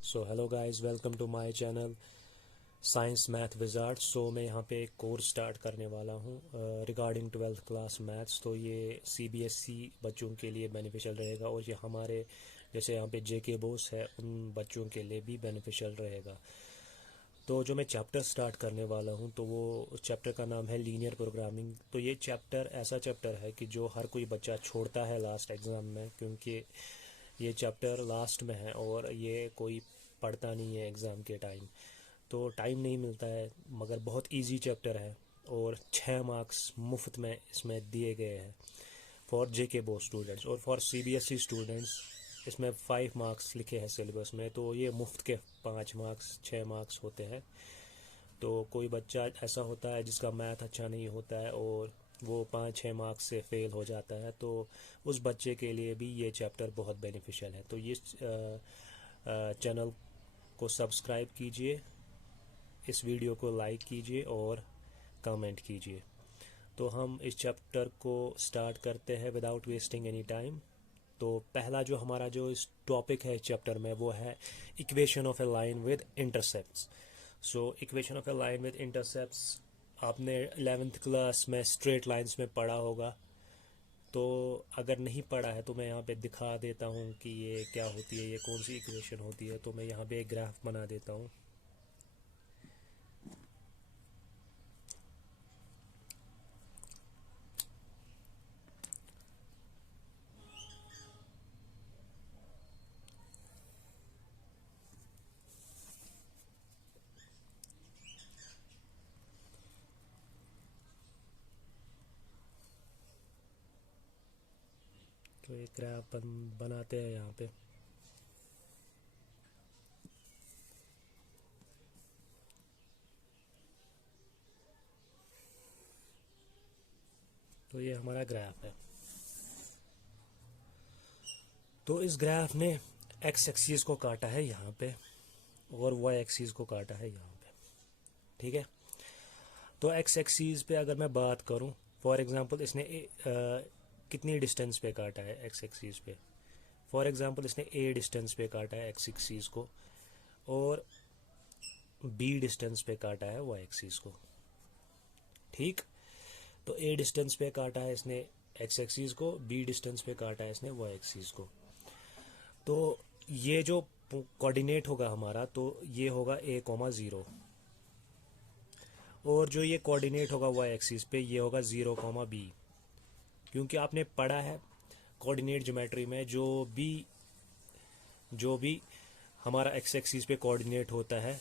So hello guys, welcome to my channel science math wizard. So मैं यहाँ पे एक कोर्स स्टार्ट करने वाला हूँ रिगार्डिंग 12th क्लास मैथ्स। तो ये सीबीएसई बच्चों के लिए बेनिफिशियल रहेगा और ये हमारे जैसे यहाँ पे जेके बोस है उन बच्चों के लिए भी बेनिफिशियल रहेगा। तो जो मैं चैप्टर स्टार्ट करने वाला हूँ तो वो चैप्टर का नाम है लीनियर प्रोग्रामिंग। तो ये चैप्टर ऐसा चैप्टर है कि जो हर कोई बच्चा छोड़ता है लास्ट एग्ज़ाम में, क्योंकि ये चैप्टर लास्ट में है और ये कोई पढ़ता नहीं है एग्ज़ाम के टाइम। तो टाइम नहीं मिलता है, मगर बहुत इजी चैप्टर है और 6 मार्क्स मुफ्त में इसमें दिए गए हैं फॉर जेके बोर्ड स्टूडेंट्स। और फॉर सीबीएसई स्टूडेंट्स इसमें 5 मार्क्स लिखे हैं सिलेबस में, तो ये मुफ्त के 5 मार्क्स 6 मार्क्स होते हैं। तो कोई बच्चा ऐसा होता है जिसका मैथ अच्छा नहीं होता है और वो 5-6 मार्क्स से फेल हो जाता है, तो उस बच्चे के लिए भी ये चैप्टर बहुत बेनिफिशियल है। तो ये चैनल को सब्सक्राइब कीजिए, इस वीडियो को लाइक कीजिए और कमेंट कीजिए। तो हम इस चैप्टर को स्टार्ट करते हैं विदाउट वेस्टिंग एनी टाइम। तो पहला जो हमारा जो इस टॉपिक है इस चैप्टर में वो है equation of a line with intercepts. So equation of a line with intercepts आपने 11th क्लास में स्ट्रेट लाइंस में पढ़ा होगा। तो अगर नहीं पढ़ा है तो मैं यहाँ पे दिखा देता हूँ कि ये क्या होती है, ये कौन सी इक्वेशन होती है। तो मैं यहाँ पे एक ग्राफ बना देता हूँ। तो एक ग्राफ बनाते हैं यहाँ पे। तो ये हमारा ग्राफ है। तो इस ग्राफ ने एक्स एक्सीस को काटा है यहाँ पे और वाई एक्सीस को काटा है यहाँ पे, ठीक है। तो एक्स एक्सीस पे अगर मैं बात करूँ, फॉर एग्जांपल इसने कितनी डिस्टेंस पे काटा है एक्स एक्सीस पे। फॉर एग्जांपल इसने ए डिस्टेंस पे काटा है एक्स एक्सीस को और बी डिस्टेंस पे काटा है वाई एक्सीस को, ठीक। तो ए डिस्टेंस पे काटा है इसने एक्स एक्सीस को, बी डिस्टेंस पे काटा है इसने वाई एक्सीस को। तो ये जो कोऑर्डिनेट होगा हमारा, तो ये होगा a,0 और जो ये कोऑर्डिनेट होगा वाई एक्सिस पे ये होगा 0,b। क्योंकि आपने पढ़ा है कोऑर्डिनेट ज्योमेट्री में जो भी हमारा एक्स एक्सिस पे कोऑर्डिनेट होता है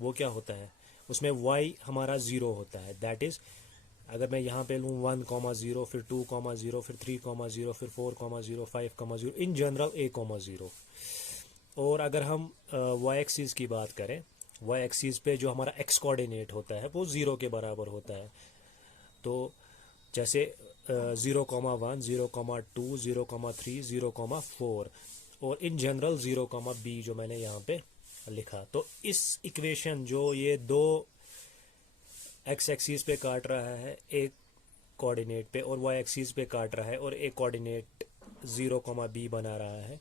वो क्या होता है, उसमें y हमारा 0 होता है। दैट इज़ अगर मैं यहाँ पे लूँ 1,0, फिर 2,0, फिर 3,0, फिर 4,0, 5,0, इन जनरल a,0। और अगर हम वाई एक्सिस की बात करें, वाई एक्सिस पे जो हमारा एक्स कोऑर्डिनेट होता है वो 0 के बराबर होता है। तो जैसे 0,1, 0,2, 0,3, 0,4 और इन जनरल 0,b जो मैंने यहाँ पे लिखा। तो इस इक्वेशन जो ये दो एक्स एक्सिस पे काट रहा है एक कोऑर्डिनेट पे और वाई एक्सिस पे काट रहा है और एक कोऑर्डिनेट 0,b बना रहा है,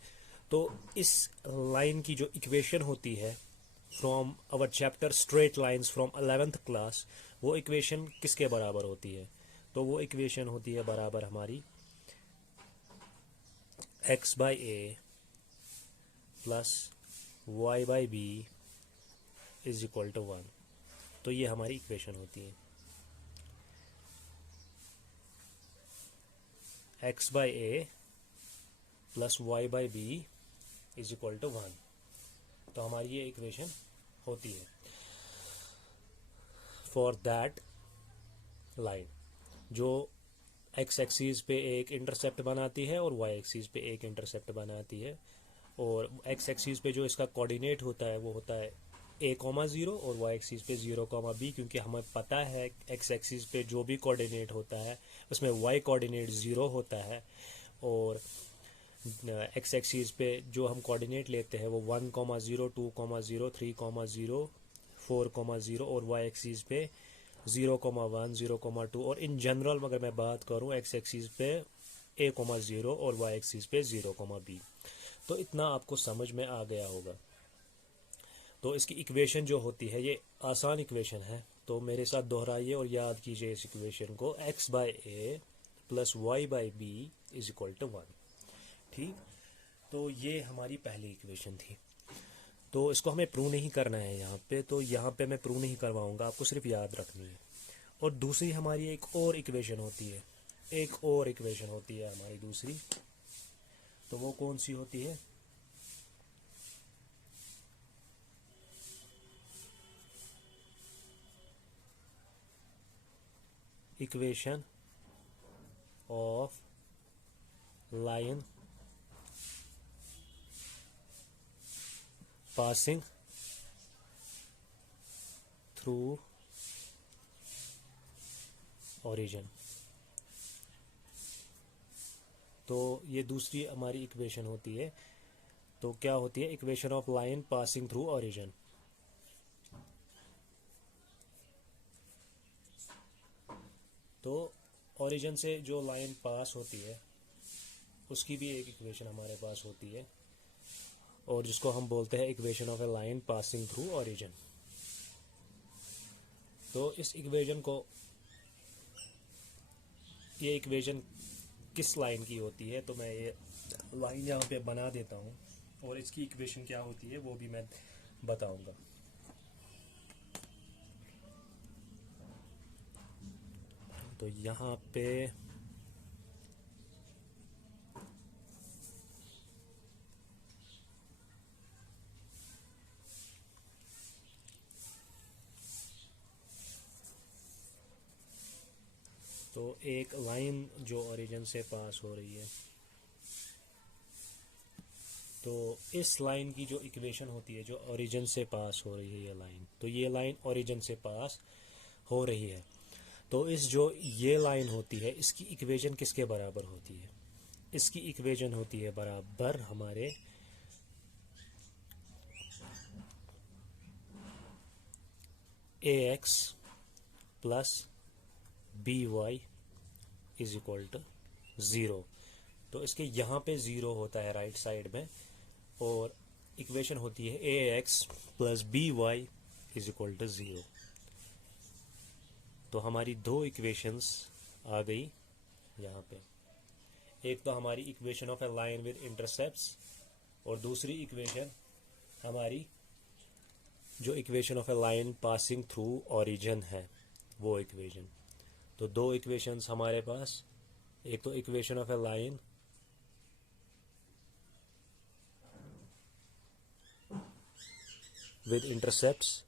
तो इस लाइन की जो इक्वेशन होती है from our chapter straight lines फ्रॉम 11th क्लास, वो इक्वेशन किसके बराबर होती है। तो वो इक्वेशन होती है बराबर हमारी x/a plus y/b is equal to 1। तो ये हमारी इक्वेशन होती है x/a plus y/b is equal to 1। तो हमारी ये इक्वेशन होती है फॉर दैट लाइन जो एक्स एक्सिस पे एक इंटरसेप्ट बनाती है और वाई एक्सिस पे एक इंटरसेप्ट बनाती है। और एक्स एक्सिस पे जो इसका कोऑर्डिनेट होता है वो होता है a,0 और वाई एक्सिस पे 0,b, क्योंकि हमें पता है एक्स एक्सिस पे जो भी कोऑर्डिनेट होता है उसमें वाई कोऑर्डिनेट 0 होता है और एक्स एक्सिस पे जो हम कोऑर्डिनेट लेते हैं वो 1,0, 2,0, 3,0, 4,0 और वाई एक्सिस पे 0,1, 0,2 और इन जनरल अगर मैं बात करूँ एक्स एक्सिस पे a,0 और वाई एक्सिस पे 0,b। तो इतना आपको समझ में आ गया होगा। तो इसकी इक्वेशन जो होती है ये आसान इक्वेशन है, तो मेरे साथ दोहराइए और याद कीजिए इस इक्वेशन को, x by a plus y by b is equal to 1। ठीक, तो ये हमारी पहली इक्वेशन थी। तो इसको हमें प्रूव नहीं करना है यहाँ पे, तो यहाँ पे मैं प्रूव नहीं करवाऊँगा, आपको सिर्फ याद रखनी है। और दूसरी हमारी एक और इक्वेशन होती है, एक और इक्वेशन होती है हमारी दूसरी, तो वो कौन सी होती है? Equation of line passing through origin. तो ये दूसरी हमारी इक्वेशन होती है। तो क्या होती है? Equation of line passing through origin. तो ओरिजिन से जो लाइन पास होती है उसकी भी एक इक्वेशन हमारे पास होती है, और जिसको हम बोलते हैं equation of a line passing through origin. तो इस इक्वेशन को, ये इक्वेशन किस लाइन की होती है, तो मैं ये लाइन यहाँ पे बना देता हूँ और इसकी इक्वेशन क्या होती है वो भी मैं बताऊँगा। तो यहाँ पे तो एक लाइन जो ओरिजिन से पास हो रही है, तो इस लाइन की जो इक्वेशन होती है जो ओरिजिन से पास हो रही है ये लाइन, तो ये लाइन ओरिजिन से पास हो रही है, तो इस जो ये लाइन होती है इसकी इक्वेशन किसके बराबर होती है? इसकी इक्वेशन होती है बराबर हमारे ax plus b y is equal to 0। तो इसके यहाँ पे 0 होता है राइट साइड में, और इक्वेशन होती है ax plus b y is equal to 0। तो हमारी दो इक्वेशंस आ गई यहाँ पे। एक तो हमारी equation of a line with intercepts, और दूसरी इक्वेशन हमारी जो equation of a line passing through origin है वो इक्वेशन। तो दो इक्वेशंस हमारे पास, एक तो equation of a line with intercepts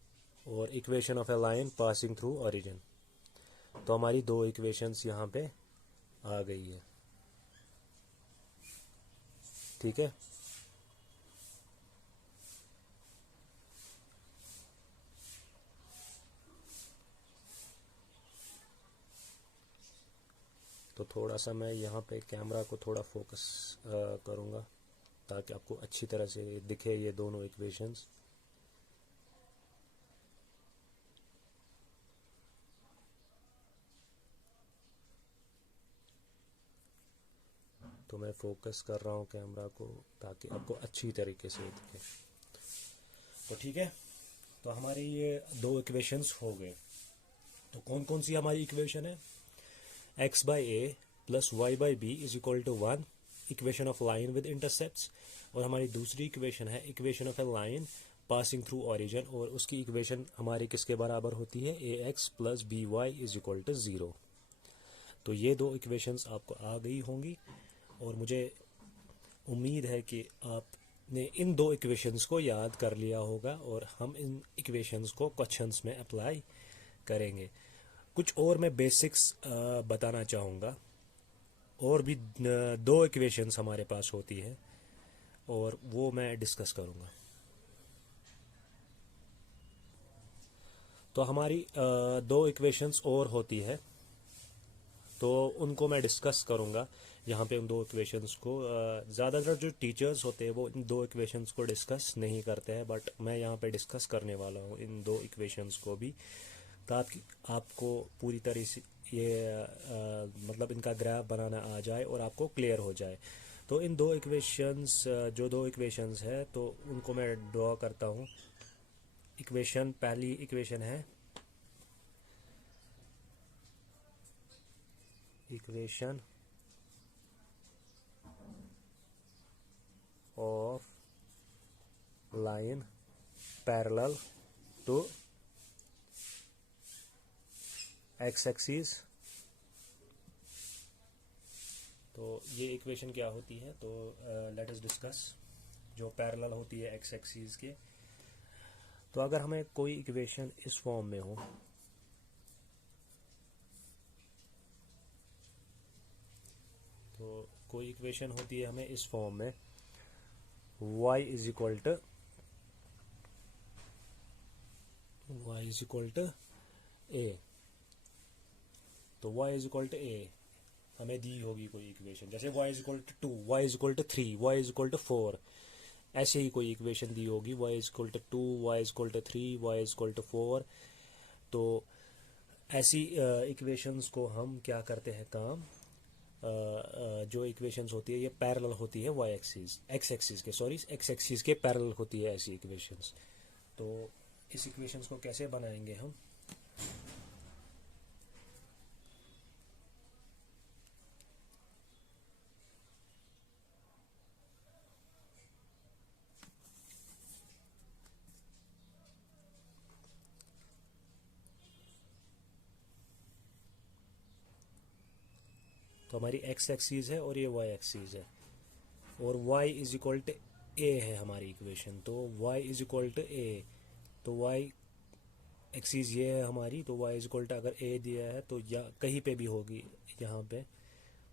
और equation of a line passing through origin. तो हमारी दो इक्वेशंस यहाँ पे आ गई है। ठीक है, तो थोड़ा सा मैं यहाँ पे कैमरा को थोड़ा फोकस करूँगा ताकि आपको अच्छी तरह से दिखे ये दोनों इक्वेशंस। तो मैं फोकस कर रहा हूँ कैमरा को ताकि आपको अच्छी तरीके से दिखे। तो ठीक है, तो हमारे ये दो इक्वेशंस हो गए। तो कौन कौन सी हमारी इक्वेशन है? x by a plus y by b is equal to 1, equation of line with intercepts. और हमारी दूसरी इक्वेशन है equation of a line passing through origin, और उसकी इक्वेशन हमारी किसके बराबर होती है? ax plus b y is equal to 0। तो ये दो इक्वेशंस आपको आ गई होंगी, और मुझे उम्मीद है कि आपने इन दो इक्वेशंस को याद कर लिया होगा, और हम इन इक्वेशंस को क्वेश्चंस में अप्लाई करेंगे। कुछ और मैं बेसिक्स बताना चाहूँगा। और भी दो इक्वेशंस हमारे पास होती है और वो मैं डिस्कस करूँगा। तो हमारी दो इक्वेशंस और होती है, तो उनको मैं डिस्कस करूँगा यहाँ पे। उन दो इक्वेशंस को ज़्यादातर जो टीचर्स होते हैं वो इन दो इक्वेशंस को डिस्कस नहीं करते हैं, बट मैं यहाँ पे डिस्कस करने वाला हूँ इन दो इक्वेशंस को भी, ताकि आपको पूरी तरह से ये मतलब इनका ग्राफ बनाना आ जाए और आपको क्लियर हो जाए। तो इन दो इक्वेशंस, जो दो इक्वेशंस है तो उनको मैं ड्रॉ करता हूँ। इक्वेशन, पहली इक्वेशन है equation of line parallel to x axis. तो ये इक्वेशन क्या होती है, तो लेट अस डिस्कस। जो पैरेलल होती है एक्स एक्सिस के, तो अगर हमें कोई इक्वेशन इस फॉर्म में हो, तो कोई इक्वेशन होती है हमें इस फॉर्म में, y is equal to a. तो y is equal to a हमें दी होगी कोई इक्वेशन, जैसे y is equal to 2, y is equal to 3, y is equal to 4, ऐसे ही कोई इक्वेशन दी होगी, y is equal to 2, y is equal to 3, y is equal to 4। तो ऐसी इक्वेशंस को हम क्या करते हैं काम, जो इक्वेशंस होती है ये पैरेलल होती है y एक्सिस, x एक्सिस के, सॉरी x एक्सिस के पैरेलल होती है ऐसी इक्वेशंस। तो इस इक्वेशंस को कैसे बनाएंगे हम, तो हमारी x एक्सिस है और ये y एक्सिस है, और y इज इक्वल टू ए है हमारी इक्वेशन। तो y is equal to a, तो y एक्सिस ये है हमारी, तो y इज इक्वल टू, अगर a दिया है तो या कहीं पे भी होगी, यहाँ पे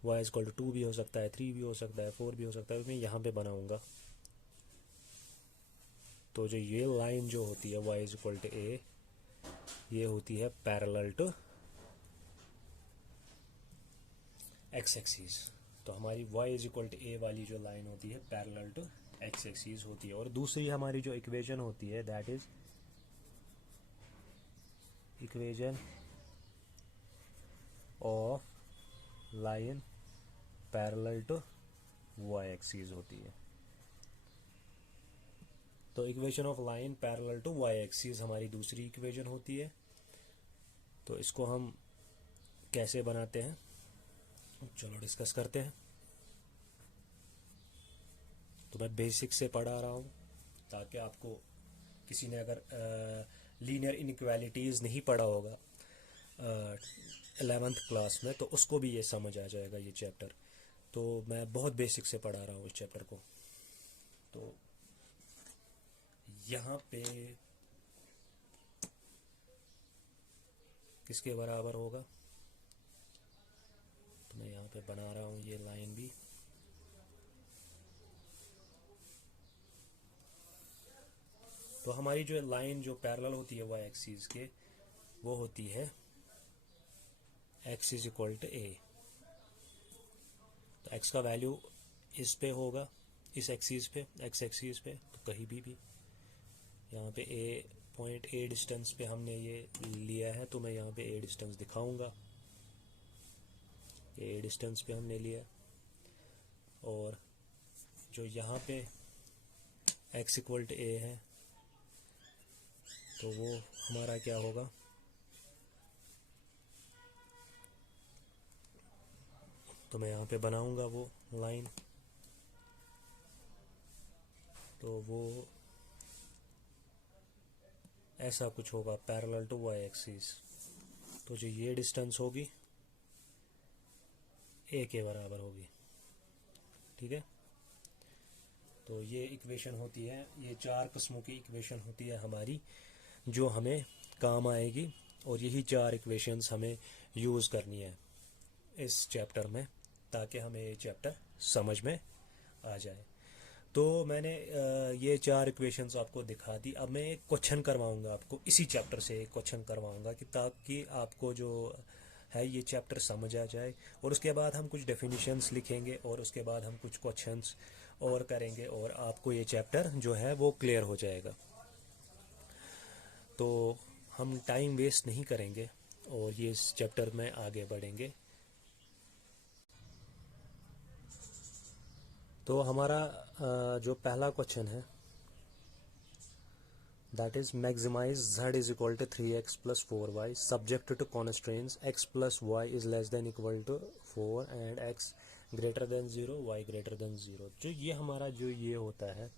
y इज इक्वल टू 2 भी हो सकता है, 3 भी हो सकता है, 4 भी हो सकता है, मैं यहाँ पे बनाऊंगा। तो जो ये लाइन जो होती है y इज इक्वल टू ए, ये होती है पैरेलल टू एक्स एक्सिस। तो हमारी y इज इक्वल टू ए वाली जो लाइन होती है पैरेलल टू एक्स एक्सिस होती है। और दूसरी हमारी जो इक्वेशन होती है that is equation of line parallel to y axis होती है। तो equation of line parallel to y axis हमारी दूसरी इक्वेशन होती है। तो इसको हम कैसे बनाते हैं, चलो डिस्कस करते हैं। तो मैं बेसिक से पढ़ा रहा हूँ ताकि आपको, किसी ने अगर लीनियर इनइक्वालिटीज़ नहीं पढ़ा होगा 11th क्लास में, तो उसको भी ये समझ आ जाएगा ये चैप्टर। तो मैं बहुत बेसिक से पढ़ा रहा हूँ इस चैप्टर को। तो यहाँ पे किसके बराबर होगा, तो मैं यहाँ पे बना रहा हूँ ये लाइन भी। तो हमारी जो लाइन जो पैरेलल होती है y एक्सिस के, वो होती है x is equal to a. तो x का वैल्यू इस पे होगा, इस एक्सिस पे, x एक्सिस पे, तो कहीं भी यहाँ पे पॉइंट ए डिस्टेंस पे हमने ये लिया है, तो मैं यहाँ पे ए डिस्टेंस दिखाऊंगा, ए डिस्टेंस पे हमने लिया। और जो यहाँ पे x इक्वल टू ए है, तो वो हमारा क्या होगा, तो मैं यहाँ पे बनाऊंगा वो लाइन। तो वो ऐसा कुछ होगा पैरेलल टू y एक्सिस। तो जो ये डिस्टेंस होगी a के बराबर होगी, ठीक है। तो ये इक्वेशन होती है, ये 4 किस्मों की इक्वेशन होती है हमारी, जो हमें काम आएगी। और यही 4 इक्वेशंस हमें यूज़ करनी है इस चैप्टर में, ताकि हमें ये चैप्टर समझ में आ जाए। तो मैंने ये 4 इक्वेशंस आपको दिखा दी। अब मैं एक क्वेश्चन करवाऊंगा आपको, इसी चैप्टर से एक क्वेश्चन करवाऊंगा, कि ताकि आपको जो है ये चैप्टर समझ आ जाए। और उसके बाद हम कुछ डेफिनेशंस लिखेंगे, और उसके बाद हम कुछ क्वेश्चंस और करेंगे, और आपको ये चैप्टर जो है वो क्लियर हो जाएगा। तो हम टाइम वेस्ट नहीं करेंगे और ये इस चैप्टर में आगे बढ़ेंगे। तो हमारा जो पहला क्वेश्चन है that is maximize z is equal to 3x plus 4y subject to constraints x plus y is less than equal to 4 and x greater than 0 y greater than 0। जो ये हमारा जो ये होता है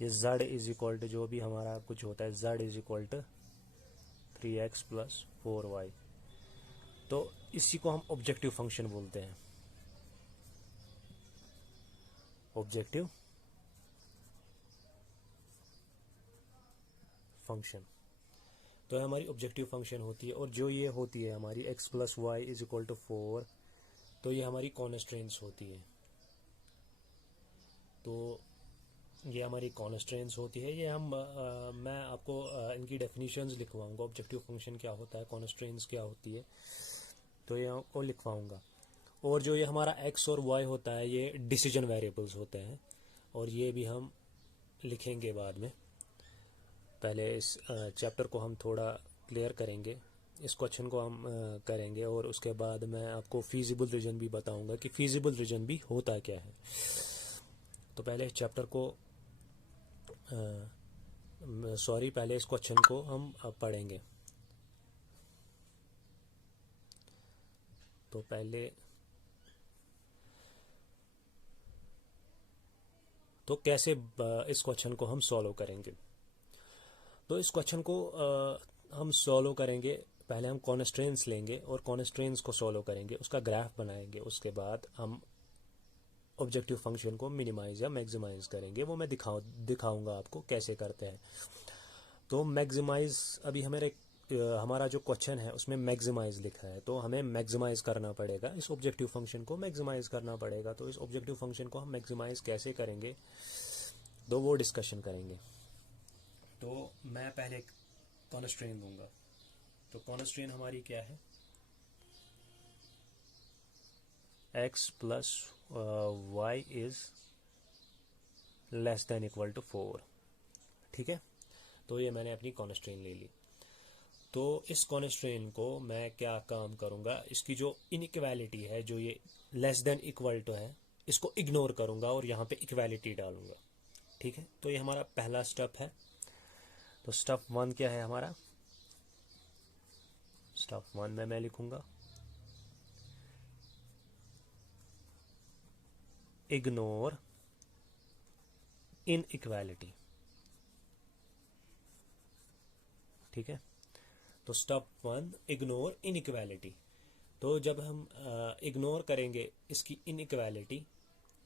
ये z इज इक्वल टू जो भी हमारा कुछ होता है z is equal to 3x plus 4y, तो इसी को हम ऑब्जेक्टिव फंक्शन बोलते हैं, ऑब्जेक्टिव फंक्शन। तो हमारी ऑब्जेक्टिव फंक्शन होती है और जो ये होती है हमारी x plus y is equal to 4, तो ये हमारी कॉन्स्ट्रेंट्स होती है। तो ये हमारी कॉन्स्ट्रेंट्स होती है, ये हम मैं आपको इनकी डेफिनेशंस लिखवाऊंगा, ऑब्जेक्टिव फंक्शन क्या होता है, कॉन्स्ट्रेंट्स क्या होती है, तो ये आपको लिखवाऊंगा। और जो ये हमारा x और y होता है ये डिसीजन वेरिएबल्स होते हैं और ये भी हम लिखेंगे बाद में। पहले इस चैप्टर को हम थोड़ा क्लियर करेंगे, इस क्वेश्चन को हम करेंगे और उसके बाद मैं आपको फीजिबल रीजन भी बताऊंगा कि फीजिबल रीजन भी होता क्या है। तो पहले इस चैप्टर को पहले इस क्वेश्चन को हम पढ़ेंगे। तो पहले तो कैसे इस क्वेश्चन को हम सॉल्व करेंगे। तो इस क्वेश्चन को हम सॉल्व करेंगे, पहले हम कॉन्स्ट्रेंट्स लेंगे और कॉन्स्ट्रेंट्स को सॉल्व करेंगे, उसका ग्राफ बनाएंगे, उसके बाद हम ऑब्जेक्टिव फंक्शन को मिनिमाइज या मैक्सिमाइज करेंगे, वो मैं दिखाऊंगा आपको कैसे करते हैं। तो मैक्सिमाइज अभी हमारा जो क्वेश्चन है उसमें मैक्सिमाइज लिखा है, तो हमें मैक्सिमाइज करना पड़ेगा, इस ऑब्जेक्टिव फंक्शन को मैक्सिमाइज करना पड़ेगा। तो इस ऑब्जेक्टिव फंक्शन को हम मैक्सिमाइज कैसे करेंगे तो वो डिस्कशन करेंगे। तो मैं पहले कॉन्स्ट्रेंट दूंगा। तो कॉन्स्ट्रेंट हमारी क्या है, x plus y is less than equal to 4, ठीक है। तो ये मैंने अपनी कॉन्स्ट्रेंट ले ली। तो इस कॉन्स्ट्रेंट को मैं क्या काम करूंगा, इसकी जो इनइक्वालिटी है, जो ये लेस देन इक्वल टू है, इसको इग्नोर करूंगा और यहाँ पे इक्वालिटी डालूंगा, ठीक है। तो ये हमारा पहला स्टेप है। तो स्टेप 1 क्या है हमारा, स्टेप 1 में मैं लिखूंगा इग्नोर इनइक्वालिटी, ठीक है। तो स्टेप 1 इग्नोर इनइक्वालिटी। तो जब हम इग्नोर करेंगे इसकी इनइक्वालिटी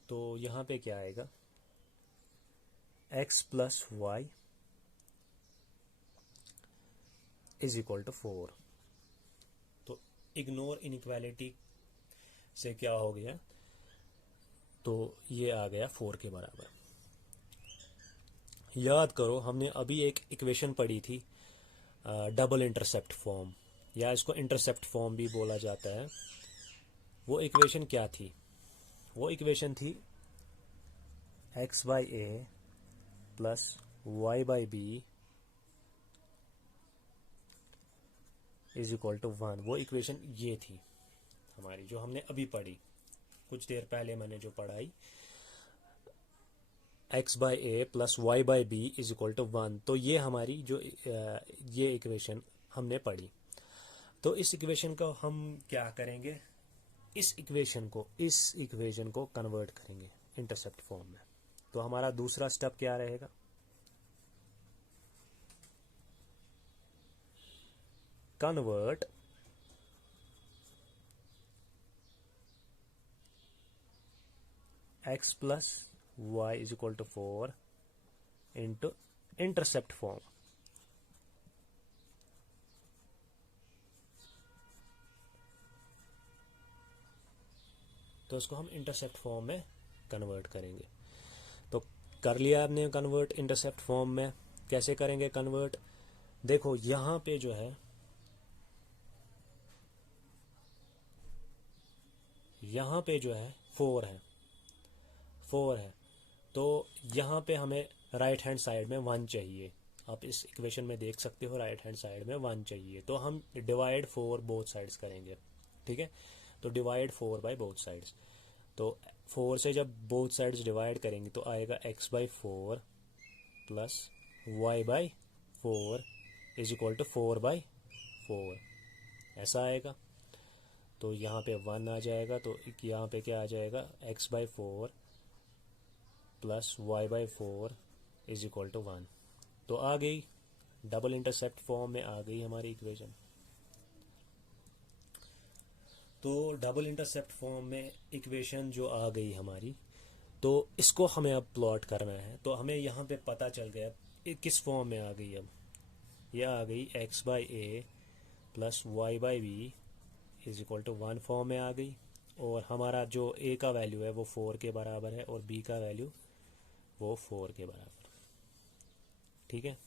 तो यहाँ पे क्या आएगा, x plus y is equal to 4। तो इग्नोर इनइक्वालिटी से क्या हो गया, तो ये आ गया 4 के बराबर। याद करो हमने अभी एक इक्वेशन पढ़ी थी डबल इंटरसेप्ट फॉर्म, या इसको इंटरसेप्ट फॉर्म भी बोला जाता है। वो इक्वेशन क्या थी, वो इक्वेशन थी x by a plus y by b is equal to 1। वो इक्वेशन ये थी हमारी जो हमने अभी पढ़ी, कुछ देर पहले मैंने जो पढ़ाई, x by a plus y by b is equal to 1। तो ये हमारी जो ये इक्वेशन हमने पढ़ी। तो इस इक्वेशन को हम क्या करेंगे, इस इक्वेशन को कन्वर्ट करेंगे इंटरसेप्ट फॉर्म में। तो हमारा दूसरा स्टेप क्या रहेगा, convert x plus y is equal to 4 into intercept form. तो इसको हम इंटरसेप्ट फॉर्म में कन्वर्ट करेंगे। तो कर लिया आपने कन्वर्ट इंटरसेप्ट फॉर्म में। कैसे करेंगे कन्वर्ट, देखो यहाँ पे जो है, यहाँ पे जो है 4 है, तो यहाँ पे हमें राइट हैंड साइड में 1 चाहिए। आप इस इक्वेशन में देख सकते हो राइट हैंड साइड में 1 चाहिए, तो हम डिवाइड 4 बोथ साइड्स करेंगे, ठीक है। तो डिवाइड 4 बाई बोथ साइड्स। तो 4 से जब बोथ साइड्स डिवाइड करेंगे तो आएगा x by 4 plus y by 4 is equal to 4/4, ऐसा आएगा। तो यहाँ पे 1 आ जाएगा, तो यहाँ पे क्या आ जाएगा, x/4 plus y/4 is equal to 1। तो आ गई, डबल इंटरसेप्ट फॉर्म में आ गई हमारी इक्वेशन। तो डबल इंटरसेप्ट फॉर्म में इक्वेशन जो आ गई हमारी, तो इसको हमें अब प्लॉट करना है। तो हमें यहाँ पे पता चल गया किस फॉर्म में आ गई। अब ये आ गई x/a plus y/b is equal to 1 form में आ गई। और हमारा जो a का वैल्यू है वो 4 के बराबर है और b का वैल्यू वो 4 के बराबर। ठीक है,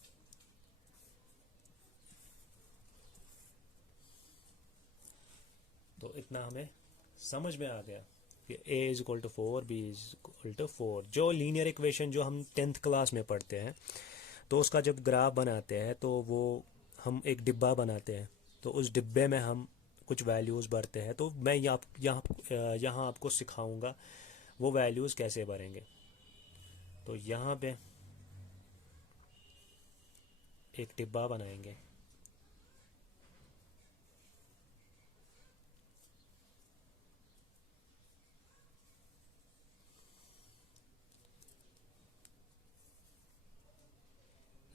तो इतना हमें समझ में आ गया कि a is equal to 4, b is equal to 4। जो लीनियर इक्वेशन जो हम 10th क्लास में पढ़ते हैं, तो उसका जब ग्राफ बनाते हैं तो वो हम एक डिब्बा बनाते हैं, तो उस डिब्बे में हम कुछ वैल्यूज़ भरते हैं। तो मैं यहाँ आपको सिखाऊंगा वो वैल्यूज़ कैसे भरेंगे। तो यहाँ पे एक डिब्बा बनाएंगे,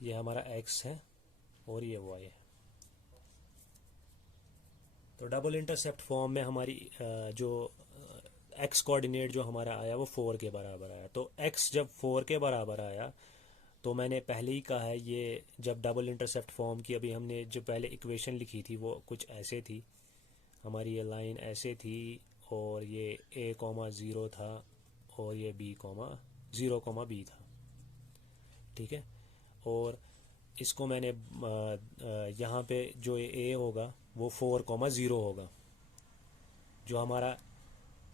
ये हमारा x है और ये y है। तो डबल इंटरसेप्ट फॉर्म में हमारी जो x कोऑर्डिनेट जो हमारा आया वो 4 के बराबर आया। तो x जब 4 के बराबर आया, तो मैंने पहले ही कहा है, ये जब डबल इंटरसेप्ट फॉर्म की अभी हमने जो पहले इक्वेशन लिखी थी वो कुछ ऐसे थी, हमारी ये लाइन ऐसे थी, और ये a,0 था और ये b,0,b था। ठीक है, और इसको मैंने यहाँ पे जो ये a होगा वो 4,0 होगा। जो हमारा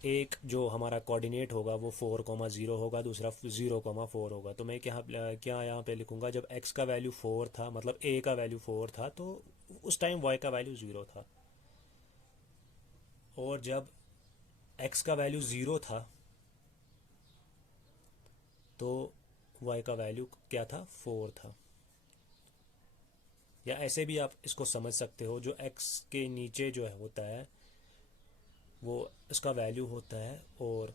एक जो हमारा कोऑर्डिनेट होगा वो 4,0 होगा, दूसरा 0,4 होगा। तो मैं क्या यहाँ पे लिखूँगा, जब x का वैल्यू 4 था, मतलब a का वैल्यू 4 था, तो उस टाइम y का वैल्यू 0 था। और जब x का वैल्यू 0 था तो y का वैल्यू क्या था, 4 था। या ऐसे भी आप इसको समझ सकते हो, जो x के नीचे जो है होता है वो इसका वैल्यू होता है, और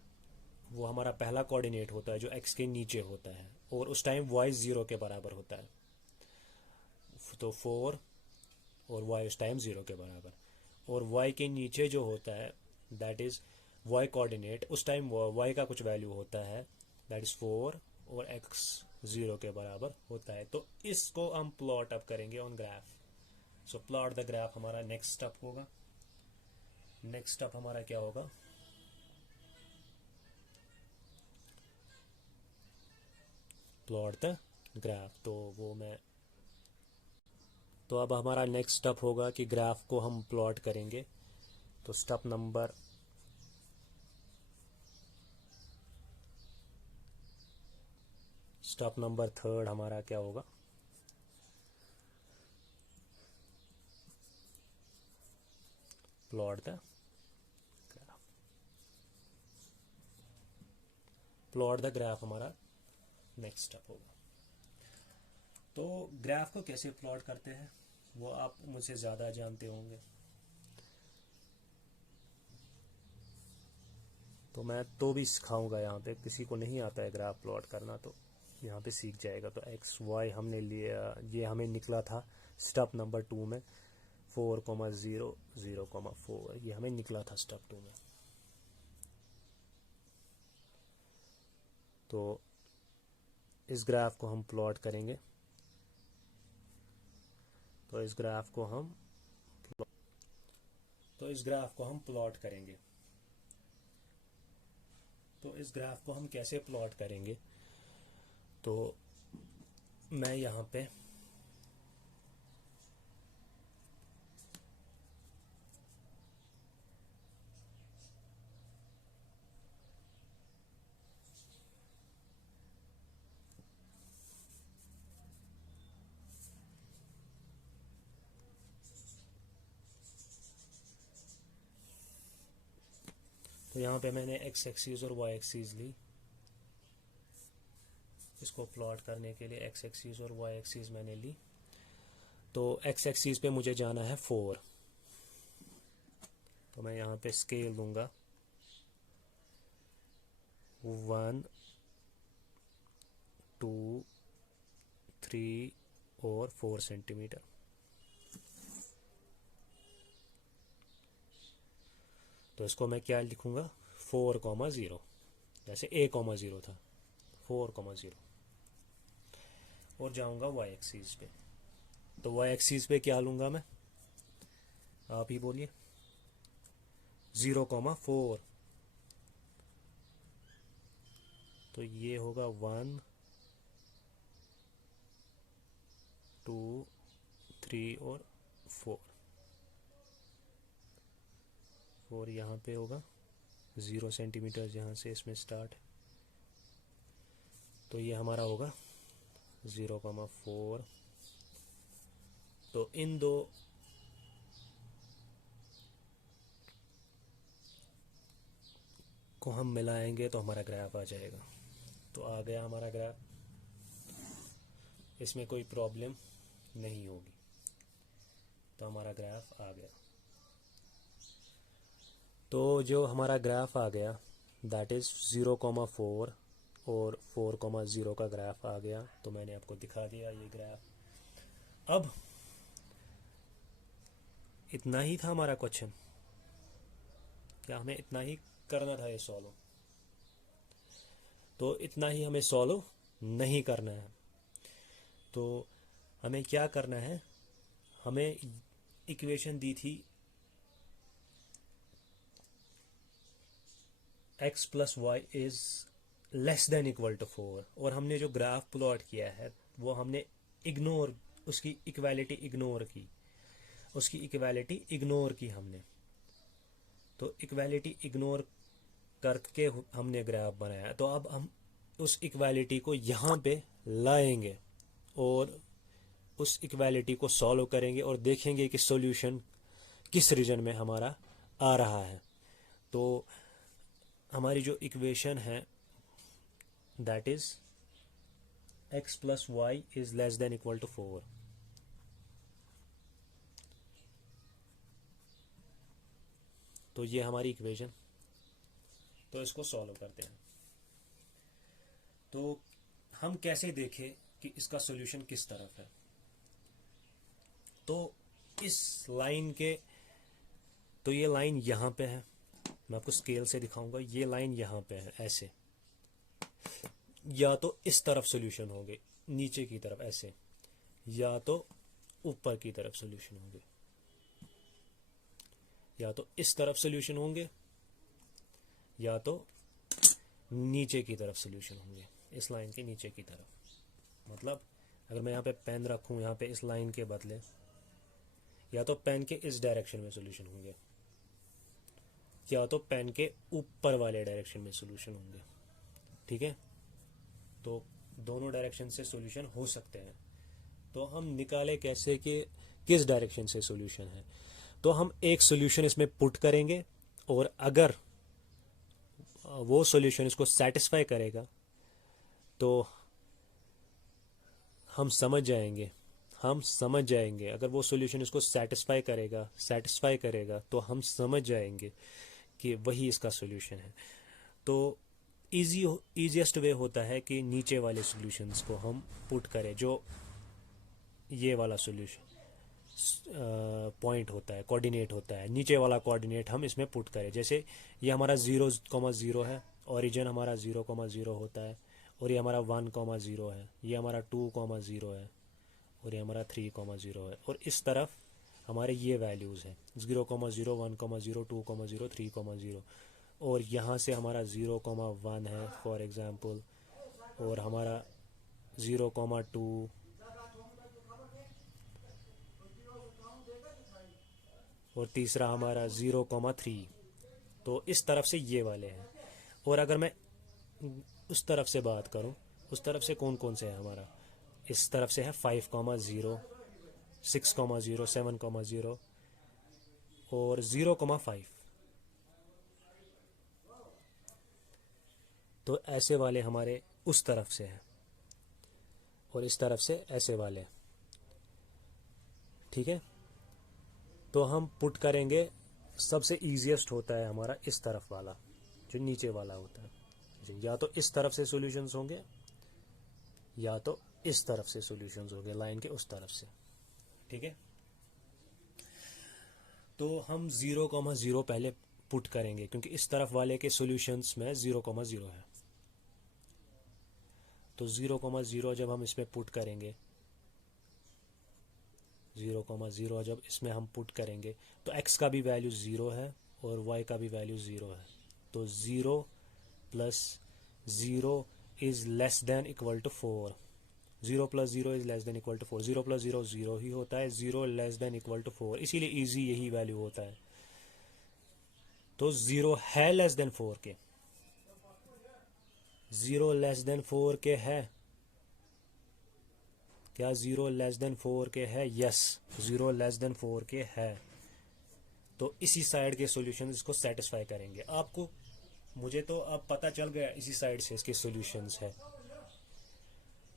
वो हमारा पहला कोऑर्डिनेट होता है जो x के नीचे होता है, और उस टाइम y 0 के बराबर होता है। तो 4 और y उस टाइम 0 के बराबर, और y के नीचे जो होता है दैट इज़ y कोऑर्डिनेट, उस टाइम y का कुछ वैल्यू होता है दैट इज़ 4, और x 0 के बराबर होता है। तो इसको हम प्लॉट अप करेंगे on graph. So plot the graph हमारा नेक्स्ट स्टेप होगा। नेक्स्ट स्टेप हमारा क्या होगा, प्लॉट द ग्राफ। तो अब हमारा नेक्स्ट स्टेप होगा कि ग्राफ को हम प्लॉट करेंगे। तो स्टेप नंबर थर्ड हमारा क्या होगा, plot the graph. Plot the graph हमारा नेक्स्ट स्टेप होगा। तो ग्राफ को कैसे प्लॉट करते हैं वो आप मुझसे ज़्यादा जानते होंगे, तो मैं तो भी सिखाऊंगा। यहाँ पे किसी को नहीं आता है ग्राफ प्लॉट करना, तो यहाँ पे सीख जाएगा। तो एक्स वाई हमने लिया, ये हमें निकला था स्टेप नंबर 2 में 4,0, 0,4, ये हमें निकला था स्टेप 2 में। तो इस ग्राफ को हम प्लॉट करेंगे। तो इस ग्राफ को हम प्लॉट करेंगे। तो इस ग्राफ को हम कैसे प्लॉट करेंगे, तो मैं यहाँ पे तो यहाँ पे मैंने एक्स एक्सीज और वाई एक्सीज ली इसको प्लॉट करने के लिए। एक्स एक्सीज और वाई एक्सीज मैंने ली। तो एक्स एक्सीस पे मुझे जाना है 4, तो मैं यहाँ पे स्केल दूंगा 1 2 3 और 4 सेंटीमीटर। तो इसको मैं क्या लिखूंगा 4,0, जैसे a,0 था 4,0, और जाऊंगा y एक्सीस पे। तो y एक्सीस पे क्या लूंगा मैं, आप ही बोलिए। 0,4, तो ये होगा 1 2 3 और 4 यहाँ पे होगा 0 सेंटीमीटर, यहाँ से इसमें स्टार्ट है। तो ये हमारा होगा 0,4। तो इन दो को हम मिलाएंगे तो हमारा ग्राफ आ जाएगा। तो आ गया हमारा ग्राफ, इसमें कोई प्रॉब्लम नहीं होगी। तो हमारा ग्राफ आ गया। तो जो हमारा ग्राफ आ गया दैट इज़ 0,4 और 4,0 का ग्राफ आ गया। तो मैंने आपको दिखा दिया ये ग्राफ। अब इतना ही था हमारा क्वेश्चन, क्या हमें इतना ही करना था ये सॉल्व? तो इतना ही हमें सॉल्व नहीं करना है। तो हमें क्या करना है, हमें इक्वेशन दी थी x plus y is less than equal to 4, और हमने जो ग्राफ प्लॉट किया है वो हमने इग्नोर, उसकी इक्वालिटी इग्नोर की, उसकी इक्वालिटी इग्नोर की हमने। तो इक्वालिटी इग्नोर करके हमने ग्राफ बनाया। तो अब हम उस इक्वालिटी को यहाँ पे लाएंगे और उस इक्वालिटी को सॉल्व करेंगे और देखेंगे कि सॉल्यूशन किस रीजन में हमारा आ रहा है। तो हमारी जो इक्वेशन है that is x plus y is less than equal to 4। तो ये हमारी इक्वेशन। तो इसको सॉल्व करते हैं। तो हम कैसे देखें कि इसका सॉल्यूशन किस तरफ है? तो इस लाइन के, तो ये लाइन यहाँ पे है, मैं आपको स्केल से दिखाऊंगा। ये लाइन यहाँ पे है ऐसे, या तो इस तरफ सॉल्यूशन होंगे नीचे की तरफ ऐसे, या तो ऊपर की तरफ सॉल्यूशन होंगे, या तो इस तरफ सॉल्यूशन होंगे या तो नीचे की तरफ सॉल्यूशन होंगे, इस लाइन के नीचे की तरफ। मतलब अगर मैं यहाँ पे पेन रखूँ यहाँ पे इस लाइन के बदले, या तो पेन के इस डायरेक्शन में सॉल्यूशन होंगे या तो पेन के ऊपर वाले डायरेक्शन में सॉल्यूशन होंगे। ठीक है, तो दोनों डायरेक्शन से सॉल्यूशन हो सकते हैं। तो हम निकाले कैसे कि किस डायरेक्शन से सॉल्यूशन है? तो हम एक सॉल्यूशन इसमें पुट करेंगे और अगर वो सॉल्यूशन इसको सेटिस्फाई करेगा तो हम समझ जाएंगे अगर वो सॉल्यूशन इसको सेटिस्फाई करेगा तो हम समझ जाएंगे कि वही इसका सॉल्यूशन है। तो ईजीएस्ट वे होता है कि नीचे वाले सॉल्यूशंस को हम पुट करें, जो ये वाला सॉल्यूशन पॉइंट होता है, कोऑर्डिनेट होता है, नीचे वाला कोऑर्डिनेट हम इसमें पुट करें। जैसे ये हमारा 0,0 है, ओरिजिन हमारा 0,0 होता है, और ये हमारा 1,0 है, ये हमारा 2,0 है, और ये हमारा 3,0 है, और इस तरफ हमारे ये वैल्यूज़ हैं 0,0 1,0 2,0 3,0, और यहाँ से हमारा 0,1 है फॉर एग्ज़ाम्पल, और हमारा 0,2 और तीसरा हमारा 0,3। तो इस तरफ से ये वाले हैं। और अगर मैं उस तरफ से बात करूं, उस तरफ से कौन कौन से है हमारा, इस तरफ से है 5,0 6,0 7,0 और 0,5। तो ऐसे वाले हमारे उस तरफ से हैं और इस तरफ से ऐसे वाले। ठीक है। तो हम पुट करेंगे, सबसे इजीएस्ट होता है हमारा इस तरफ वाला, जो नीचे वाला होता है। या तो इस तरफ से सॉल्यूशंस होंगे या तो इस तरफ से सॉल्यूशंस होंगे, लाइन के उस तरफ से, ठीक है। तो हम 0,0 पहले पुट करेंगे, क्योंकि इस तरफ वाले के सॉल्यूशंस में 0,0 है। तो 0,0 जब हम इसमें पुट करेंगे, 0,0 जब इसमें हम पुट करेंगे, तो x का भी वैल्यू 0 है और y का भी वैल्यू 0 है। तो 0 plus 0 is less than equal to 4। 0 plus 0 is less than equal to 4। 0 plus 0 0 ही होता है, 0 लेस देन इक्वल टू 4, इसीलिए इजी यही वैल्यू होता है। तो 0 है लेस देन 4 के, 0 लेस देन 4 के है क्या? 0 लेस देन 4 के है, यस 0 लेस देन 4 के है। तो इसी साइड के सॉल्यूशन इसको सेटिस्फाई करेंगे। आपको, मुझे तो अब पता चल गया इसी साइड से इसके सॉल्यूशंस है,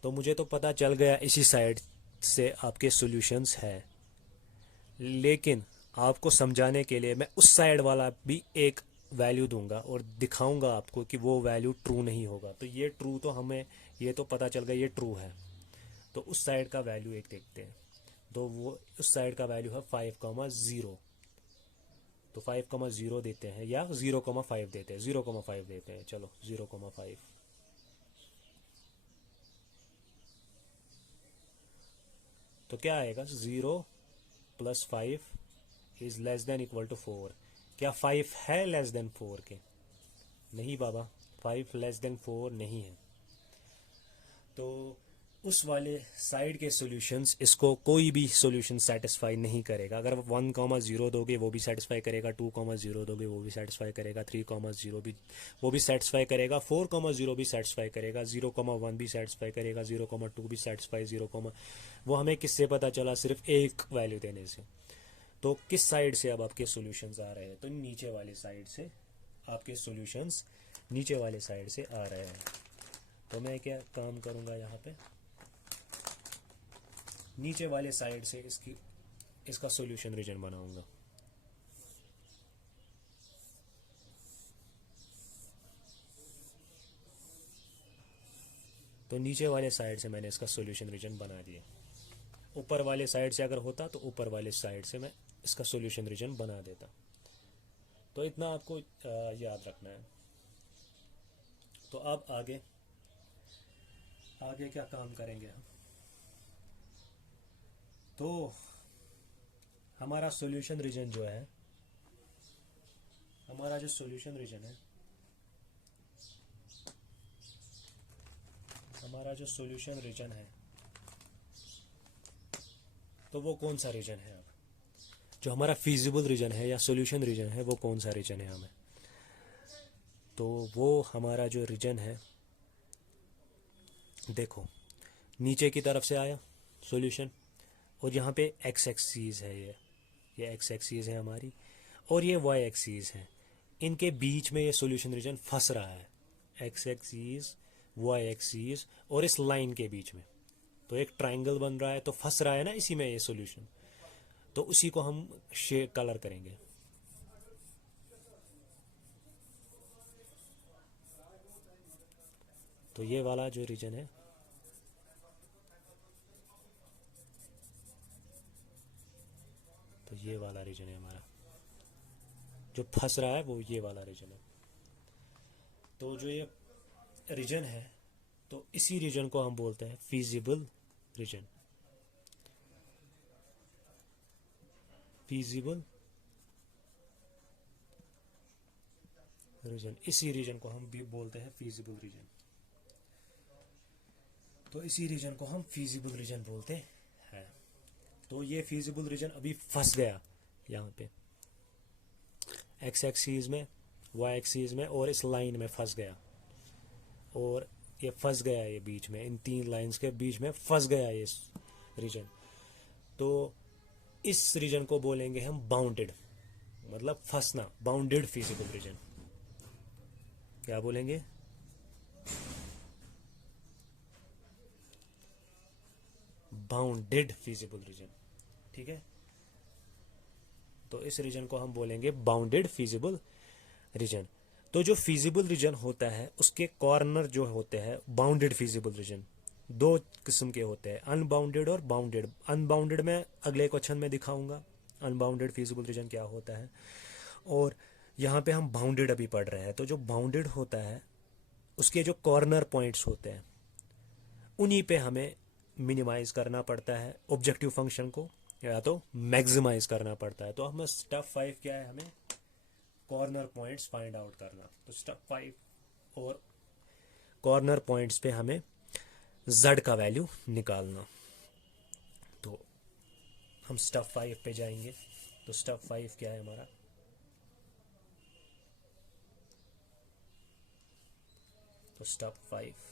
तो मुझे तो पता चल गया इसी साइड से आपके सॉल्यूशंस है। लेकिन आपको समझाने के लिए मैं उस साइड वाला भी एक वैल्यू दूंगा और दिखाऊंगा आपको कि वो वैल्यू ट्रू नहीं होगा। तो ये ट्रू, तो हमें ये तो पता चल गया ये ट्रू है। तो उस साइड का वैल्यू एक देखते हैं। तो वो उस साइड का वैल्यू है 5,0। तो 5,0 देते हैं या 0,5 देते हैं, 0,5 देते हैं, चलो 0,5। तो क्या आएगा? 0 plus 5 is less than equal to 4। क्या 5 है लेस देन 4 के? नहीं बाबा, 5 लेस देन 4 नहीं है। तो उस वाले साइड के सॉल्यूशंस, इसको कोई भी सॉल्यूशन सेटिस्फाई नहीं करेगा। अगर 1,0 दोगे वो भी सेटिस्फाई करेगा, 2,0 दोगे वो भी सेटिस्फाई करेगा, 3,0 भी वो भी सेटिस्फाई करेगा, 4,0 भी सेटिस्फाई करेगा, 0,1 भी सेटिस्फाई करेगा, 0,2 भी सेटिस्फाई, 0, वो हमें किससे पता चला? सिर्फ एक वैल्यू देने से। तो किस साइड से अब आपके सॉल्यूशंस आ रहे हैं? तो नीचे वाले साइड से आपके सॉल्यूशंस नीचे वाले साइड से आ रहे हैं। तो मैं क्या काम करूँगा यहाँ पे, नीचे वाले साइड से इसका सॉल्यूशन रीजन बनाऊंगा। तो नीचे वाले साइड से मैंने इसका सॉल्यूशन रीजन बना दिया। ऊपर वाले साइड से अगर होता तो ऊपर वाले साइड से मैं इसका सॉल्यूशन रीजन बना देता। तो इतना आपको याद रखना है। तो अब आगे क्या काम करेंगे हम? तो हमारा सॉल्यूशन रीजन जो है, हमारा जो सॉल्यूशन रीजन है, हमारा जो सॉल्यूशन रीजन है, तो वो कौन सा रीजन है? अब जो हमारा फीजिबल रीजन है या सॉल्यूशन रीजन है, वो कौन सा रीजन है हमें? तो वो हमारा जो रीजन है, देखो नीचे की तरफ से आया सॉल्यूशन, और यहाँ पे एक्स एक्सीज है, ये एक्स एक्सीज है हमारी, और ये वाई एक्सीज है। इनके बीच में ये सॉल्यूशन रीजन फंस रहा है, एक्स एक्सीज, वाई एक्सीज और इस लाइन के बीच में। तो एक ट्रायंगल बन रहा है, तो फंस रहा है ना इसी में ये सॉल्यूशन। तो उसी को हम शेड कलर करेंगे। तो ये वाला जो रीजन है, तो ये वाला रीजन है हमारा, जो फंस रहा है वो ये वाला रीजन है। तो जो ये रीजन है, तो इसी रीजन को हम बोलते हैं फीजिबल रीजन। फीजिबल रीजन, इसी रीजन को हम भी बोलते हैं फीजिबल रीजन। तो इसी रीजन को हम फीजिबल रीजन बोलते हैं। तो ये फीजिबल रीजन अभी फंस गया यहाँ पे एक्स एक्सीज में, वाई एक्सीज में और इस लाइन में फंस गया, और ये फंस गया, ये बीच में इन तीन लाइंस के बीच में फंस गया ये रीजन। तो इस रीजन को बोलेंगे हम बाउंडेड, मतलब फंसना, बाउंडेड फीजिबल रीजन। क्या बोलेंगे? Bounded feasible reason. ठीक है। तो इस रीजन को हम बोलेंगे बाउंडेड फीजिबल रीजन। तो जो फीजिबल रीजन होता है उसके कॉर्नर जो होते हैं, बाउंडेड फीजिबल रीजन दो किस्म के होते हैं, अनबाउंडेड और बाउंडेड। अनबाउंडेड में अगले क्वेश्चन में दिखाऊंगा अनबाउंडेड फीजिबल रीजन क्या होता है। और यहाँ पे हम बाउंडेड अभी पढ़ रहे हैं। तो जो बाउंडेड होता है उसके जो कॉर्नर पॉइंट्स होते हैं उन्हीं पे हमें मिनिमाइज करना पड़ता है ऑब्जेक्टिव फंक्शन को, या तो मैक्सिमाइज करना पड़ता है। तो हमें स्टेप 5 क्या है, हमें कॉर्नर पॉइंट्स फाइंड आउट करना। तो स्टेप 5 और कॉर्नर पॉइंट्स पे हमें z का वैल्यू निकालना। तो हम स्टेप 5 पे जाएंगे। तो स्टेप 5 क्या है हमारा, तो step 5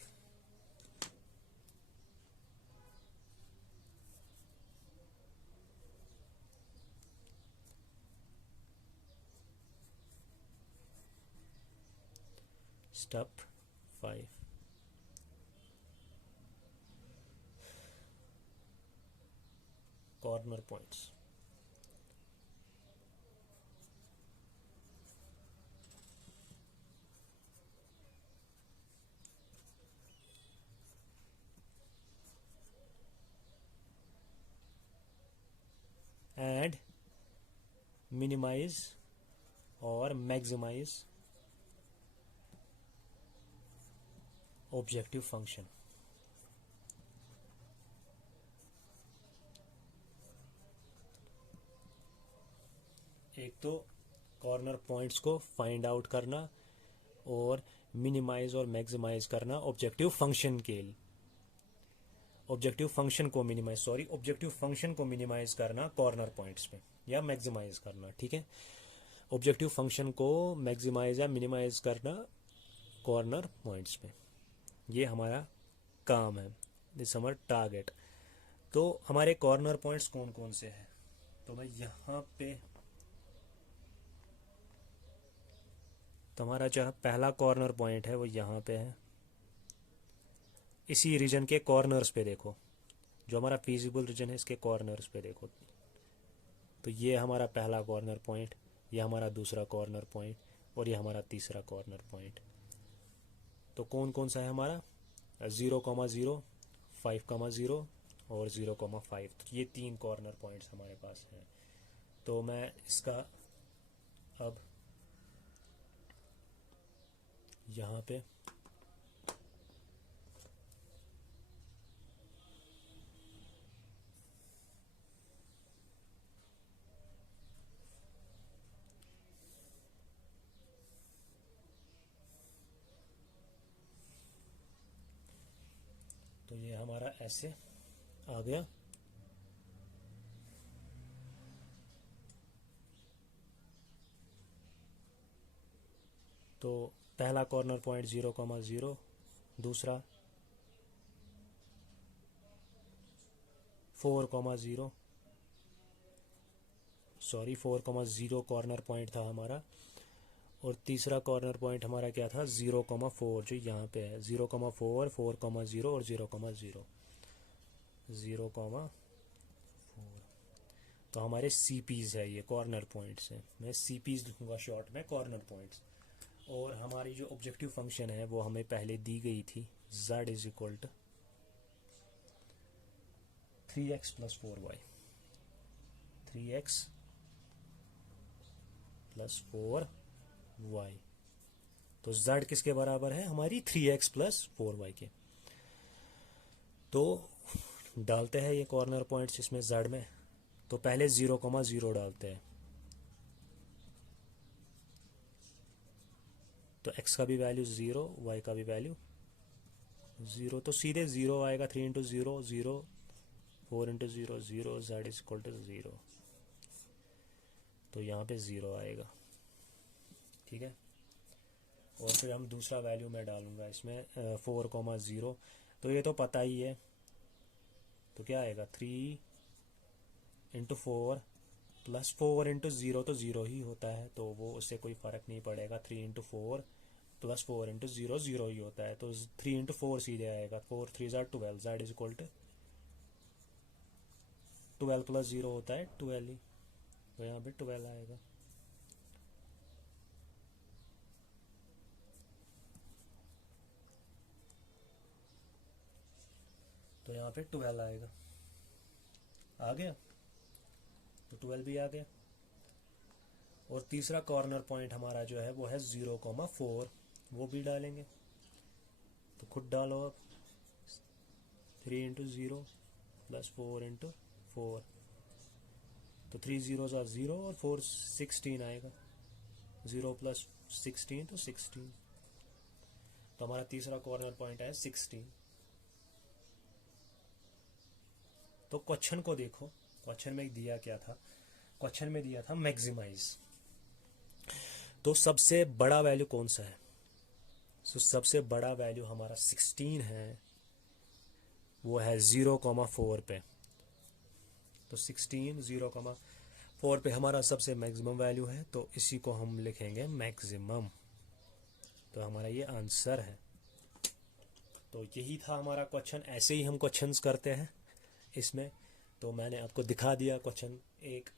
step 5 corner points. And minimize और मैक्सिमाइज ऑब्जेक्टिव फंक्शन। एक तो कॉर्नर पॉइंट्स को फाइंड आउट करना और मिनिमाइज और मैक्सिमाइज करना ऑब्जेक्टिव फंक्शन के लिए, ऑब्जेक्टिव फंक्शन को मिनिमाइज करना कॉर्नर पॉइंट्स पे या मैक्सिमाइज करना। ठीक है, ऑब्जेक्टिव फंक्शन को मैक्सिमाइज या मिनिमाइज करना कॉर्नर पॉइंट्स पे, ये हमारा काम है, दिस हमारा टारगेट। तो हमारे कॉर्नर पॉइंट्स कौन कौन से हैं, तो मैं यहाँ पे, तो हमारा जो पहला कॉर्नर पॉइंट है वो यहाँ पे है। इसी रीजन के कॉर्नर्स पे देखो, जो हमारा फीजिबल रीजन है इसके कॉर्नर्स पे देखो। तो ये हमारा पहला कॉर्नर पॉइंट, ये हमारा दूसरा कॉर्नर पॉइंट और ये हमारा तीसरा कॉर्नर पॉइंट। तो कौन कौन सा है हमारा, 0,0, 5,0 और 0,5। तो ये 3 कॉर्नर पॉइंट्स हमारे पास हैं। तो मैं इसका अब यहाँ पे तो ये हमारा ऐसे आ गया। तो पहला कॉर्नर पॉइंट 0,0, दूसरा 4,0, सॉरी 4,0 कॉर्नर पॉइंट था हमारा, और तीसरा कॉर्नर पॉइंट हमारा क्या था, 0,4 जो यहाँ पे है। 0,4, 4,0 और 0,0, 0,4। तो हमारे CPs है, ये कॉर्नर पॉइंट्स हैं। मैं CPs लिखूँगा शॉर्ट में, कॉर्नर पॉइंट्स। और हमारी जो ऑब्जेक्टिव फंक्शन है वो हमें पहले दी गई थी, z is equal to 3x plus 4y, 3x plus 4y। तो z किसके बराबर है, हमारी 3x प्लस 4y के। तो डालते हैं ये कॉर्नर पॉइंट्स इसमें z में। तो पहले 0,0 डालते हैं। तो x का भी वैल्यू 0, y का भी वैल्यू 0। तो सीधे 0 आएगा, 3 into 0 0, 4 into 0 0, z is equal to 0। तो यहाँ पे 0 आएगा। ठीक है, और फिर हम दूसरा वैल्यू मैं डालूंगा इसमें 4,0। तो ये तो पता ही है, तो क्या आएगा, 3 इंटू 4 प्लस 4 इंटू 0, तो 0 ही होता है, तो वो उससे कोई फ़र्क नहीं पड़ेगा। 3 इंटू 4 प्लस 4 इंटू 0 0 ही होता है, तो 3 इंटू 4 सीधे आएगा, 4 3 ज़ार 12, z is equal to 12 plus 0 होता है 12 ही, तो यहाँ पे 12 आएगा। तो यहाँ पे 12 आएगा, आ गया, तो 12 भी आ गया। और तीसरा कॉर्नर पॉइंट हमारा जो है वो है 0,4, वो भी डालेंगे, तो खुद डालो अब। 3 इंटू 0 प्लस 4 इंटू 4, तो 3 ज़ीरोज़ आर 0 और 4 16 आएगा। 0 प्लस 16 तो 16, तो हमारा तीसरा कॉर्नर पॉइंट है 16। तो क्वेश्चन को देखो, क्वेश्चन में दिया क्या था, क्वेश्चन में दिया था मैक्सिमाइज। तो सबसे बड़ा वैल्यू कौन सा है? तो सबसे बड़ा वैल्यू हमारा 16 है, वो है 0,4 पे। तो 16 0,4 पे हमारा सबसे मैक्सिमम वैल्यू है, तो इसी को हम लिखेंगे मैक्सिमम। तो हमारा ये आंसर है। तो यही था हमारा क्वेश्चन। ऐसे ही हम क्वेश्चंस करते हैं इसमें। तो मैंने आपको दिखा दिया क्वेश्चन एक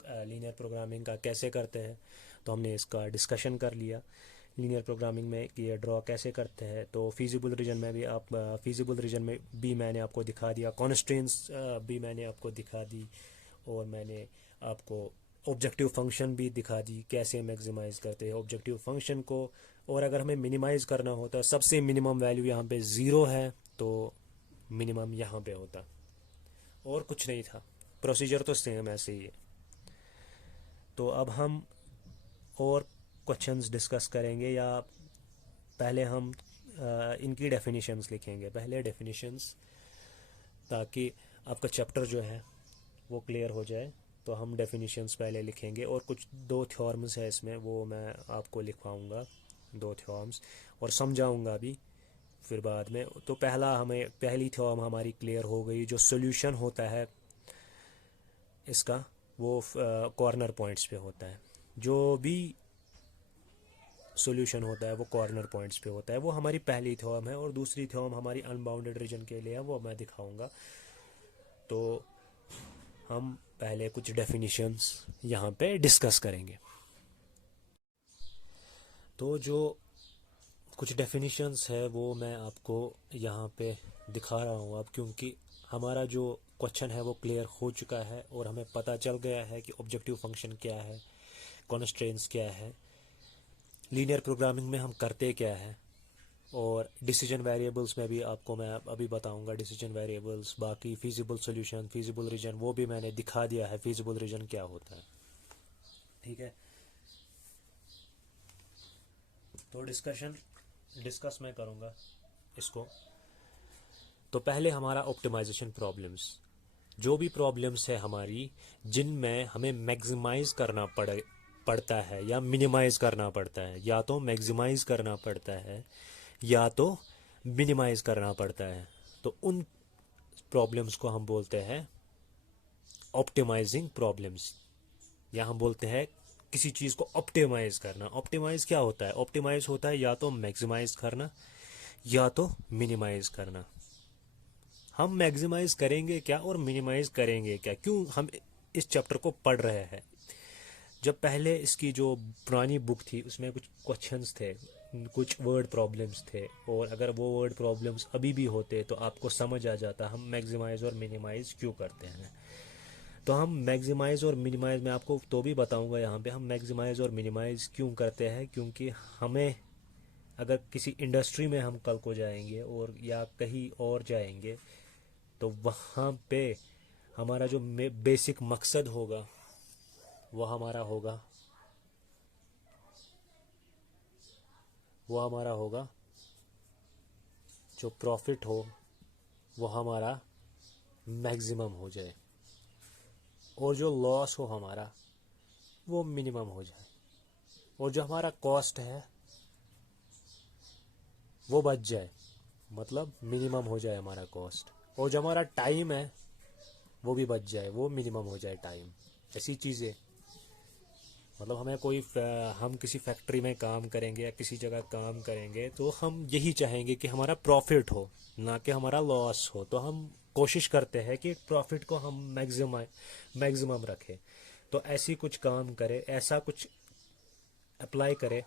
लीनियर प्रोग्रामिंग का कैसे करते हैं, तो हमने इसका डिस्कशन कर लिया। लीनियर प्रोग्रामिंग में कि ये ड्रॉ कैसे करते हैं, तो फिजिबल रीजन में भी फिजिबल रीजन में भी मैंने आपको दिखा दिया, कॉन्स्ट्रेंट्स भी मैंने आपको दिखा दी, और मैंने आपको ऑब्जेक्टिव फंक्शन भी दिखा दी कैसे मैक्सिमाइज करते हैं ऑब्जेक्टिव फंक्शन को। और अगर हमें मिनिमाइज़ करना होता है, सबसे मिनिमम वैल्यू यहाँ पे 0 है, तो मिनिमम यहाँ पे होता, और कुछ नहीं था। प्रोसीजर तो सेम ऐसे ही है। तो अब हम और क्वेश्चंस डिस्कस करेंगे, या पहले हम इनकी डेफिनेशंस लिखेंगे, पहले डेफिनेशंस, ताकि आपका चैप्टर जो है वो क्लियर हो जाए। तो हम डेफिनेशंस पहले लिखेंगे, और कुछ 2 थ्योरम्स है इसमें, वो मैं आपको लिखवाऊंगा, 2 थ्योरम्स, और समझाऊंगा भी फिर बाद में। तो पहली थ्योरम हमारी क्लियर हो गई। जो सोल्यूशन होता है इसका, वो कॉर्नर पॉइंट्स पे होता है। जो भी सॉल्यूशन होता है वो कॉर्नर पॉइंट्स पे होता है, वो हमारी पहली थ्योरम है। और दूसरी थ्योरम हमारी अनबाउंडेड रीजन के लिए है, वो मैं दिखाऊंगा। तो हम पहले कुछ डेफिनेशंस यहाँ पे डिस्कस करेंगे। तो जो कुछ डेफिनेशंस है वो मैं आपको यहाँ पे दिखा रहा हूँ अब, क्योंकि हमारा जो क्वेश्चन है वो क्लियर हो चुका है, और हमें पता चल गया है कि ऑब्जेक्टिव फंक्शन क्या है, कॉन्स्ट्रेंट्स क्या है, लीनियर प्रोग्रामिंग में हम करते क्या है, और डिसीजन वेरिएबल्स में भी आपको मैं अभी बताऊंगा डिसीजन वेरिएबल्स। बाकी फिजिबल सॉल्यूशन, फिजिबल रीजन, वो भी मैंने दिखा दिया है फिजिबल रीजन क्या होता है। ठीक है, तो डिस्कस मैं करूंगा इसको। तो पहले हमारा ऑप्टिमाइजेशन प्रॉब्लम्स, जो भी प्रॉब्लम्स है हमारी जिनमें हमें मैक्सिमाइज करना पड़ता है या मिनिमाइज करना पड़ता है, या तो मैक्सिमाइज करना पड़ता है या तो मिनिमाइज करना पड़ता है, तो उन प्रॉब्लम्स को हम बोलते हैं ऑप्टिमाइजिंग प्रॉब्लम्स, या हम बोलते हैं किसी चीज़ को ऑप्टिमाइज करना। ऑप्टिमाइज क्या होता है? ऑप्टिमाइज होता है या तो मैक्सिमाइज करना या तो मिनिमाइज करना। हम मैक्सिमाइज करेंगे क्या और मिनिमाइज करेंगे क्या, क्यों हम इस चैप्टर को पढ़ रहे हैं? जब पहले इसकी जो पुरानी बुक थी उसमें कुछ क्वेश्चंस थे, कुछ वर्ड प्रॉब्लम्स थे, और अगर वो वर्ड प्रॉब्लम्स अभी भी होते तो आपको समझ आ जाता हम मैक्सिमाइज और मिनिमाइज क्यों करते हैं। तो हम मैक्सिमाइज और मिनिमाइज, मैं आपको तो भी बताऊंगा यहाँ पे हम मैक्सिमाइज और मिनिमाइज क्यों करते हैं। क्योंकि हमें अगर किसी इंडस्ट्री में हम कल को जाएंगे और या कहीं और जाएंगे, तो वहाँ पे हमारा जो बेसिक मकसद होगा वो हमारा होगा जो प्रॉफिट हो वो हमारा मैक्सिमम हो जाए, और जो लॉस हो हमारा वो मिनिमम हो जाए, और जो हमारा कॉस्ट है वो बच जाए, मतलब मिनिमम हो जाए हमारा कॉस्ट, और जो हमारा टाइम है वो भी बच जाए, वो मिनिमम हो जाए टाइम। ऐसी चीज़ें, मतलब हम किसी फैक्ट्री में काम करेंगे या किसी जगह काम करेंगे, तो हम यही चाहेंगे कि हमारा प्रॉफिट हो, ना कि हमारा लॉस हो। तो हम कोशिश करते हैं कि प्रॉफिट को हम मैक्सिमम रखें। तो ऐसी कुछ काम करें, ऐसा कुछ अप्लाई करें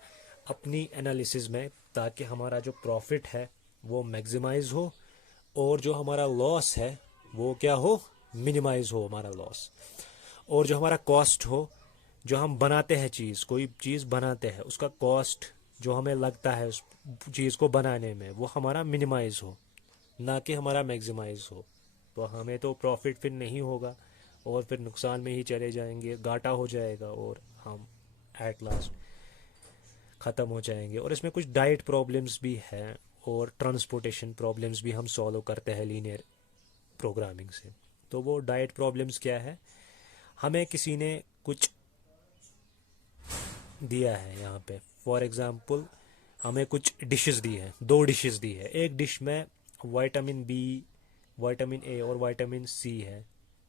अपनी एनालिसिस में, ताकि हमारा जो प्रॉफिट है वो मैक्सिमाइज हो और जो हमारा लॉस है वो क्या हो, मिनिमाइज हो हमारा लॉस। और जो हमारा कॉस्ट हो, जो हम बनाते हैं चीज़, कोई चीज़ बनाते हैं उसका कॉस्ट जो हमें लगता है उस चीज़ को बनाने में, वो हमारा मिनिमाइज हो, ना कि हमारा मैक्सिमाइज हो। तो हमें तो प्रॉफिट फिर नहीं होगा और फिर नुकसान में ही चले जाएंगे, घाटा हो जाएगा और हम एट लास्ट ख़त्म हो जाएंगे। और इसमें कुछ डाइट प्रॉब्लम्स भी हैं और ट्रांसपोर्टेशन प्रॉब्लम्स भी हम सॉल्व करते हैं लीनियर प्रोग्रामिंग से। तो वो डाइट प्रॉब्लम्स क्या है, हमें किसी ने कुछ दिया है यहाँ पे, फॉर एग्ज़ाम्पल हमें कुछ डिशेस दी है, 2 डिशेस दी है। एक डिश में विटामिन बी, विटामिन ए और विटामिन सी है,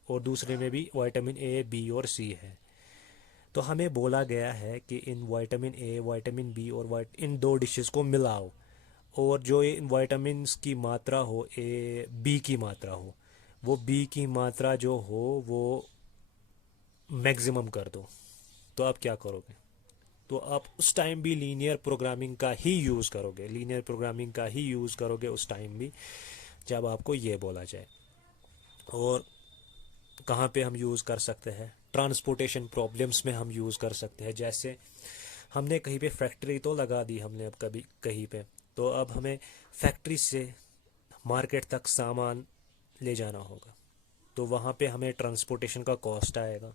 और दूसरे में भी विटामिन ए, बी और सी है। तो हमें बोला गया है कि इन विटामिन ए, विटामिन बी और इन 2 डिशेस को मिलाओ, और जो ये विटामिन की मात्रा हो, बी की मात्रा हो, वो बी की मात्रा जो हो वो मैक्सिमम कर दो। तो आप क्या करोगे? तो आप उस टाइम भी लीनियर प्रोग्रामिंग का ही यूज़ करोगे, लीनियर प्रोग्रामिंग का ही यूज़ करोगे उस टाइम भी जब आपको ये बोला जाए। और कहाँ पे हम यूज़ कर सकते हैं? ट्रांसपोर्टेशन प्रॉब्लम्स में हम यूज़ कर सकते हैं। जैसे हमने कहीं पे फैक्ट्री तो लगा दी हमने अब कभी कहीं पे, तो अब हमें फैक्ट्री से मार्केट तक सामान ले जाना होगा, तो वहाँ पे हमें ट्रांसपोर्टेशन का कॉस्ट आएगा।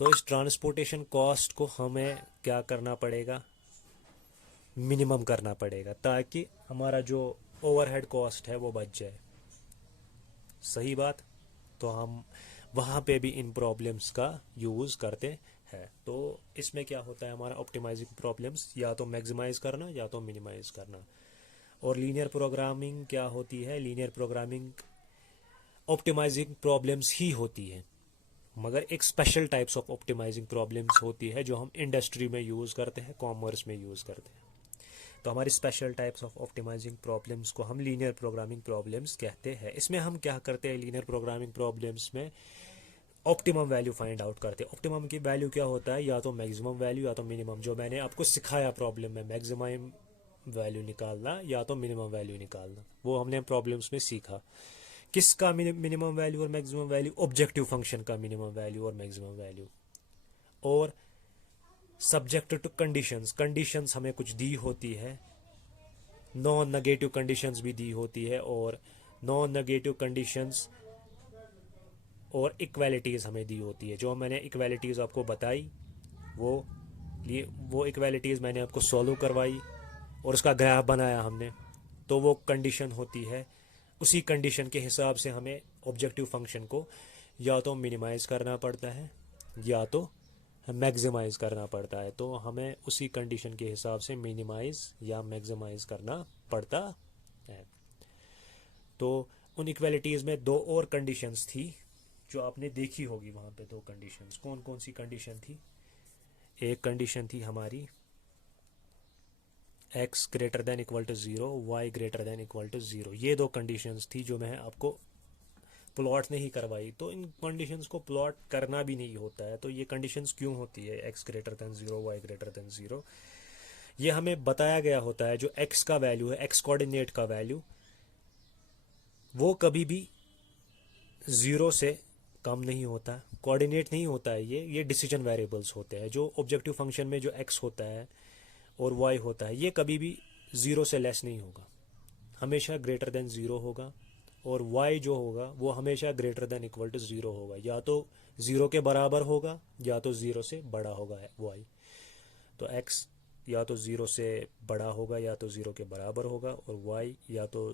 तो इस ट्रांसपोर्टेशन कॉस्ट को हमें क्या करना पड़ेगा, मिनिमम करना पड़ेगा, ताकि हमारा जो ओवरहेड कॉस्ट है वो बच जाए। सही बात। तो हम वहाँ पे भी इन प्रॉब्लम्स का यूज़ करते हैं। तो इसमें क्या होता है, हमारा ऑप्टिमाइजिंग प्रॉब्लम्स या तो मैक्सिमाइज करना या तो मिनिमाइज करना। और लीनियर प्रोग्रामिंग क्या होती है, लीनियर प्रोग्रामिंग ऑप्टिमाइजिंग प्रॉब्लम्स ही होती है, मगर एक special types of optimizing problems होती है जो हम इंडस्ट्री में यूज़ करते हैं, कॉमर्स में यूज़ करते हैं। तो हमारी special types of optimizing problems को हम लीनियर प्रोग्रामिंग प्रॉब्लम्स कहते हैं। इसमें हम क्या करते हैं, लीनियर प्रोग्रामिंग प्रॉब्लम्स में ऑप्टिमम वैल्यू फाइंड आउट करते हैं। ऑप्टिमम की वैल्यू क्या होता है, या तो मैक्सिमम वैल्यू या तो मिनिमम। जो मैंने आपको सिखाया प्रॉब्लम में, मैक्सिमम वैल्यू निकालना या तो मिनिमम वैल्यू निकालना, वो हमने प्रॉब्लम्स में सीखा। किसका मिनिमम वैल्यू और मैक्सिमम वैल्यू? ऑब्जेक्टिव फंक्शन का मिनिमम वैल्यू और मैक्सिमम वैल्यू। और सब्जेक्ट टू कंडीशंस, कंडीशंस हमें कुछ दी होती है, नॉन नेगेटिव कंडीशंस भी दी होती है, और नॉन नेगेटिव कंडीशंस और इक्वालिटीज़ हमें दी होती है। जो मैंने इक्वालिटीज़ आपको बताई, वो वो इक्वालिटीज़ मैंने आपको सॉल्व करवाई और उसका ग्राफ बनाया हमने। तो वो कंडीशन होती है, उसी कंडीशन के हिसाब से हमें ऑब्जेक्टिव फंक्शन को या तो मिनिमाइज़ करना पड़ता है या तो मैक्सिमाइज़ करना पड़ता है। तो हमें उसी कंडीशन के हिसाब से मिनिमाइज़ या मैक्सिमाइज़ करना पड़ता है। तो उन इक्वालिटीज़ में 2 और कंडीशंस थी जो आपने देखी होगी वहाँ पे। 2 कंडीशंस कौन कौन सी कंडीशन थी? एक कंडीशन थी हमारी x greater than equal to 0, y greater than equal to 0। ये 2 कंडीशंस थी जो मैं आपको प्लॉट नहीं करवाई। तो इन कंडीशंस को प्लॉट करना भी नहीं होता है। तो ये कंडीशंस क्यों होती है, x greater then 0, y greater then 0? ये हमें बताया गया होता है जो x का वैल्यू है, x कोऑर्डिनेट का वैल्यू, वो कभी भी 0 से कम नहीं होता, कोऑर्डिनेट नहीं होता है। ये डिसीजन वेरिएबल्स होते हैं। जो ऑब्जेक्टिव फंक्शन में जो x होता है और y होता है, ये कभी भी 0 से लेस नहीं होगा, हमेशा ग्रेटर देन 0 होगा। और y जो होगा वो हमेशा ग्रेटर देन इक्वल टू 0 होगा, या तो 0 के बराबर होगा या तो 0 से बड़ा होगा y। तो x या तो 0 से बड़ा होगा या तो 0 के बराबर होगा, और y या तो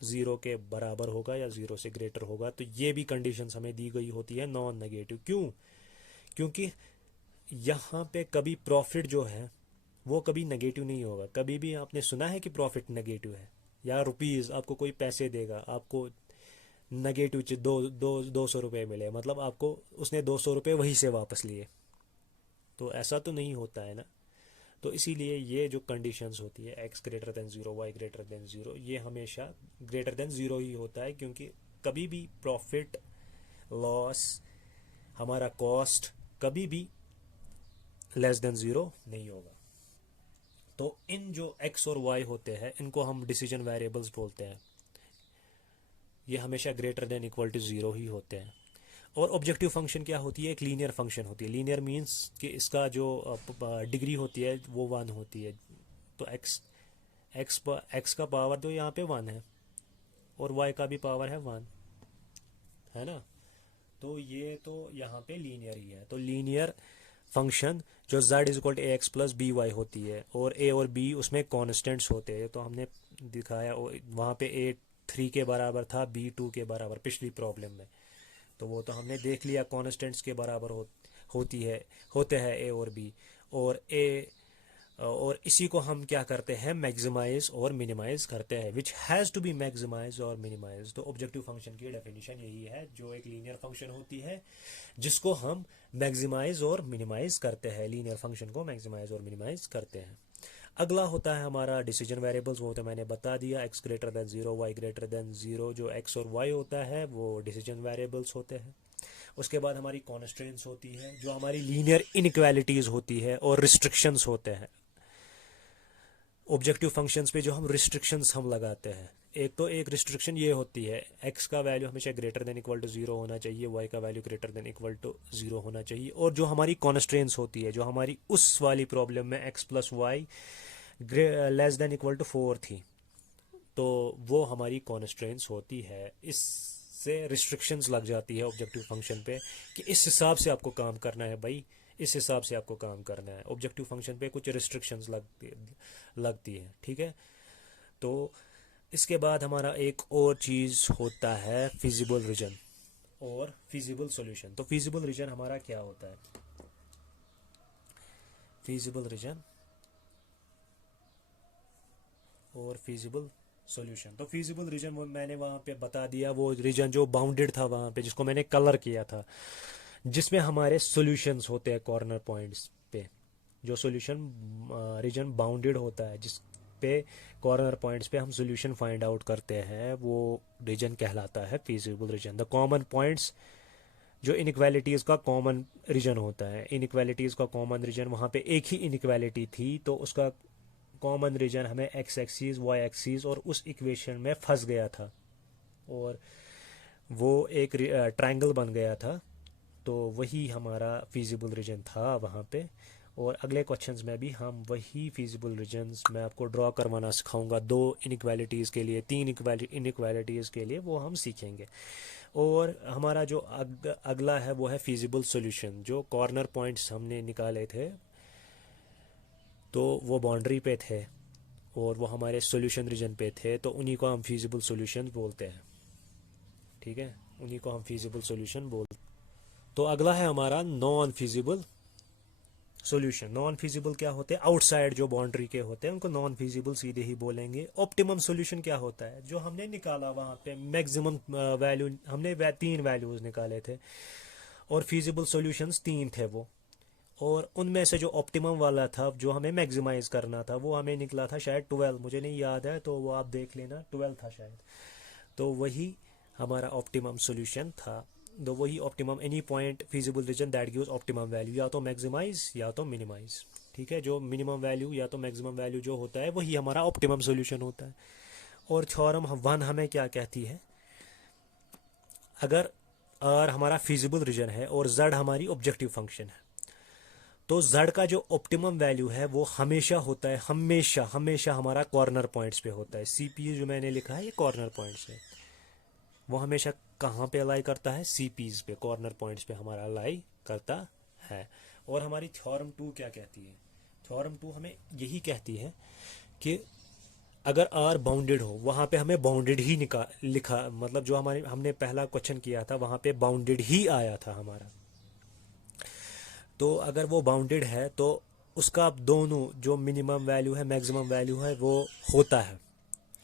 0 के बराबर होगा या 0 से ग्रेटर होगा। तो ये भी कंडीशंस हमें दी गई होती है नॉन नेगेटिव। क्यों? क्योंकि यहाँ पे कभी प्रॉफिट जो है वो कभी नेगेटिव नहीं होगा। कभी भी आपने सुना है कि प्रॉफिट नेगेटिव है? या रुपीज़, आपको कोई पैसे देगा, आपको नेगेटिव 200 रुपये मिले, मतलब आपको उसने 200 रुपये वहीं से वापस लिए, तो ऐसा तो नहीं होता है ना। तो इसीलिए ये जो कंडीशंस होती है x greater than zero, y greater than zero, ये हमेशा ग्रेटर देन ज़ीरो ही होता है, क्योंकि कभी भी प्रॉफिट लॉस, हमारा कॉस्ट कभी भी लेस देन ज़ीरो नहीं होगा। तो इन जो x और y होते हैं इनको हम डिसीजन वेरिएबल्स बोलते हैं, ये हमेशा greater than equal to zero ही होते हैं। और ऑब्जेक्टिव फंक्शन क्या होती है? एक लीनियर फंक्शन होती है। लीनियर मींस कि इसका जो डिग्री होती है वो वन होती है। तो एक्स का पावर तो यहाँ पे वन है और वाई का भी पावर है वन, है ना। तो ये तो यहाँ पे लीनियर ही है। तो लीनियर फंक्शन जो z is equal to a x plus b y होती है, और a और b उसमें कॉन्स्टेंट्स होते हैं। तो हमने दिखाया वहाँ पे a 3 के बराबर था, b 2 के बराबर पिछली प्रॉब्लम में। तो वो तो हमने देख लिया, कॉन्स्टेंट्स के बराबर होते हैं a और b। और इसी को हम क्या करते हैं? मैक्सिमाइज और मिनिमाइज करते हैं, which has to be maximize और मिनिमाइज। तो ऑब्जेक्टिव फंक्शन की डेफिनेशन यही है, जो एक लीनियर फंक्शन होती है जिसको हम मैक्सिमाइज और मिनिमाइज करते हैं, लीनियर फंक्शन को मैक्सिमाइज और मिनिमाइज करते हैं। अगला होता है हमारा डिसीजन वेरिएबल्स, वो तो मैंने बता दिया, x greater than zero, y greater than zero. जो x और y होता है वो डिसीजन वेरिएबल्स होते हैं। उसके बाद हमारी कॉन्स्ट्रेंट्स होती है, जो हमारी लीनियर इनइक्वालिटीज़ होती है और रिस्ट्रिक्शंस होते हैं। ऑब्जेक्टिव फंक्शंस पे जो हम रिस्ट्रिक्शंस हम लगाते हैं, एक रिस्ट्रिक्शन ये होती है, x का वैल्यू हमेशा greater than equal to zero होना चाहिए, y का value greater than equal to zero होना चाहिए। और जो हमारी कॉन्स्ट्रेंट्स होती है, जो हमारी उस वाली प्रॉब्लम में x plus y less than equal to 4 थी, तो वो हमारी कॉन्स्ट्रेंट्स होती है। इससे रिस्ट्रिक्शंस लग जाती है ऑब्जेक्टिव फंक्शन पे कि इस हिसाब से आपको काम करना है भाई, इस हिसाब से आपको काम करना है। ऑब्जेक्टिव फंक्शन पे कुछ रिस्ट्रिक्शंस लगती है, ठीक है। तो इसके बाद हमारा एक और चीज़ होता है फिजिबल रीजन और फिजिबल सॉल्यूशन। तो फिजिबल रीजन हमारा क्या होता है? फिजिबल रीजन और फिजिबल सॉल्यूशन। तो फिजिबल रीजन वो मैंने वहाँ पे बता दिया, वो रीजन जो बाउंडेड था वहाँ पे, जिसको मैंने कलर किया था, जिसमें हमारे सॉल्यूशंस होते हैं कॉर्नर पॉइंट्स पे। जो सॉल्यूशन रीजन बाउंडेड होता है, जिस पे कॉर्नर पॉइंट्स पे हम सॉल्यूशन फाइंड आउट करते हैं, वो रीजन कहलाता है feasible region. The common points, जो इनइक्वालिटीज़ का कॉमन रीजन होता है, इनइक्वालिटीज़ का कॉमन रीजन, वहाँ पे एक ही इनइक्वालिटी थी तो उसका कॉमन रीजन हमें एक्स एक्सीज वाई एक्सीज और उस इक्वेशन में फंस गया था और वो एक ट्रायंगल बन गया था। तो वही हमारा फिजिबल रीजन था वहाँ पे। और अगले क्वेश्चंस में भी हम वही फिजिबल रीजन्स मैं आपको ड्रॉ करवाना सिखाऊंगा, 2 इनइक्वालिटीज़ के लिए, 3 इनइक्वालिटीज़ के लिए, वो हम सीखेंगे। और हमारा जो अगला है वो है फिजिबल सॉल्यूशन। जो कॉर्नर पॉइंट्स हमने निकाले थे तो वो बाउंड्री पे थे और वो हमारे सॉल्यूशन रीजन पे थे, तो उन्हीं को हम फिजिबल सॉल्यूशन बोलते हैं, ठीक है, उन्हीं को हम फिजिबल सॉल्यूशन बोलते हैं। तो अगला है हमारा non feasible solution. Non feasible क्या होते हैं? आउटसाइड जो बाउंड्री के होते हैं उनको नॉन फिजिबल सीधे ही बोलेंगे। ऑप्टिमम सॉल्यूशन क्या होता है? जो हमने निकाला वहाँ पे मैक्सिमम वैल्यू, हमने 3 वैल्यूज निकाले थे और फिजिबल सॉल्यूशंस 3 थे वो, और उनमें से जो ऑप्टिमम वाला था जो हमें मैक्सिमाइज करना था वो हमें निकला था शायद 12, मुझे नहीं याद है, तो वो आप देख लेना, 12 था शायद। तो वही हमारा ऑप्टिमम सॉल्यूशन था। तो वही optimum, any point feasible region that gives optimum value, या तो मैक्सिमाइज या तो मिनिमाइज, ठीक है। जो मिनिमम वैल्यू या तो मैक्सिमम वैल्यू जो होता है वही हमारा ऑप्टिमम सॉल्यूशन होता है। और थ्योरम 1 हमें क्या कहती है? अगर आर हमारा फिजिबल रीजन है और जेड हमारी ऑब्जेक्टिव फंक्शन है, तो z का जो ऑप्टिमम वैल्यू है वो हमेशा होता है, हमेशा हमेशा हमारा कॉर्नर पॉइंट्स पे होता है। CPs जो मैंने लिखा है ये कॉर्नर पॉइंट्स है, वो हमेशा कहाँ पे अलाई करता है? CPs पे, कॉर्नर पॉइंट्स पे हमारा अलाई करता है। और हमारी थ्योरम 2 क्या कहती है? थ्योरम 2 हमें यही कहती है कि अगर R बाउंडेड हो, वहाँ पे हमें बाउंडेड ही लिखा, मतलब जो हमने पहला क्वेश्चन किया था वहाँ पे बाउंडेड ही आया था हमारा। तो अगर वो बाउंडेड है तो उसका दोनों जो मिनिमम वैल्यू है मैक्सिमम वैल्यू है वो होता है,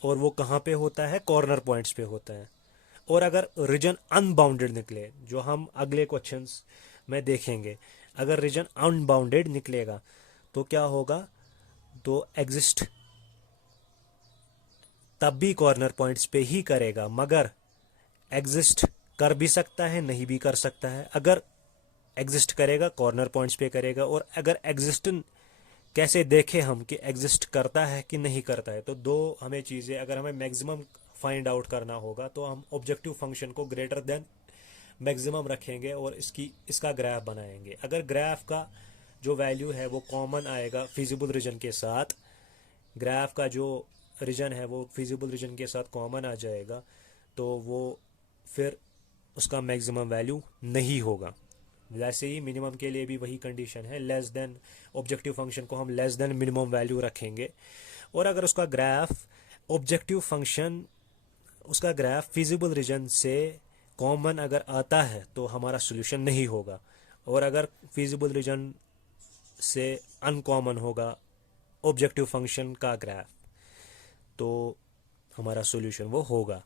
और वो कहाँ पे होता है? कॉर्नर पॉइंट्स पे होता है। और अगर रीजन अनबाउंडेड निकले, जो हम अगले क्वेश्चंस में देखेंगे, अगर रीजन अनबाउंडेड निकलेगा तो क्या होगा? तो एग्जिस्ट तब भी कॉर्नर पॉइंट्स पे ही करेगा, मगर एग्जिस्ट कर भी सकता है, नहीं भी कर सकता है। अगर एग्जिस्ट करेगा कॉर्नर पॉइंट्स पे करेगा, और अगर एग्जिस्ट कैसे देखें हम कि एग्जिस्ट करता है कि नहीं करता है, तो दो हमें चीज़ें, अगर हमें मैक्सिमम फाइंड आउट करना होगा तो हम ऑब्जेक्टिव फंक्शन को ग्रेटर देन मैक्सिमम रखेंगे और इसका ग्राफ बनाएंगे। अगर ग्राफ का जो वैल्यू है वो कॉमन आएगा फिजिबल रीजन के साथ, ग्राफ का जो रीजन है वो फिजिबल रीजन के साथ कॉमन आ जाएगा, तो वो फिर उसका मैक्सिमम वैल्यू नहीं होगा। वैसे ही मिनिमम के लिए भी वही कंडीशन है, लेस देन ऑब्जेक्टिव फंक्शन को हम लेस देन मिनिमम वैल्यू रखेंगे। और अगर उसका ग्राफ ऑब्जेक्टिव फंक्शन उसका ग्राफ फिजिबल रीजन से कॉमन अगर आता है तो हमारा सोल्यूशन नहीं होगा, और अगर फिजिबल रीजन से अनकॉमन होगा ऑब्जेक्टिव फंक्शन का ग्राफ, तो हमारा सोल्यूशन वो होगा।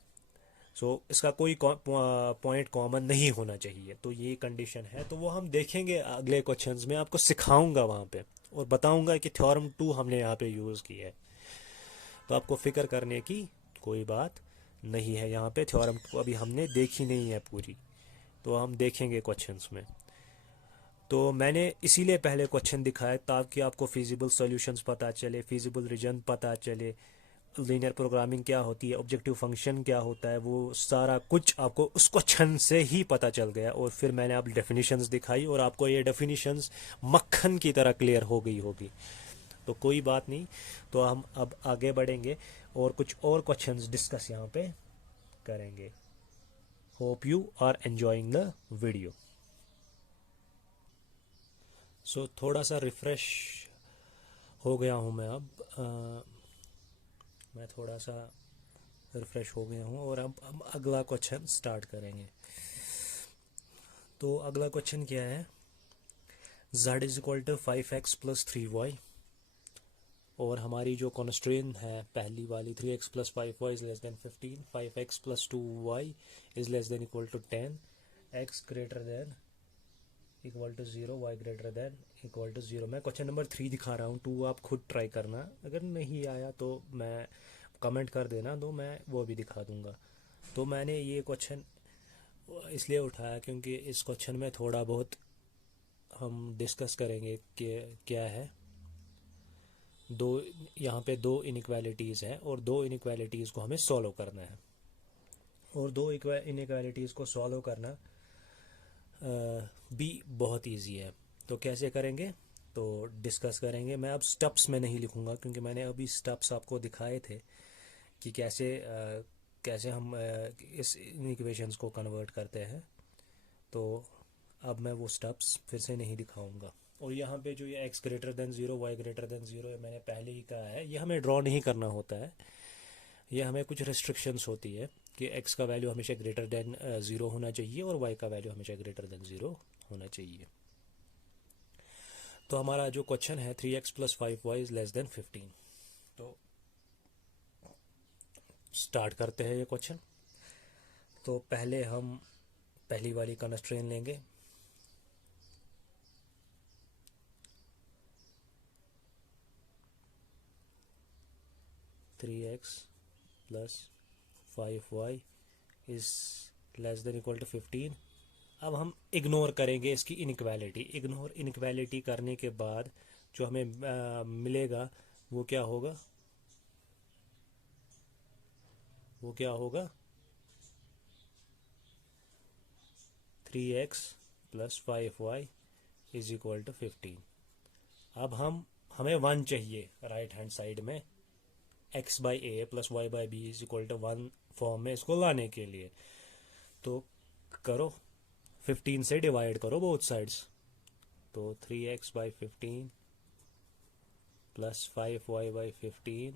इसका कोई पॉइंट कॉमन नहीं होना चाहिए, तो ये कंडीशन है। तो वो हम देखेंगे अगले क्वेश्चंस में, आपको सिखाऊंगा वहाँ पे और बताऊंगा कि थ्योरम 2 हमने यहाँ पे यूज़ किया है। तो आपको फिक्र करने की कोई बात नहीं है, यहाँ पे थ्योरम 2 अभी हमने देखी नहीं है पूरी, तो हम देखेंगे क्वेश्चंस में। तो मैंने इसीलिए पहले क्वेश्चन दिखाया ताकि आपको फिजिबल सॉल्यूशंस पता चले, फिजिबल रीजन पता चले, लीनियर प्रोग्रामिंग क्या होती है, ऑब्जेक्टिव फंक्शन क्या होता है, वो सारा कुछ आपको उस क्वेश्चन से ही पता चल गया। और फिर मैंने आप डेफिनेशंस दिखाई और आपको ये डेफिनेशंस मक्खन की तरह क्लियर हो गई होगी। तो कोई बात नहीं, तो हम अब आगे बढ़ेंगे और कुछ और क्वेश्चंस डिस्कस यहाँ पे करेंगे। Hope you are enjoying the video. थोड़ा सा रिफ़्रेश हो गया हूँ मैं अब, मैं थोड़ा सा रिफ़्रेश हो गया हूँ और अब हम अगला क्वेश्चन स्टार्ट करेंगे। तो अगला क्वेश्चन क्या है, z is equal to 5x plus 3y, और हमारी जो कॉन्स्ट्रेंट है पहली वाली 3x plus 5y is less than 15, 5x plus 2y is less than equal to 10, x greater than equal to 0, y greater than equal to 0। मैं question number 3 दिखा रहा हूँ, 2 आप खुद ट्राई करना, अगर नहीं आया तो मैं कमेंट कर देना, तो मैं वो भी दिखा दूंगा। तो मैंने ये क्वेश्चन इसलिए उठाया क्योंकि इस क्वेश्चन में थोड़ा बहुत हम डिस्कस करेंगे कि क्या है। दो यहाँ पे दो इनइक्वालिटीज़ हैं और दो इनइक्वालिटीज़ को हमें सॉल्व करना है, और दो इनइक्वालिटीज़ को सॉल्व करना भी बहुत इजी है। तो कैसे करेंगे तो डिस्कस करेंगे। मैं अब स्टेप्स में नहीं लिखूंगा क्योंकि मैंने अभी स्टेप्स आपको दिखाए थे कि कैसे हम इस इक्वेशंस को कन्वर्ट करते हैं, तो अब मैं वो स्टेप्स फिर से नहीं दिखाऊंगा। और यहाँ पे जो ये x greater then 0, y greater then 0 मैंने पहले ही कहा है, ये हमें ड्रॉ नहीं करना होता है, ये हमें कुछ रेस्ट्रिक्शंस होती है कि x का वैल्यू हमेशा ग्रेटर देन 0 होना चाहिए और y का वैल्यू हमेशा ग्रेटर देन 0 होना चाहिए। तो हमारा जो क्वेश्चन है 3x plus 5y is less than 15, तो स्टार्ट करते हैं ये क्वेश्चन। तो पहले हम पहली वाली कंस्ट्रेंट लेंगे, three x plus 5y is less than equal to 15। अब हम इग्नोर करेंगे इसकी इनइक्वालिटी। इनइक्वालिटी करने के बाद जो हमें मिलेगा वो क्या होगा, वो क्या होगा 3x plus 5y is equal to 15। अब हमें 1 चाहिए राइट हैंड साइड में, x by a plus y by b is equal to 1 form में इसको लाने के लिए। तो करो 15 से डिवाइड करो बोथ साइड्स, तो 3x by 15 plus 5y by 15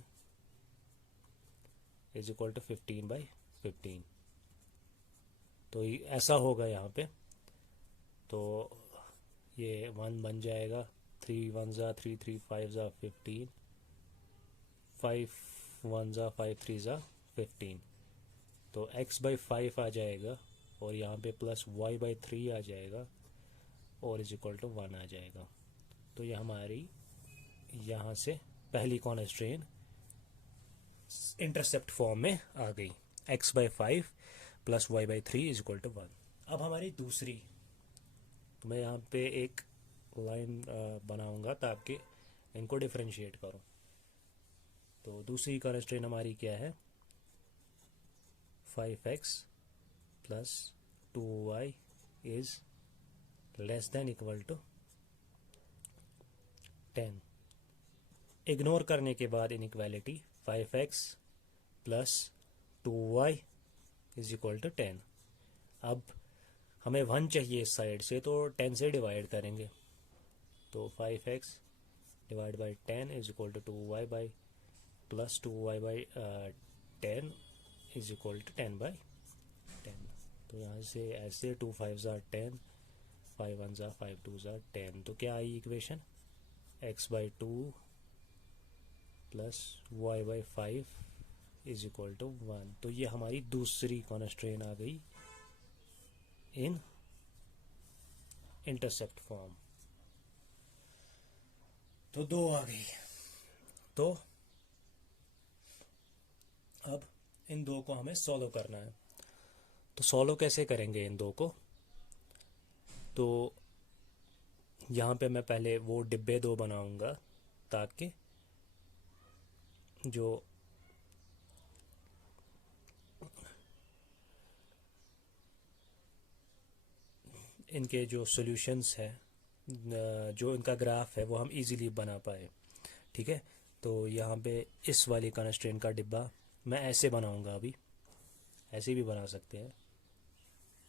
is equal to 15 by 15। तो ऐसा होगा यहाँ पे, तो ये 1 बन जाएगा, 3 1 ज़ा 3 3 5 ज़ा 15, 5 1 ज़ा 5 3 ज़ा 15, तो x बाई 5 आ जाएगा और यहाँ पे प्लस y बाई 3 आ जाएगा और इज इक्वल टू 1 आ जाएगा। तो ये हमारी यहाँ से पहली कॉन्स्ट्रेंट इंटरसेप्ट फॉर्म में आ गई, x/5 plus y/3 is equal to 1। अब हमारी दूसरी, तो मैं यहाँ पे एक लाइन बनाऊंगा ताकि इनको डिफरेंशिएट करूँ। तो दूसरी कॉन्स्ट्रेंट हमारी क्या है, 5x plus 2y is less than equal to 10। Ignore करने के बाद inequality 5x plus 2y is equal to 10। अब हमें 1 चाहिए इस साइड से, तो 10 से डिवाइड करेंगे, तो 5x divide by 10 is equal to 2y by plus 2y by 10 is equal to 10/10। तो यहाँ से ऐसे 2 5s are 10, 5 1s are 5 2s are 10। तो क्या आई equation, x/2 plus y/5 is equal to 1। तो ये हमारी दूसरी कॉन्स्ट्रेंट आ गई इन इंटरसेप्ट फॉर्म। तो 2 आ गई। तो अब इन 2 को हमें सॉल्व करना है। तो सॉल्व कैसे करेंगे इन 2 को, तो यहाँ पे मैं पहले वो डिब्बे 2 बनाऊंगा ताकि जो इनके जो सॉल्यूशंस है, जो इनका ग्राफ है, वो हम इजीली बना पाए। ठीक है, तो यहाँ पे इस वाली कॉन्स्ट्रेंट का डिब्बा मैं ऐसे बनाऊंगा। अभी ऐसे भी बना सकते हैं,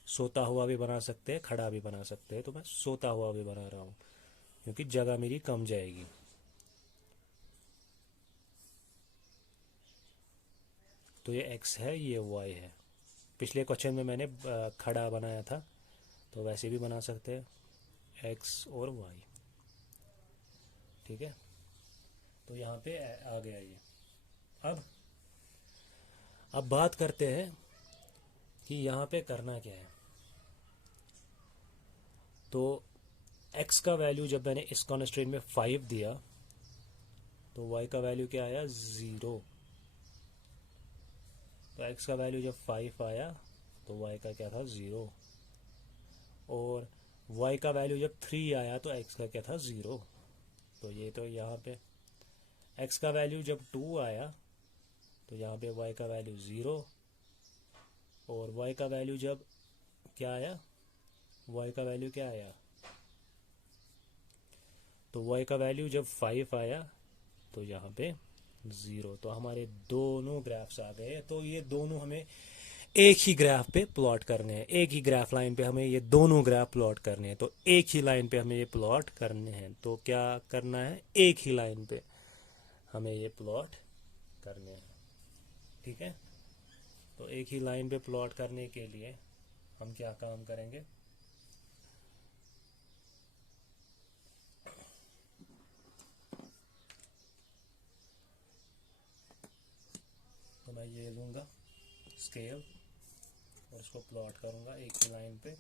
सोता हुआ भी बना सकते हैं, खड़ा भी बना सकते हैं। तो मैं सोता हुआ भी बना रहा हूँ क्योंकि जगह मेरी कम जाएगी। तो ये x है, ये y है। पिछले क्वेश्चन में मैंने खड़ा बनाया था, तो वैसे भी बना सकते हैं, x और y। ठीक है, तो यहाँ पे आ गया ये। अब बात करते हैं कि यहाँ पे करना क्या है। तो x का वैल्यू जब मैंने इस कॉन्स्ट्रेंट में 5 दिया, तो y का वैल्यू क्या आया, 0। तो x का वैल्यू जब 5 आया तो y का क्या था, 0। और y का वैल्यू जब 3 आया तो x का क्या था, 0। तो ये तो यहाँ पे x का वैल्यू जब 2 आया तो यहाँ पे y का वैल्यू 0। और y का वैल्यू जब क्या आया, y का वैल्यू क्या आया, तो y का वैल्यू जब 5 आया तो यहाँ पे 0। तो हमारे दोनों ग्राफ्स आ गए। तो ये दोनों हमें एक ही ग्राफ पे प्लॉट करने हैं, एक ही ग्राफ लाइन पे हमें ये दोनों ग्राफ प्लॉट करने हैं। तो एक ही लाइन पे हमें ये प्लॉट करने हैं। तो क्या करना है, एक ही लाइन पे हमें ये प्लॉट करने हैं। ठीक है, तो एक ही लाइन पे प्लॉट करने के लिए हम क्या काम करेंगे, तो मैं ये लूँगा स्केल और इसको प्लॉट करूँगा एक ही लाइन पे।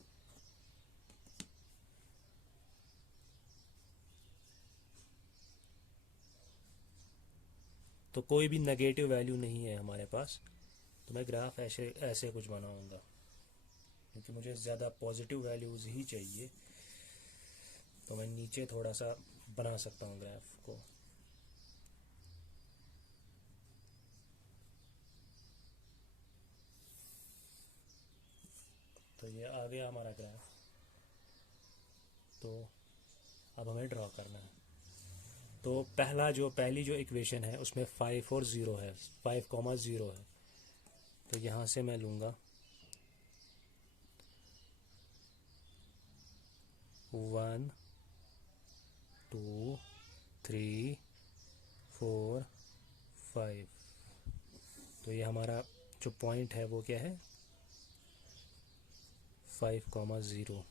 तो कोई भी नेगेटिव वैल्यू नहीं है हमारे पास, तो मैं ग्राफ ऐसे ऐसे कुछ बनाऊँगा क्योंकि मुझे ज़्यादा पॉजिटिव वैल्यूज़ ही चाहिए। तो मैं नीचे थोड़ा सा बना सकता हूँ ग्राफ को। तो ये आ गया हमारा ग्राफ। तो अब हमें ड्रॉ करना है। तो पहली जो इक्वेशन है उसमें 5 और 0 है, 5,0 है। तो यहाँ से मैं लूँगा 1 2 3 4 5। तो ये हमारा जो पॉइंट है वो क्या है, 5,0।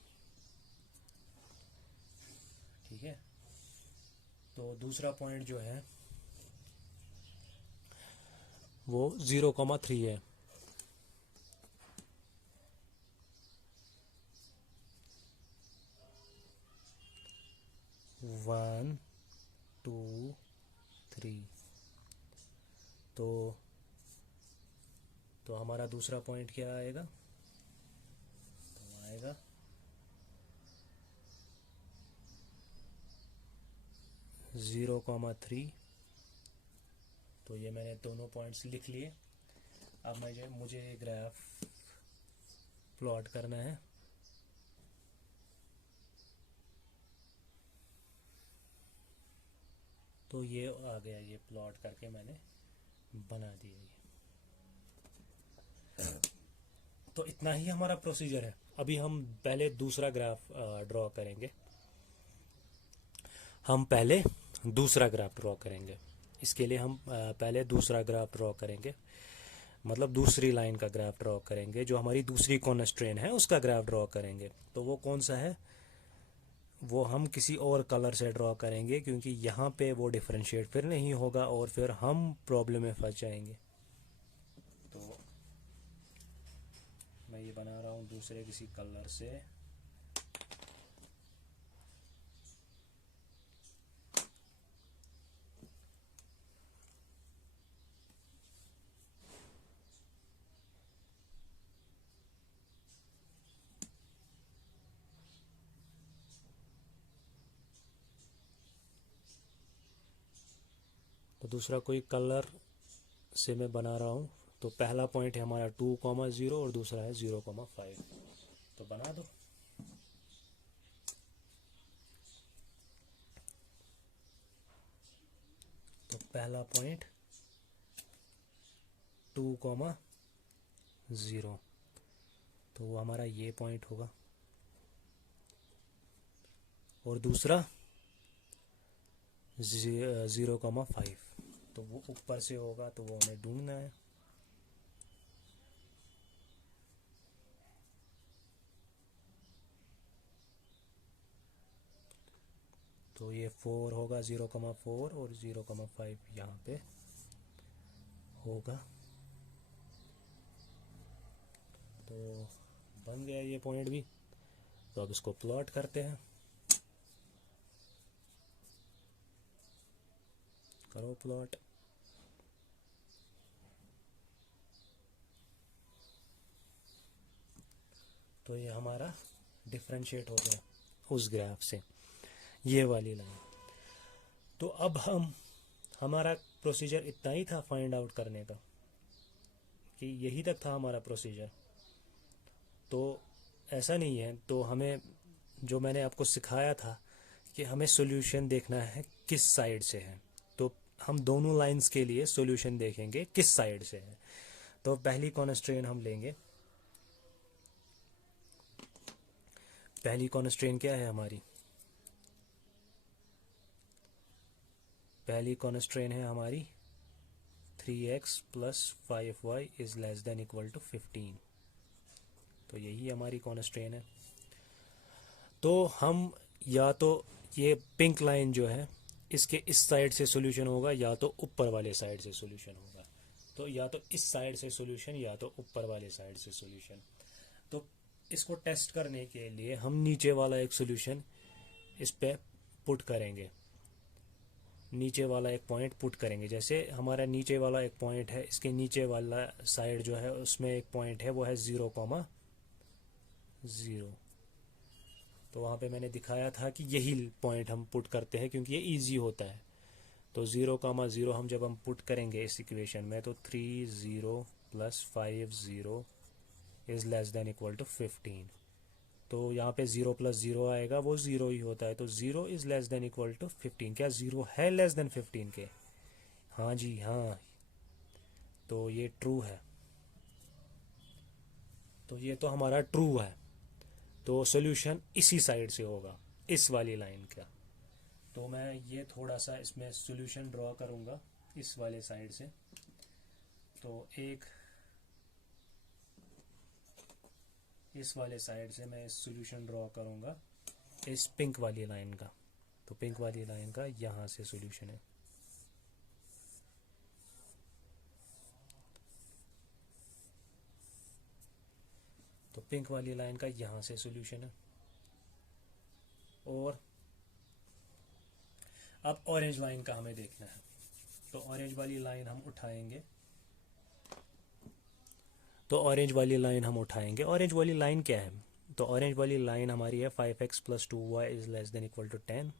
ठीक है, तो दूसरा पॉइंट जो है वो 0,3 है। वन 2 3। तो हमारा दूसरा पॉइंट क्या आएगा? तो आएगा 0,3। तो ये मैंने दोनों पॉइंट्स लिख लिए। अब मुझे ग्राफ प्लॉट करना है। तो ये आ गया, ये प्लॉट करके मैंने बना दिया ये। तो इतना ही हमारा प्रोसीजर है। अभी हम पहले दूसरा ग्राफ ड्रॉ करेंगे। इसके लिए हम पहले दूसरा ग्राफ ड्रॉ करेंगे, मतलब दूसरी लाइन का ग्राफ ड्रॉ करेंगे। जो हमारी दूसरी कॉन्स्ट्रेंट है उसका ग्राफ ड्रॉ करेंगे। तो वो कौन सा है? वो हम किसी और कलर से ड्रॉ करेंगे, क्योंकि यहाँ पे वो डिफरेंशिएट फिर नहीं होगा और फिर हम प्रॉब्लम में फंस जाएंगे। तो मैं ये बना रहा हूँ दूसरे किसी कलर से। तो दूसरा कोई कलर से मैं बना रहा हूँ। तो पहला पॉइंट है हमारा 2,0 और दूसरा है 0,5। तो बना दो। तो पहला पॉइंट 2,0, तो वो हमारा ये पॉइंट होगा। और दूसरा 0,5, तो वो ऊपर से होगा, तो वो हमें ढूंढना है। तो ये 4 होगा, 0,4 और 0,5 यहाँ पे होगा। तो बन गया ये पॉइंट भी। तो अब इसको प्लॉट करते हैं। करो प्लॉट। तो ये हमारा डिफरेंशिएट हो गया उस ग्राफ से, ये वाली लाइन। तो अब हमारा प्रोसीजर इतना ही था फाइंड आउट करने का, कि यही तक था हमारा प्रोसीजर। तो ऐसा नहीं है। तो हमें, जो मैंने आपको सिखाया था कि हमें सॉल्यूशन देखना है किस साइड से है, तो हम दोनों लाइंस के लिए सॉल्यूशन देखेंगे किस साइड से है। तो पहली कॉन्स्ट्रेंट हम लेंगे। पहली कॉन्स्ट्रेंट क्या है हमारी? पहली कॉन्स्ट्रेंट है हमारी 3x + 5y is less than equal to 15। तो यही हमारी कॉन्स्ट्रेंट है। तो हम या तो ये पिंक लाइन जो है इसके इस साइड से सॉल्यूशन होगा, या तो ऊपर वाले साइड से सॉल्यूशन होगा। तो या तो इस साइड से सॉल्यूशन, या तो ऊपर वाले साइड से सॉल्यूशन। तो इसको टेस्ट करने के लिए हम नीचे वाला एक सॉल्यूशन इस पे पुट करेंगे। नीचे वाला एक पॉइंट पुट करेंगे। जैसे हमारा नीचे वाला एक पॉइंट है, इसके नीचे वाला साइड जो है उसमें एक पॉइंट है, वो है 0,0। तो वहाँ पे मैंने दिखाया था कि यही पॉइंट हम पुट करते हैं, क्योंकि ये इजी होता है। तो 0,0 हम जब हम पुट करेंगे इस इक्वेशन में, तो 30 + 50 is less than equal to 15। तो यहाँ पे 0 + 0 आएगा, वो 0 ही होता है। तो 0 is less than equal to 15। क्या 0 है लेस देन 15 के? हाँ जी हाँ। तो ये ट्रू है। तो ये तो हमारा ट्रू है। तो सॉल्यूशन इसी साइड से होगा, इस वाली लाइन का। तो मैं ये थोड़ा सा इसमें सॉल्यूशन ड्रॉ करूँगा इस वाले साइड से। तो एक इस वाले साइड से मैं सॉल्यूशन ड्रॉ करूँगा इस पिंक वाली लाइन का। तो पिंक वाली लाइन का यहाँ से सॉल्यूशन है। तो पिंक वाली लाइन का यहाँ से सॉल्यूशन है। और अब ऑरेंज लाइन का हमें देखना है। तो ऑरेंज वाली लाइन हम उठाएंगे, ऑरेंज वाली लाइन क्या है? तो ऑरेंज वाली लाइन हमारी है 5x + 2y is less than equal to 10।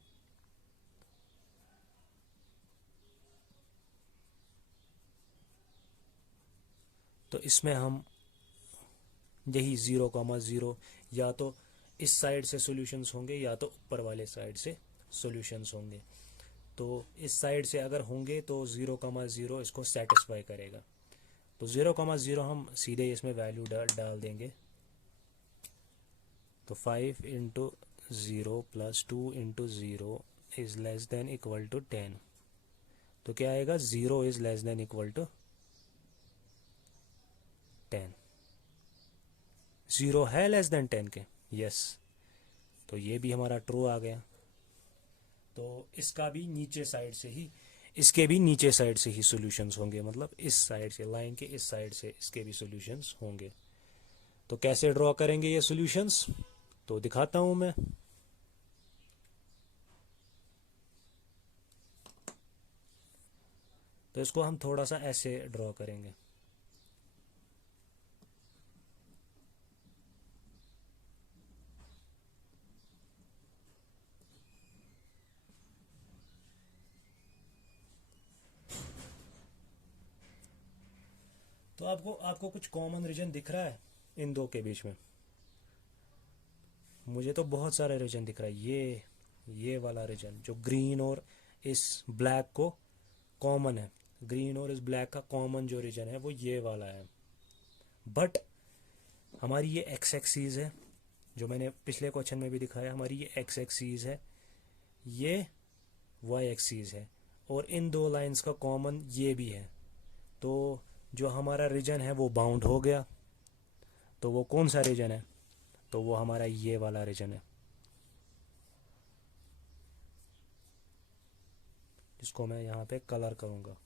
तो इसमें हम यही 0,0 या तो इस साइड से सॉल्यूशंस होंगे या तो ऊपर वाले साइड से सॉल्यूशंस होंगे। तो इस साइड से अगर होंगे तो 0,0 इसको सेटिस्फाई करेगा। तो 0,0 हम सीधे इसमें वैल्यू डाल देंगे। तो 5 × 0 + 2 × 0 is less than equal to 10। तो क्या आएगा? 0 is less than equal to 10। 0 है लेस देन 10 के? यस। तो ये भी हमारा ट्रू आ गया। तो इसका भी नीचे साइड से ही, इसके भी नीचे साइड से ही सॉल्यूशंस होंगे, मतलब इस साइड से, लाइन के इस साइड से इसके भी सॉल्यूशंस होंगे। तो कैसे ड्रॉ करेंगे ये सॉल्यूशंस? तो दिखाता हूं मैं। तो इसको हम थोड़ा सा ऐसे ड्रॉ करेंगे। तो आपको कुछ कॉमन रीजन दिख रहा है इन दो के बीच में? मुझे तो बहुत सारा रीजन दिख रहा है। ये वाला रीजन जो ग्रीन और इस ब्लैक को कॉमन है, ग्रीन और इस ब्लैक का कॉमन जो रीजन है वो ये वाला है। बट हमारी ये एक्स एक्सीज है, जो मैंने पिछले क्वेश्चन में भी दिखाया, हमारी ये एक्स एक्सीज है, ये वाई एक्सीज है, और इन दो लाइंस का कॉमन ये भी है। तो जो हमारा रीजन है वो बाउंड हो गया। तो वो कौन सा रीजन है? तो वो हमारा ये वाला रीजन है, जिसको मैं यहाँ पे कलर करूँगा।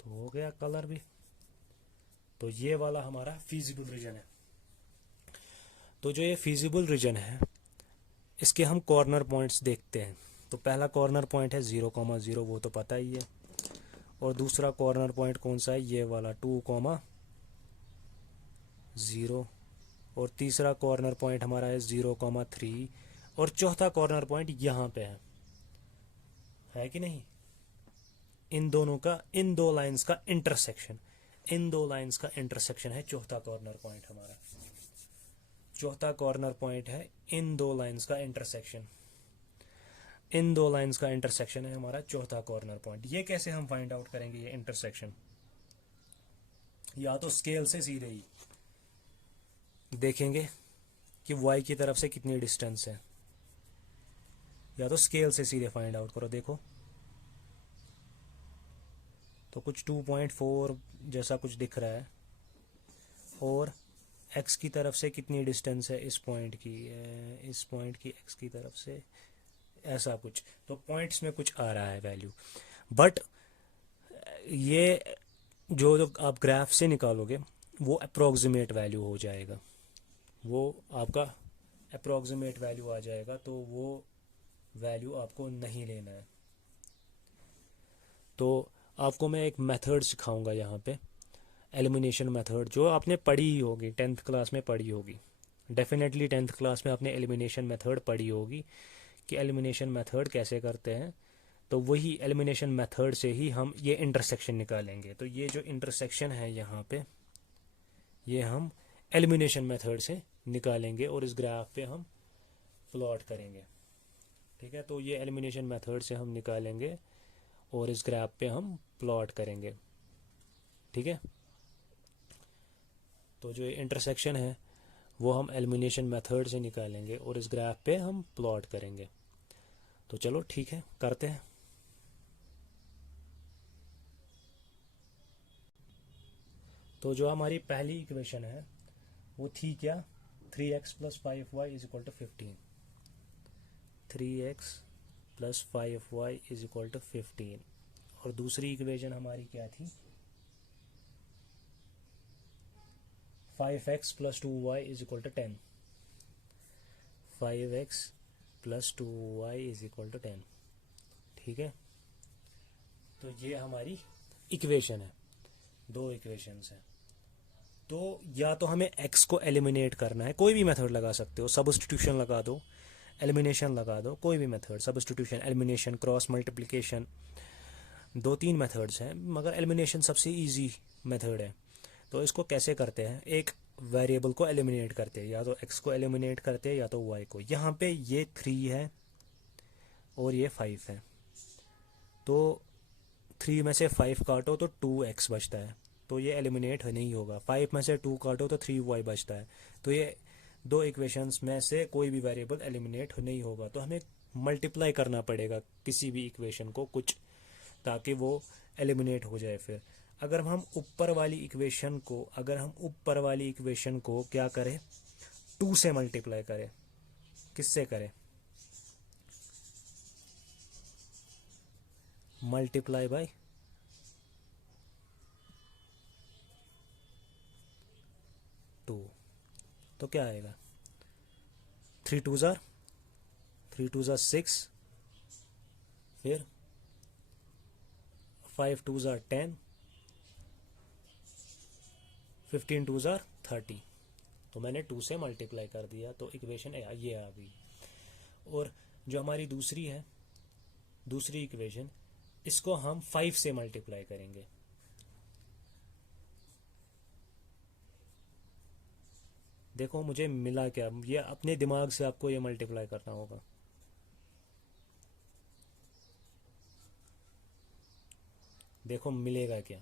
तो हो गया कलर भी। तो ये वाला हमारा फीजिबल रीजन है। तो जो ये फीजिबल रीजन है, इसके हम कॉर्नर पॉइंट्स देखते हैं। तो पहला कॉर्नर पॉइंट है 0,0, वो तो पता ही है। और दूसरा कॉर्नर पॉइंट कौन सा है? ये वाला 2,0। और तीसरा कॉर्नर पॉइंट हमारा है 0,3। और चौथा कॉर्नर पॉइंट यहाँ पे है कि नहीं? इन दोनों का, इन दो लाइंस का इंटरसेक्शन, है चौथा कॉर्नर पॉइंट हमारा। चौथा कॉर्नर पॉइंट है इन दो लाइंस का इंटरसेक्शन। है हमारा चौथा कॉर्नर पॉइंट। ये कैसे हम फाइंड आउट करेंगे ये इंटरसेक्शन? या तो स्केल से सीधे ही देखेंगे कि y की तरफ से कितनी डिस्टेंस है, या तो स्केल से सीधे फाइंड आउट करो। देखो तो कुछ 2.4 जैसा कुछ दिख रहा है, और x की तरफ से कितनी डिस्टेंस है इस पॉइंट की x की तरफ से, ऐसा कुछ। तो पॉइंट्स में कुछ आ रहा है वैल्यू। बट ये जो आप ग्राफ से निकालोगे वो अप्रोक्सीमेट वैल्यू हो जाएगा, वो आपका अप्रोक्सीमेट वैल्यू आ जाएगा। तो वो वैल्यू आपको नहीं लेना है। तो आपको मैं एक मेथड सिखाऊंगा यहाँ पे, एलिमिनेशन मेथड, जो आपने पढ़ी ही होगी, 10th क्लास में पढ़ी होगी। डेफिनेटली 10th क्लास में आपने एलिमिनेशन मेथड पढ़ी होगी कि एलिमिनेशन मेथड कैसे करते हैं। तो वही एलिमिनेशन मेथड से ही हम ये इंटरसेक्शन निकालेंगे। तो ये जो इंटरसेक्शन है यहाँ पे, ये हम एलिमिनेशन मेथड से निकालेंगे और इस ग्राफ पे हम प्लॉट करेंगे। ठीक है, तो ये एलिमिनेशन मेथड से हम निकालेंगे और इस ग्राफ पे हम प्लॉट करेंगे। ठीक है, तो जो इंटरसेक्शन है वो हम एलिमिनेशन मेथड से निकालेंगे और इस ग्राफ पे हम प्लॉट करेंगे। तो चलो ठीक है, करते हैं। तो जो हमारी पहली इक्वेशन है वो थी क्या? 3x + 5y = 15। 3x + 5y = 15। और दूसरी इक्वेशन हमारी क्या थी? 5x plus 2y is equal to 10, 5x plus 2y is equal to 10। ठीक है, तो ये हमारी इक्वेशन है, दो इक्वेशंस हैं। तो या तो हमें x को एलिमिनेट करना है, कोई भी मेथड लगा सकते हो, सब्स्टिट्यूशन लगा दो, एलिमिनेशन लगा दो, कोई भी method, substitution, elimination, cross multiplication, दो तीन मेथड्स हैं, मगर एलिमिनेशन सबसे इजी मेथड है। तो इसको कैसे करते हैं, एक वेरिएबल को एलिमिनेट करते हैं, या तो x को एलिमिनेट करते हैं या तो y को। यहाँ पे ये 3 है और ये 5 है, तो 3 में से 5 काटो तो 2x बचता है, तो ये एलिमिनेट नहीं होगा। 5 में से 2 काटो तो 3y बचता है, तो ये दो इक्वेशंस में से कोई भी वेरिएबल एलिमिनेट नहीं होगा। तो हमें मल्टीप्लाई करना पड़ेगा किसी भी इक्वेशन को कुछ, ताकि वो एलिमिनेट हो जाए। फिर अगर हम ऊपर वाली इक्वेशन को क्या करें, 2 से मल्टीप्लाई करें, किससे करें, मल्टीप्लाई बाय 2, तो क्या आएगा, 3 2 ज़ार 6, फिर 5 2 ज़ार 10, 15 2 ज़ार 30। तो मैंने 2 से मल्टीप्लाई कर दिया, तो इक्वेशन ये आ गई। और जो हमारी दूसरी इक्वेशन, इसको हम 5 से मल्टीप्लाई करेंगे। देखो मुझे मिला क्या, ये अपने दिमाग से आपको ये मल्टीप्लाई करना होगा। देखो मिलेगा क्या,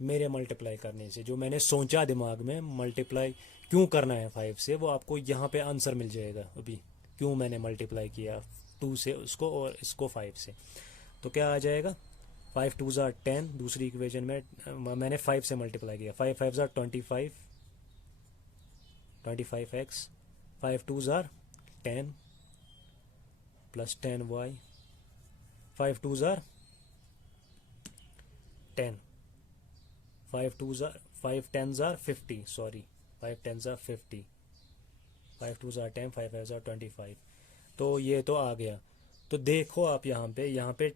मेरे मल्टीप्लाई करने से, जो मैंने सोचा दिमाग में मल्टीप्लाई क्यों करना है 5 से, वो आपको यहाँ पे आंसर मिल जाएगा अभी, क्यों मैंने मल्टीप्लाई किया 2 से उसको और इसको 5 से। तो क्या आ जाएगा, 5 2 ज़ार 10, दूसरी इक्वेशन में मैंने 5 से मल्टीप्लाई किया, 5 5 ज़ार 25x, 5 2 ज़ार 10 प्लस 10y, 5 2 ज़ार 10, 5 2 ज़ार 5 10 ज़ार 50, सॉरी 5 10 ज़ार 50, 5 2 ज़ार 10, 5 5 ज़ार 25। तो ये तो आ गया। तो देखो आप यहाँ पे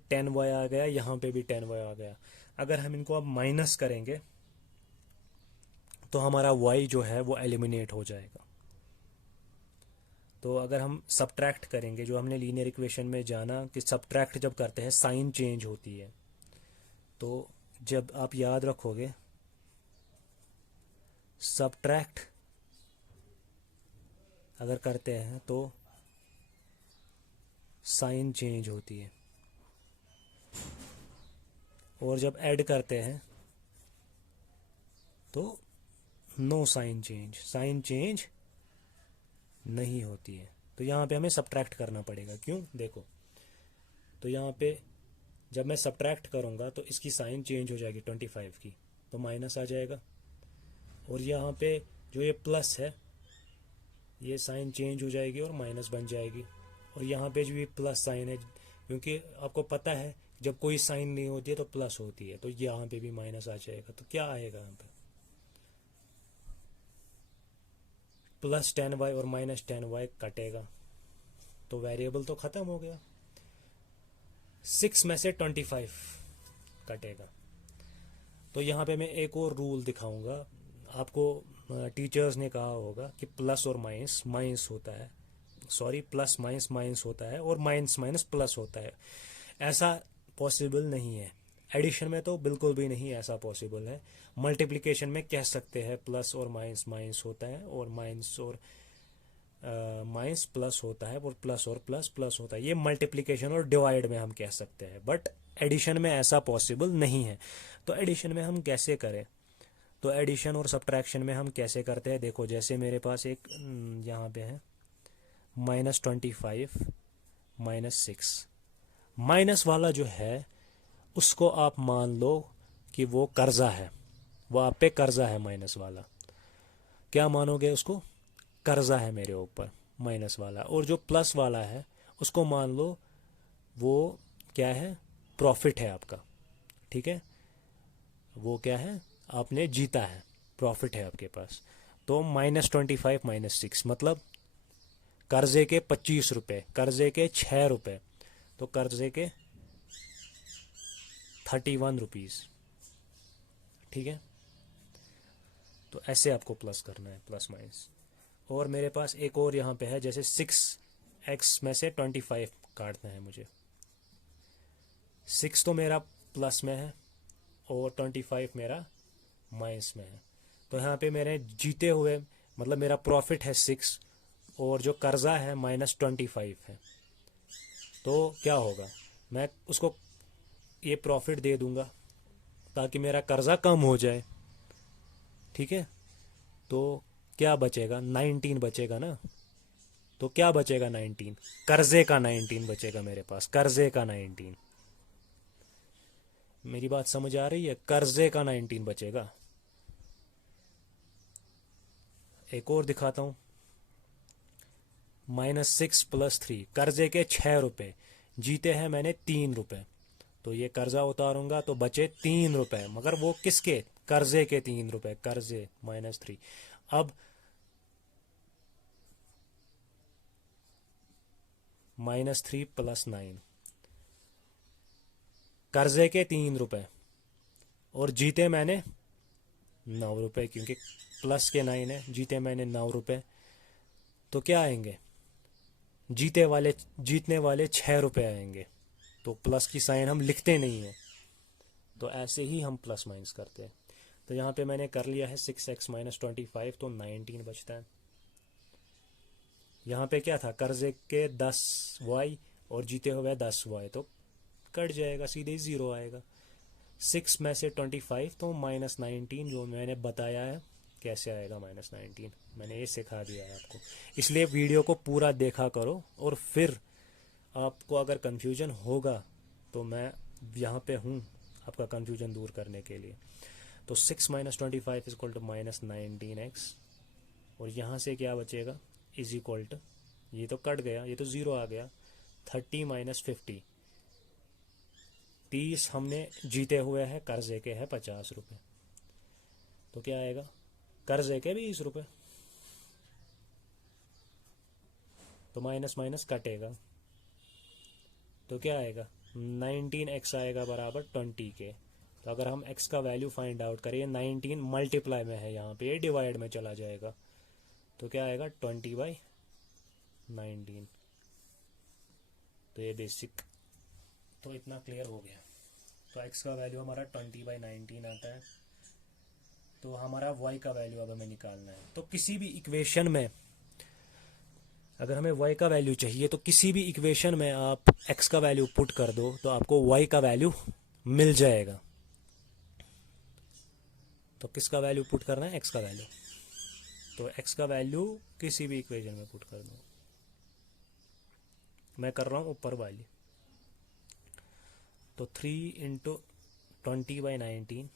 10y आ गया, यहाँ पे भी 10y आ गया। अगर हम इनको अब माइनस करेंगे तो हमारा y जो है वो एलिमिनेट हो जाएगा। तो अगर हम सब्ट्रैक्ट करेंगे, जो हमने लीनियर इक्वेशन में जाना कि सब्ट्रैक्ट जब करते हैं साइन चेंज होती है, तो जब आप याद रखोगे सब्ट्रैक्ट अगर करते हैं तो साइन चेंज होती है, और जब ऐड करते हैं तो नो साइन चेंज नहीं होती है। तो यहाँ पे हमें सब्ट्रैक्ट करना पड़ेगा, क्यों, देखो तो यहाँ पे जब मैं सब्ट्रैक्ट करूँगा तो इसकी साइन चेंज हो जाएगी 25 की, तो माइनस आ जाएगा। और यहाँ पे जो ये प्लस है ये साइन चेंज हो जाएगी और माइनस बन जाएगी। और यहाँ पे जो ये प्लस साइन है, क्योंकि आपको पता है जब कोई साइन नहीं होती है तो प्लस होती है, तो यहाँ पे भी माइनस आ जाएगा। तो क्या आएगा यहाँ पे, प्लस 10y और माइनस 10y कटेगा, तो वेरिएबल तो ख़त्म हो गया। 6 में से 25 कटेगा। तो यहाँ पे मैं एक और रूल दिखाऊंगा आपको। टीचर्स ने कहा होगा कि प्लस और माइनस माइनस होता है, सॉरी प्लस माइनस माइनस होता है और माइनस माइनस प्लस होता है। ऐसा पॉसिबल नहीं है। एडिशन में तो बिल्कुल भी नहीं ऐसा पॉसिबल है। मल्टीप्लिकेशन में कह सकते हैं प्लस और माइनस माइनस होता है, और माइनस और माइनस प्लस होता है, और प्लस प्लस होता है। ये मल्टीप्लिकेशन और डिवाइड में हम कह सकते हैं, बट एडिशन में ऐसा पॉसिबल नहीं है। तो एडिशन में हम कैसे करें, तो एडिशन और सब्ट्रैक्शन में हम कैसे करते हैं, देखो जैसे मेरे पास एक यहाँ पे है -25 -6, माइनस वाला जो है उसको आप मान लो कि वो कर्जा है, वो आप पे कर्जा है माइनस वाला। क्या मानोगे उसको, कर्जा है मेरे ऊपर माइनस वाला। और जो प्लस वाला है उसको मान लो वो क्या है, प्रॉफिट है आपका, ठीक है, वो क्या है, आपने जीता है, प्रॉफिट है आपके पास। तो -25 -6 मतलब कर्जे के 25 रुपये, कर्जे के 6 रुपये, तो कर्जे के 31 रुपीज़। ठीक है, तो ऐसे आपको प्लस करना है, प्लस माइनस। और मेरे पास एक और यहाँ पे है, जैसे 6x में से 25 काटना है मुझे। 6 तो मेरा प्लस में है और 25 मेरा माइनस में है। तो यहाँ पे मेरे जीते हुए मतलब मेरा प्रॉफिट है 6 और जो कर्जा है -25 है। तो क्या होगा, मैं उसको ये प्रॉफिट दे दूंगा ताकि मेरा कर्जा कम हो जाए। ठीक है, तो क्या बचेगा, 19 बचेगा ना। तो क्या बचेगा, 19, कर्जे का 19 बचेगा मेरे पास, कर्जे का 19। मेरी बात समझ आ रही है, कर्जे का 19 बचेगा। एक और दिखाता हूं, -6 + 3, कर्जे के 6 रुपये, जीते हैं मैंने 3 रुपये, तो ये कर्जा उतारूंगा तो बचे 3 रुपये, मगर वो किसके, कर्जे के 3 रुपये, कर्जे -3। अब -3 + 9, कर्जे के 3 रुपये और जीते मैंने 9 रुपये, क्योंकि प्लस के 9 है, जीते मैंने 9 रुपये। तो क्या आएंगे, जीतने वाले 6 रुपये आएंगे। तो प्लस की साइन हम लिखते नहीं हैं, तो ऐसे ही हम प्लस माइनस करते हैं। तो यहाँ पे मैंने कर लिया है 6x - 25, तो 19 बचता है। यहाँ पे क्या था, कर्जे के 10y और जीते हुए 10y, तो कट जाएगा, सीधे 0 आएगा। 6 में से 25 तो -19, जो मैंने बताया है कैसे आएगा -19, मैंने ये सिखा दिया है आपको। इसलिए वीडियो को पूरा देखा करो, और फिर आपको अगर कन्फ्यूजन होगा तो मैं यहाँ पे हूँ आपका कन्फ्यूजन दूर करने के लिए। तो 6 - 25 = -19x, और यहाँ से क्या बचेगा, = ये तो कट गया, ये तो 0 आ गया, 30 - 50, 30 हमने जीते हुए हैं, कर्जे के है 50 रुपये, तो क्या आएगा, कर्जे के 20 रुपये, तो माइनस माइनस कटेगा, तो क्या आएगा, 19x आएगा बराबर 20 के। तो अगर हम x का वैल्यू फाइंड आउट करें, 19 मल्टीप्लाई में है, यहाँ पे ये डिवाइड में चला जाएगा, तो क्या आएगा, 20/19। तो ये बेसिक, तो इतना क्लियर हो गया। तो x का वैल्यू हमारा 20/19 आता है। तो हमारा y का वैल्यू अब हमें निकालना है। तो किसी भी इक्वेशन में अगर हमें y का वैल्यू चाहिए, तो किसी भी इक्वेशन में आप x का वैल्यू पुट कर दो तो आपको y का वैल्यू मिल जाएगा। तो किसका वैल्यू पुट करना है, x का वैल्यू। तो x का वैल्यू किसी भी इक्वेशन में पुट कर दो। मैं कर रहा हूँ ऊपर वाली। तो 3 × 20/19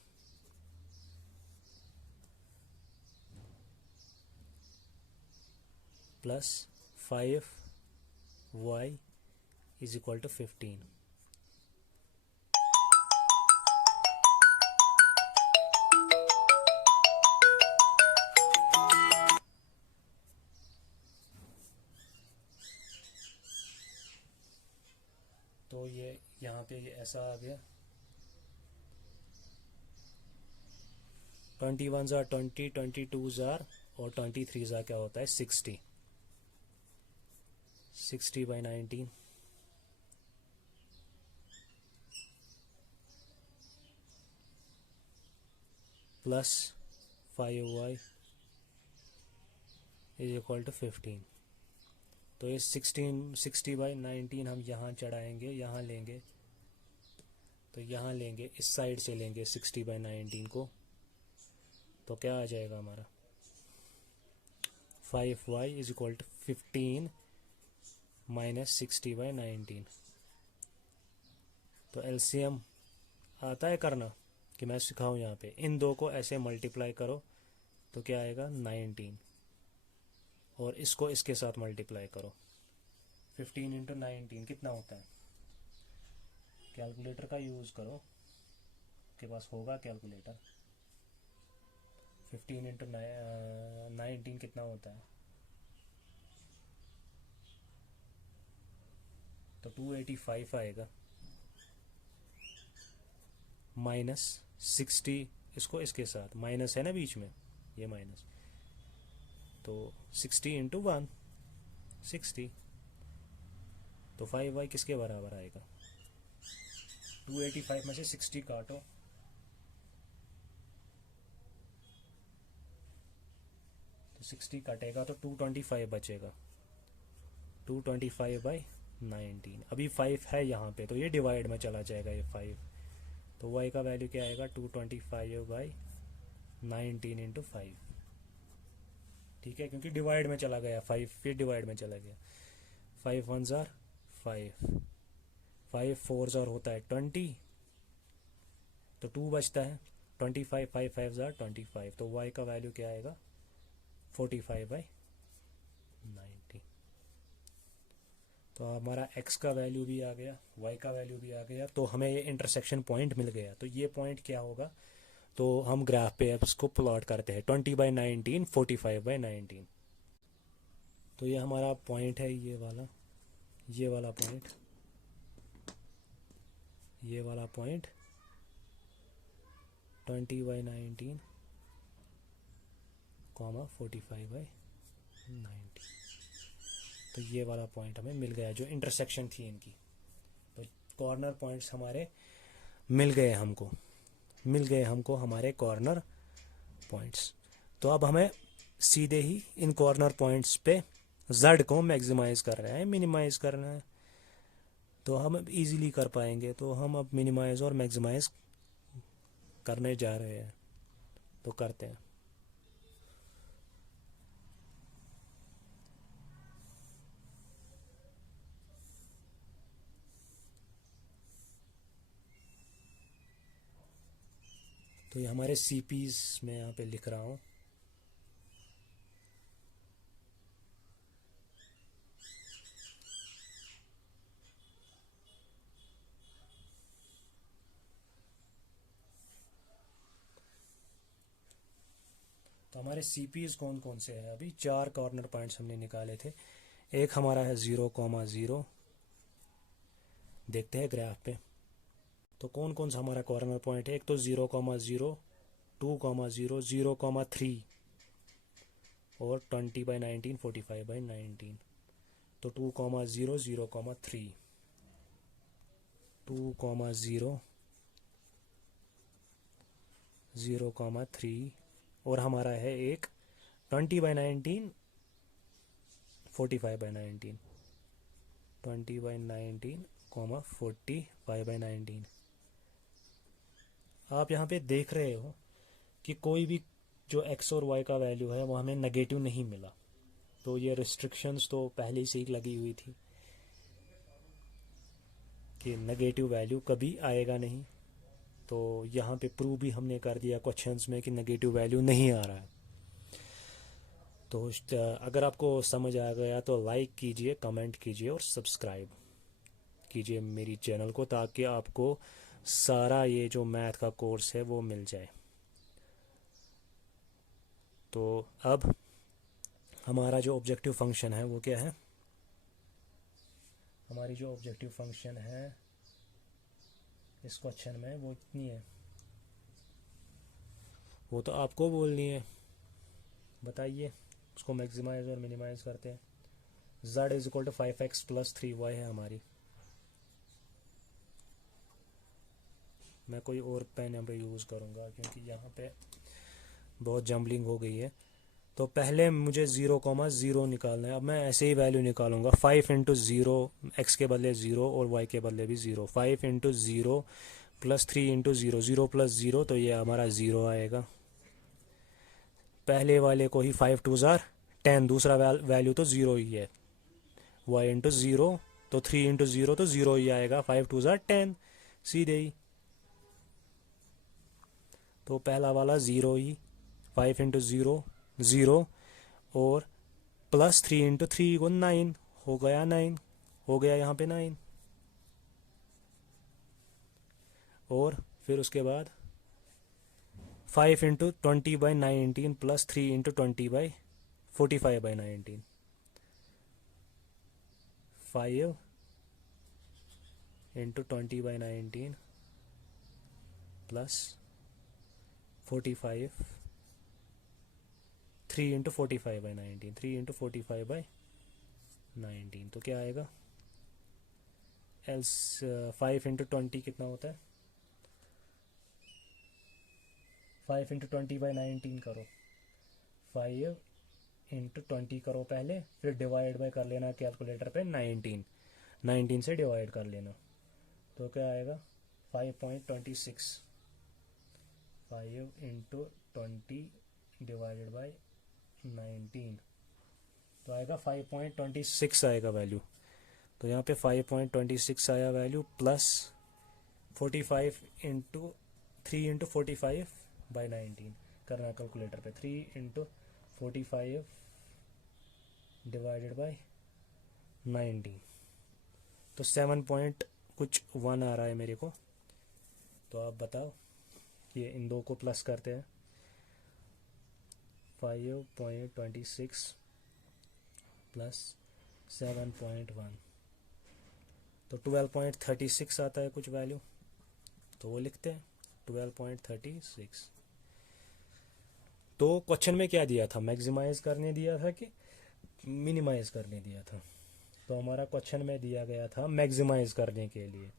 प्लस 5y = 15। तो ये यहाँ पे ये ऐसा आ गया, 21 ज़ा 20, 22 ज़ा और 23 ज़ा क्या होता है 60, 60/19 प्लस 5y = 15। तो ये 60/19 हम यहाँ चढ़ाएंगे, यहाँ लेंगे, तो यहाँ लेंगे, इस साइड से लेंगे 60/19 को, तो क्या आ जाएगा हमारा, 5y = 15 - 60/19। तो एलसीएम आता है करना कि मैं सिखाऊं, यहाँ पे इन दो को ऐसे मल्टीप्लाई करो तो क्या आएगा 19, और इसको इसके साथ मल्टीप्लाई करो, 15 × 19 कितना होता है, कैलकुलेटर का यूज़ करो, आपके पास होगा कैलकुलेटर। 15 इंटू 19 कितना होता है? तो 285 आएगा, माइनस 60, इसको इसके साथ माइनस है ना बीच में, ये माइनस, तो 60 इंटू 1 60, तो 5y किसके बराबर आएगा? 285 में से 60 काटो, तो 60 कटेगा तो 225 बचेगा, 225/19। अभी 5 है यहाँ पे तो ये डिवाइड में चला जाएगा ये 5, तो y का वैल्यू क्या आएगा? 225/19 इंटू 5, ठीक है, क्योंकि डिवाइड में चला गया 5, फिर डिवाइड में चला गया। 5 1 जार 5, 5 4 जार होता है 20, तो 2 बचता है, 25, 5 5 जार 25, तो y का वैल्यू क्या आएगा? 45/90। तो हमारा x का वैल्यू भी आ गया, y का वैल्यू भी आ गया, तो हमें ये इंटरसेक्शन पॉइंट मिल गया। तो ये पॉइंट क्या होगा? तो हम ग्राफ पे अब इसको प्लॉट करते हैं, 20/19 45/19। तो ये हमारा पॉइंट है, ये वाला पॉइंट, ये वाला पॉइंट 20/19 45/90। तो ये वाला पॉइंट हमें मिल गया जो इंटरसेक्शन थी इनकी। तो कॉर्नर पॉइंट्स हमारे मिल गए हमको हमारे कॉर्नर पॉइंट्स। तो अब हमें सीधे ही इन कॉर्नर पॉइंट्स पे z को मैक्सिमाइज करना है, मिनिमाइज करना है, तो हम अब इजीली कर पाएंगे। तो हम अब मिनिमाइज और मैक्सिमाइज करने जा रहे हैं, तो करते हैं। तो ये हमारे CPs में यहाँ पे लिख रहा हूँ। तो हमारे CPs कौन कौन से हैं? अभी 4 कॉर्नर पॉइंट्स हमने निकाले थे। एक हमारा है 0,0, देखते हैं ग्राफ पे। तो कौन कौन सा हमारा कॉर्नर पॉइंट है? एक तो 0,0, 2,0, 0,3 और 20/19 45/19। तो 2,0 0,3, 2,0 0,3 और हमारा है एक 20/19 45/19, 20/19 45/19। आप यहाँ पे देख रहे हो कि कोई भी जो x और y का वैल्यू है वो हमें नेगेटिव नहीं मिला। तो ये रिस्ट्रिक्शंस तो पहले से ही लगी हुई थी कि नेगेटिव वैल्यू कभी आएगा नहीं। तो यहाँ पे प्रूव भी हमने कर दिया क्वेश्चंस में कि नेगेटिव वैल्यू नहीं आ रहा है। तो अगर आपको समझ आ गया तो लाइक कीजिए, कमेंट कीजिए और सब्सक्राइब कीजिए मेरी चैनल को, ताकि आपको सारा ये जो मैथ का कोर्स है वो मिल जाए। तो अब हमारा जो ऑब्जेक्टिव फंक्शन है वो क्या है? हमारी जो ऑब्जेक्टिव फंक्शन है इस क्वेश्चन में वो इतनी है, वो तो आपको बोलनी है। बताइए, उसको मैक्सिमाइज और मिनिमाइज करते हैं। z = 5x + 3y है हमारी। मैं कोई और पेन यहाँ पे यूज़ करूँगा क्योंकि यहाँ पे बहुत जम्बलिंग हो गई है। तो पहले मुझे 0,0 निकालना है। अब मैं ऐसे ही वैल्यू निकालूंगा, 5 × 0, x के बदले 0 और y के बदले भी 0, 5 × 0 + 3 × 0, 0 + 0, तो ये हमारा 0 आएगा। पहले वाले को ही 5 2 जार 10, दूसरा वैल्यू तो 0 ही है, y × 0, तो 3 × 0 तो 0 ही आएगा, 5 2 जार 10, सीधे ही। तो पहला वाला 0 ही, 5 × 0 0 और प्लस 3 × 3 को 9 हो गया, 9 हो गया यहाँ पे 9। और फिर उसके बाद 5 into 20/19 plus 3 into 20/45/19, 5 into 20/19 plus 45, 3 into 45/19, 3 into 45/19, तो क्या आएगा एल्स 5 इंटू 20 कितना होता है, 5 इंटू 20/19 करो, 5 इंटू 20 करो पहले, फिर डिवाइड बाय कर लेना कैलकुलेटर पे 19 से डिवाइड कर लेना, तो क्या आएगा 5.26, 5 इंटू 20 डिवाइडेड बाय 19, तो आएगा 5.26 आएगा वैल्यू। तो यहाँ पे 5.26 आया वैल्यू, प्लस 45 इंटू 3 इंटू 45/19 करना कैलकुलेटर पे, 3 इंटू 45 डिवाइडेड बाय 19, तो 7 पॉइंट कुछ 1 आ रहा है मेरे को। तो आप बताओ, ये इन दो को प्लस करते हैं, 5.26 प्लस 7.1, तो 12.36 आता है कुछ वैल्यू, तो वो लिखते हैं 12.36। तो क्वेश्चन में क्या दिया था, मैक्सिमाइज करने दिया था कि मिनिमाइज करने दिया था, तो हमारा क्वेश्चन में दिया गया था मैक्सिमाइज करने के लिए,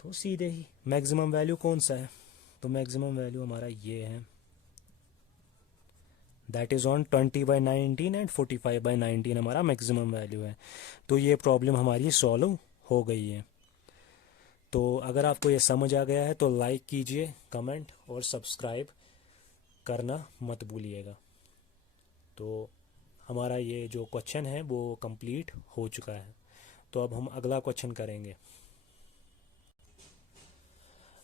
तो सीधे ही मैक्सिमम वैल्यू कौन सा है, तो मैक्सिमम वैल्यू हमारा ये है, दैट इज़ ऑन 20/19 एंड 45/19 हमारा मैक्सिमम वैल्यू है। तो ये प्रॉब्लम हमारी सॉल्व हो गई है। तो अगर आपको ये समझ आ गया है तो लाइक कीजिए, कमेंट और सब्सक्राइब करना मत भूलिएगा। तो हमारा ये जो क्वेश्चन है वो कंप्लीट हो चुका है। तो अब हम अगला क्वेश्चन करेंगे।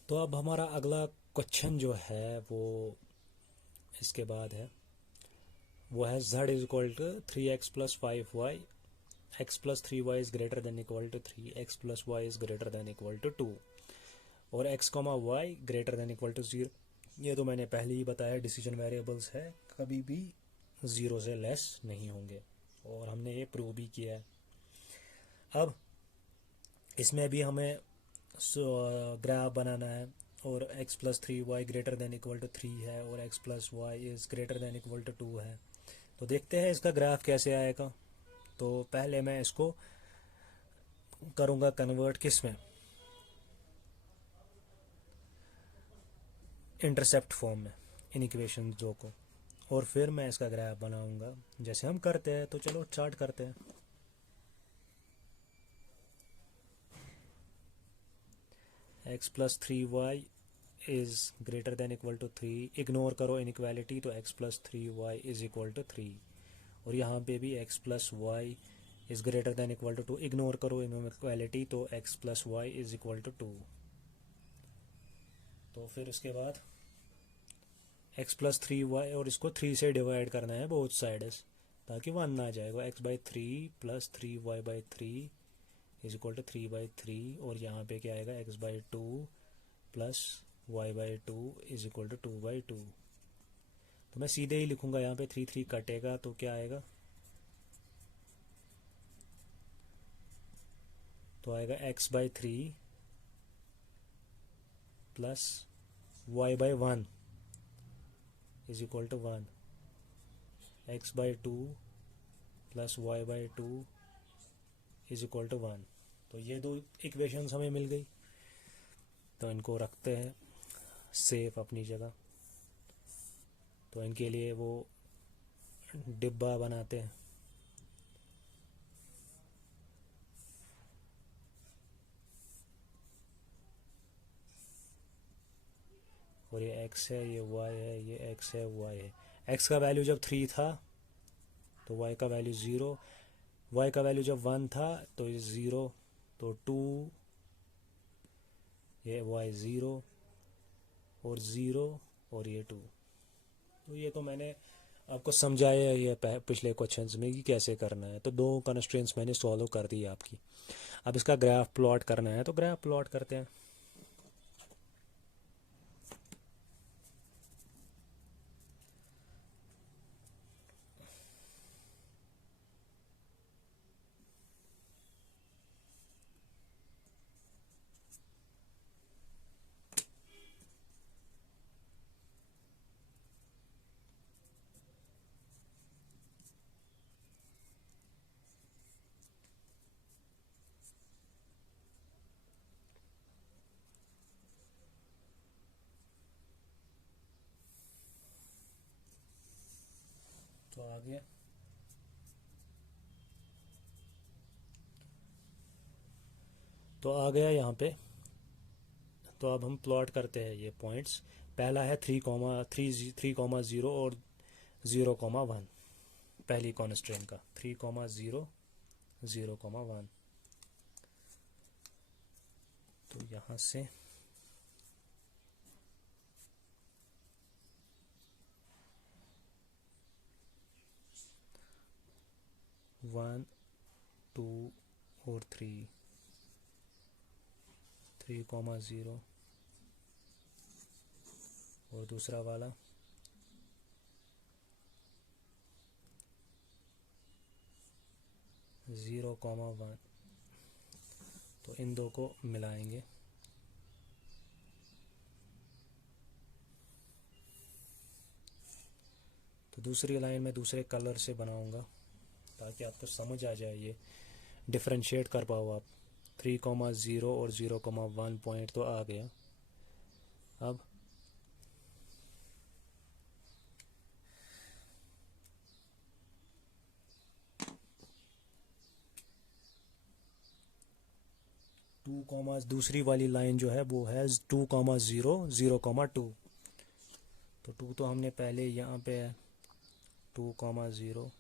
तो अब हमारा अगला क्वेश्चन जो है वो इसके बाद है, वो है z is equal to 3x plus 5y, x plus 3y is greater than equal to 3, x plus y is greater than equal to 2, और x comma y greater than equal to 0। ये तो मैंने पहले ही बताया, डिसीजन वेरिएबल्स है, कभी भी 0 से लेस नहीं होंगे, और हमने ये प्रूव भी किया है। अब इसमें भी हमें ग्राफ बनाना है, और x plus 3y greater than equal to 3 है, और x plus y is greater than equal to 2 है। तो देखते हैं इसका ग्राफ कैसे आएगा। तो पहले मैं इसको करूँगा कन्वर्ट किस में, इंटरसेप्ट फॉर्म में, इन इक्वेशन दो को, और फिर मैं इसका ग्राफ बनाऊँगा जैसे हम करते हैं। तो चलो स्टार्ट करते हैं। x plus 3y is greater than equal to 3, ignore करो इनइक्वालिटी, तो x plus 3y is equal to 3, और यहाँ पे भी x plus y is greater than equal to 2, ignore करो इनइक्वालिटी, तो x plus y is equal to 2। तो फिर उसके बाद x प्लस 3y, और इसको 3 से डिवाइड करना है बोथ साइड्स, ताकि 1 ना जाएगा, x by 3 plus 3y by 3 is equal to 3/3, और यहाँ पे क्या आएगा x by 2 plus y by 2 is equal to 2/2। तो मैं सीधे ही लिखूंगा, यहाँ पे 3 कटेगा, तो क्या आएगा, तो आएगा x by 3 plus y by 1 is equal to 1, x by 2 plus y by 2 is equal to 1। तो ये दो इक्वेशंस हमें मिल गई, तो इनको रखते हैं सेफ अपनी जगह। तो इनके लिए वो डिब्बा बनाते हैं, और ये x है, ये y है, ये x है, y है। x का वैल्यू जब 3 था तो y का वैल्यू 0, y का वैल्यू जब 1 था तो ये 0, तो 2, ये y 0 और 0 और ये 2। तो ये तो मैंने आपको समझाया ये पिछले क्वेश्चंस में कि कैसे करना है। तो दो कंस्ट्रेंट्स मैंने सॉल्व कर दी आपकी। अब इसका ग्राफ प्लॉट करना है, तो ग्राफ प्लॉट करते हैं। तो आ गया। तो आ गया यहाँ पे। तो अब हम प्लॉट करते हैं ये पॉइंट्स। पहला है 3,0 और 0,1, पहली कॉन्स्ट्रेंट का 3,0 0,1। तो यहाँ से वन, टू और 3,0 और दूसरा वाला 0,1। तो इन दो को मिलाएंगे। तो दूसरी लाइन में दूसरे कलर से बनाऊंगा ताकि आपको समझ आ जाए, ये डिफरेंशिएट कर पाओ आप। 3,0 और 0,1 पॉइंट तो आ गया। अब दूसरी वाली लाइन जो है वो है 2,0 0,2। तो 2 तो हमने पहले यहाँ पे है, 2,0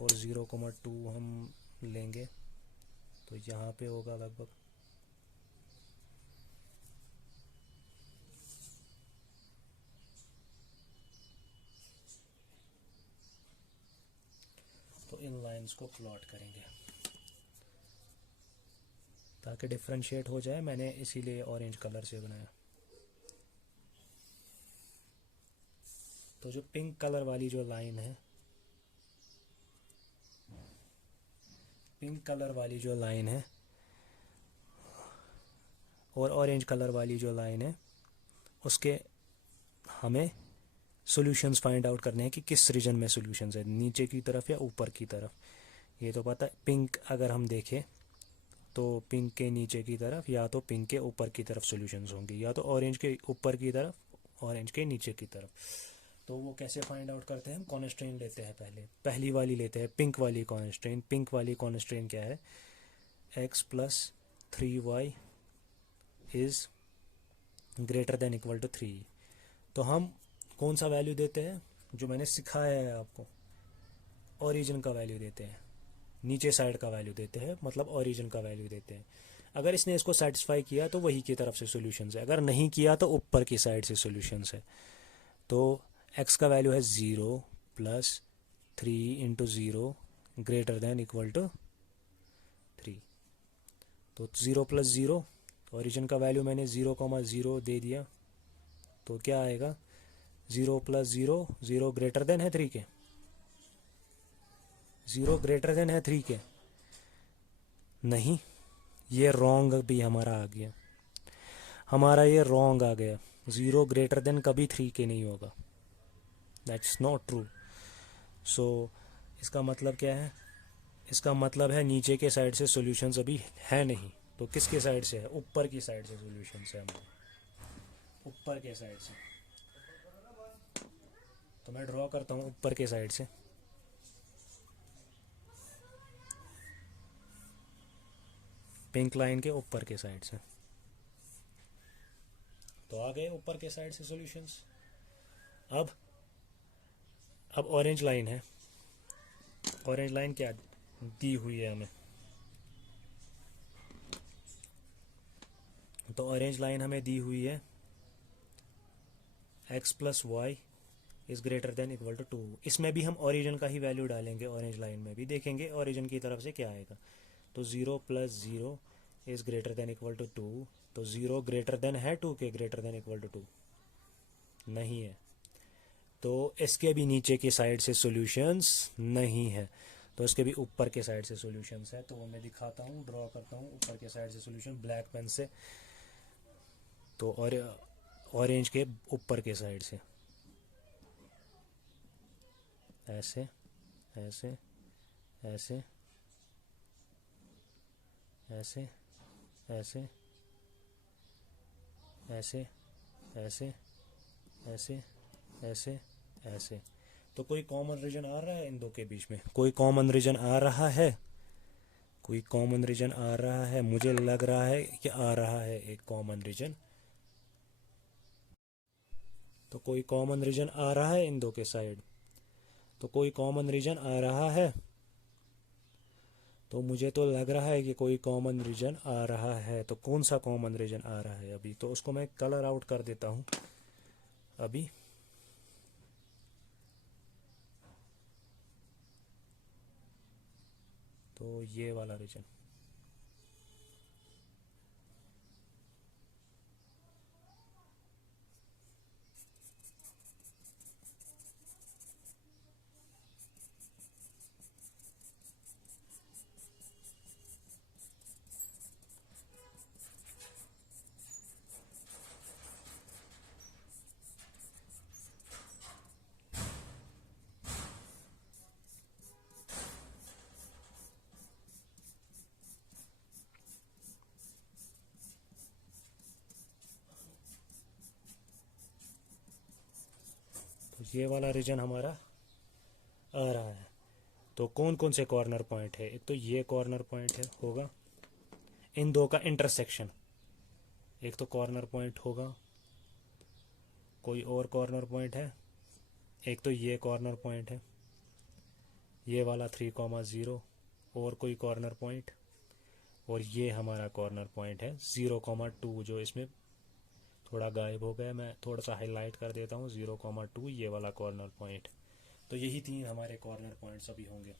और 0,2 हम लेंगे। तो यहाँ पे होगा लगभग तो इन लाइंस को प्लॉट करेंगे ताकि डिफरेंशिएट हो जाए। मैंने इसीलिए ऑरेंज कलर से बनाया। तो जो पिंक कलर वाली जो लाइन है, पिंक कलर वाली जो लाइन है और ऑरेंज कलर वाली जो लाइन है, उसके हमें सॉल्यूशंस फाइंड आउट करने हैं कि किस रीजन में सॉल्यूशंस है, नीचे की तरफ या ऊपर की तरफ। ये तो पता है। पिंक अगर हम देखें तो पिंक के नीचे की तरफ या तो पिंक के ऊपर की तरफ सॉल्यूशंस होंगे, या तो ऑरेंज के ऊपर की तरफ ऑरेंज के नीचे की तरफ। तो वो कैसे फाइंड आउट करते हैं? हम कॉन्स्ट्रेंट लेते हैं। पहली वाली लेते हैं, पिंक वाली कॉन्स्ट्रेंट। पिंक वाली कॉन्स्ट्रेंट क्या है? x plus 3y is greater than equal to 3। तो हम कौन सा वैल्यू देते हैं? जो मैंने सिखाया है आपको, ओरिजिन का वैल्यू देते हैं, नीचे साइड का वैल्यू देते हैं, मतलब ओरिजिन का वैल्यू देते हैं। अगर इसने इसको सेटिस्फाई किया तो वही की तरफ से सॉल्यूशंस है, अगर नहीं किया तो ऊपर की साइड से सॉल्यूशंस है। तो x का वैल्यू है 0 plus 3 into 0 greater than equal to 3। तो 0 प्लस 0, ओरिजिन का वैल्यू मैंने 0,0 दे दिया। तो क्या आएगा? 0 प्लस 0, 0 ग्रेटर देन है 3 के, 0 ग्रेटर देन है 3 के। नहीं, ये रॉन्ग भी हमारा आ गया। हमारा ये रॉन्ग आ गया। 0 ग्रेटर देन कभी 3 के नहीं होगा। That's not true. सो इसका मतलब क्या है? इसका मतलब है नीचे के साइड से सॉल्यूशंस अभी है नहीं। तो किसके साइड से है? ऊपर की साइड से सॉल्यूशंस है हमारे, ऊपर के साइड से। तो मैं ड्रॉ करता हूँ ऊपर के साइड से। पिंक लाइन के ऊपर के साइड से। तो आ गए ऊपर के साइड से सॉल्यूशंस। अब ऑरेंज लाइन है। ऑरेंज लाइन क्या दी हुई है हमें? तो ऑरेंज लाइन हमें दी हुई है x plus y is greater than equal to 2। इसमें भी हम ओरिजिन का ही वैल्यू डालेंगे। ऑरेंज लाइन में भी देखेंगे ओरिजिन की तरफ से क्या आएगा। तो 0 plus 0 is greater than equal to 2। तो 0 ग्रेटर देन है 2 के, ग्रेटर देन इक्वल टू 2 नहीं है। तो इसके भी नीचे की साइड से सॉल्यूशंस नहीं है। तो इसके भी ऊपर के साइड से सॉल्यूशंस है। तो मैं दिखाता हूँ, ड्रॉ करता हूँ ऊपर के साइड से सॉल्यूशन ब्लैक पेन से। तो और ऑरेंज के ऊपर के साइड से ऐसे ऐसे ऐसे ऐसे ऐसे ऐसे ऐसे ऐसे ऐसे ऐसे। तो कोई कॉमन रीजन आ रहा है इन दो के बीच में? कोई कॉमन रीजन आ रहा है? कोई कॉमन रीजन आ रहा है? मुझे लग रहा है कि आ रहा है एक कॉमन रीजन। तो कोई कॉमन रीजन आ रहा है इन दो के साइड? तो कोई कॉमन रीजन आ रहा है? तो मुझे तो लग रहा है कि कोई कॉमन रीजन आ रहा है। तो कौन सा कॉमन रीजन आ रहा है अभी? तो उसको मैं कलर आउट कर देता हूँ अभी। तो ये वाला रीजन, तो ये वाला रीजन हमारा आ रहा है। तो कौन कौन से कॉर्नर पॉइंट है? एक तो ये कॉर्नर पॉइंट है, होगा इन दो का इंटरसेक्शन। एक तो कॉर्नर पॉइंट होगा, कोई और कॉर्नर पॉइंट है? एक तो ये कॉर्नर पॉइंट है, ये वाला 3,0, और कोई कॉर्नर पॉइंट, और ये हमारा कॉर्नर पॉइंट है 0,2 जो इसमें थोड़ा गायब हो गया। मैं थोड़ा सा हाईलाइट कर देता हूँ 0,2, ये वाला कॉर्नर पॉइंट। तो यही तीन हमारे कॉर्नर पॉइंट्स अभी होंगे।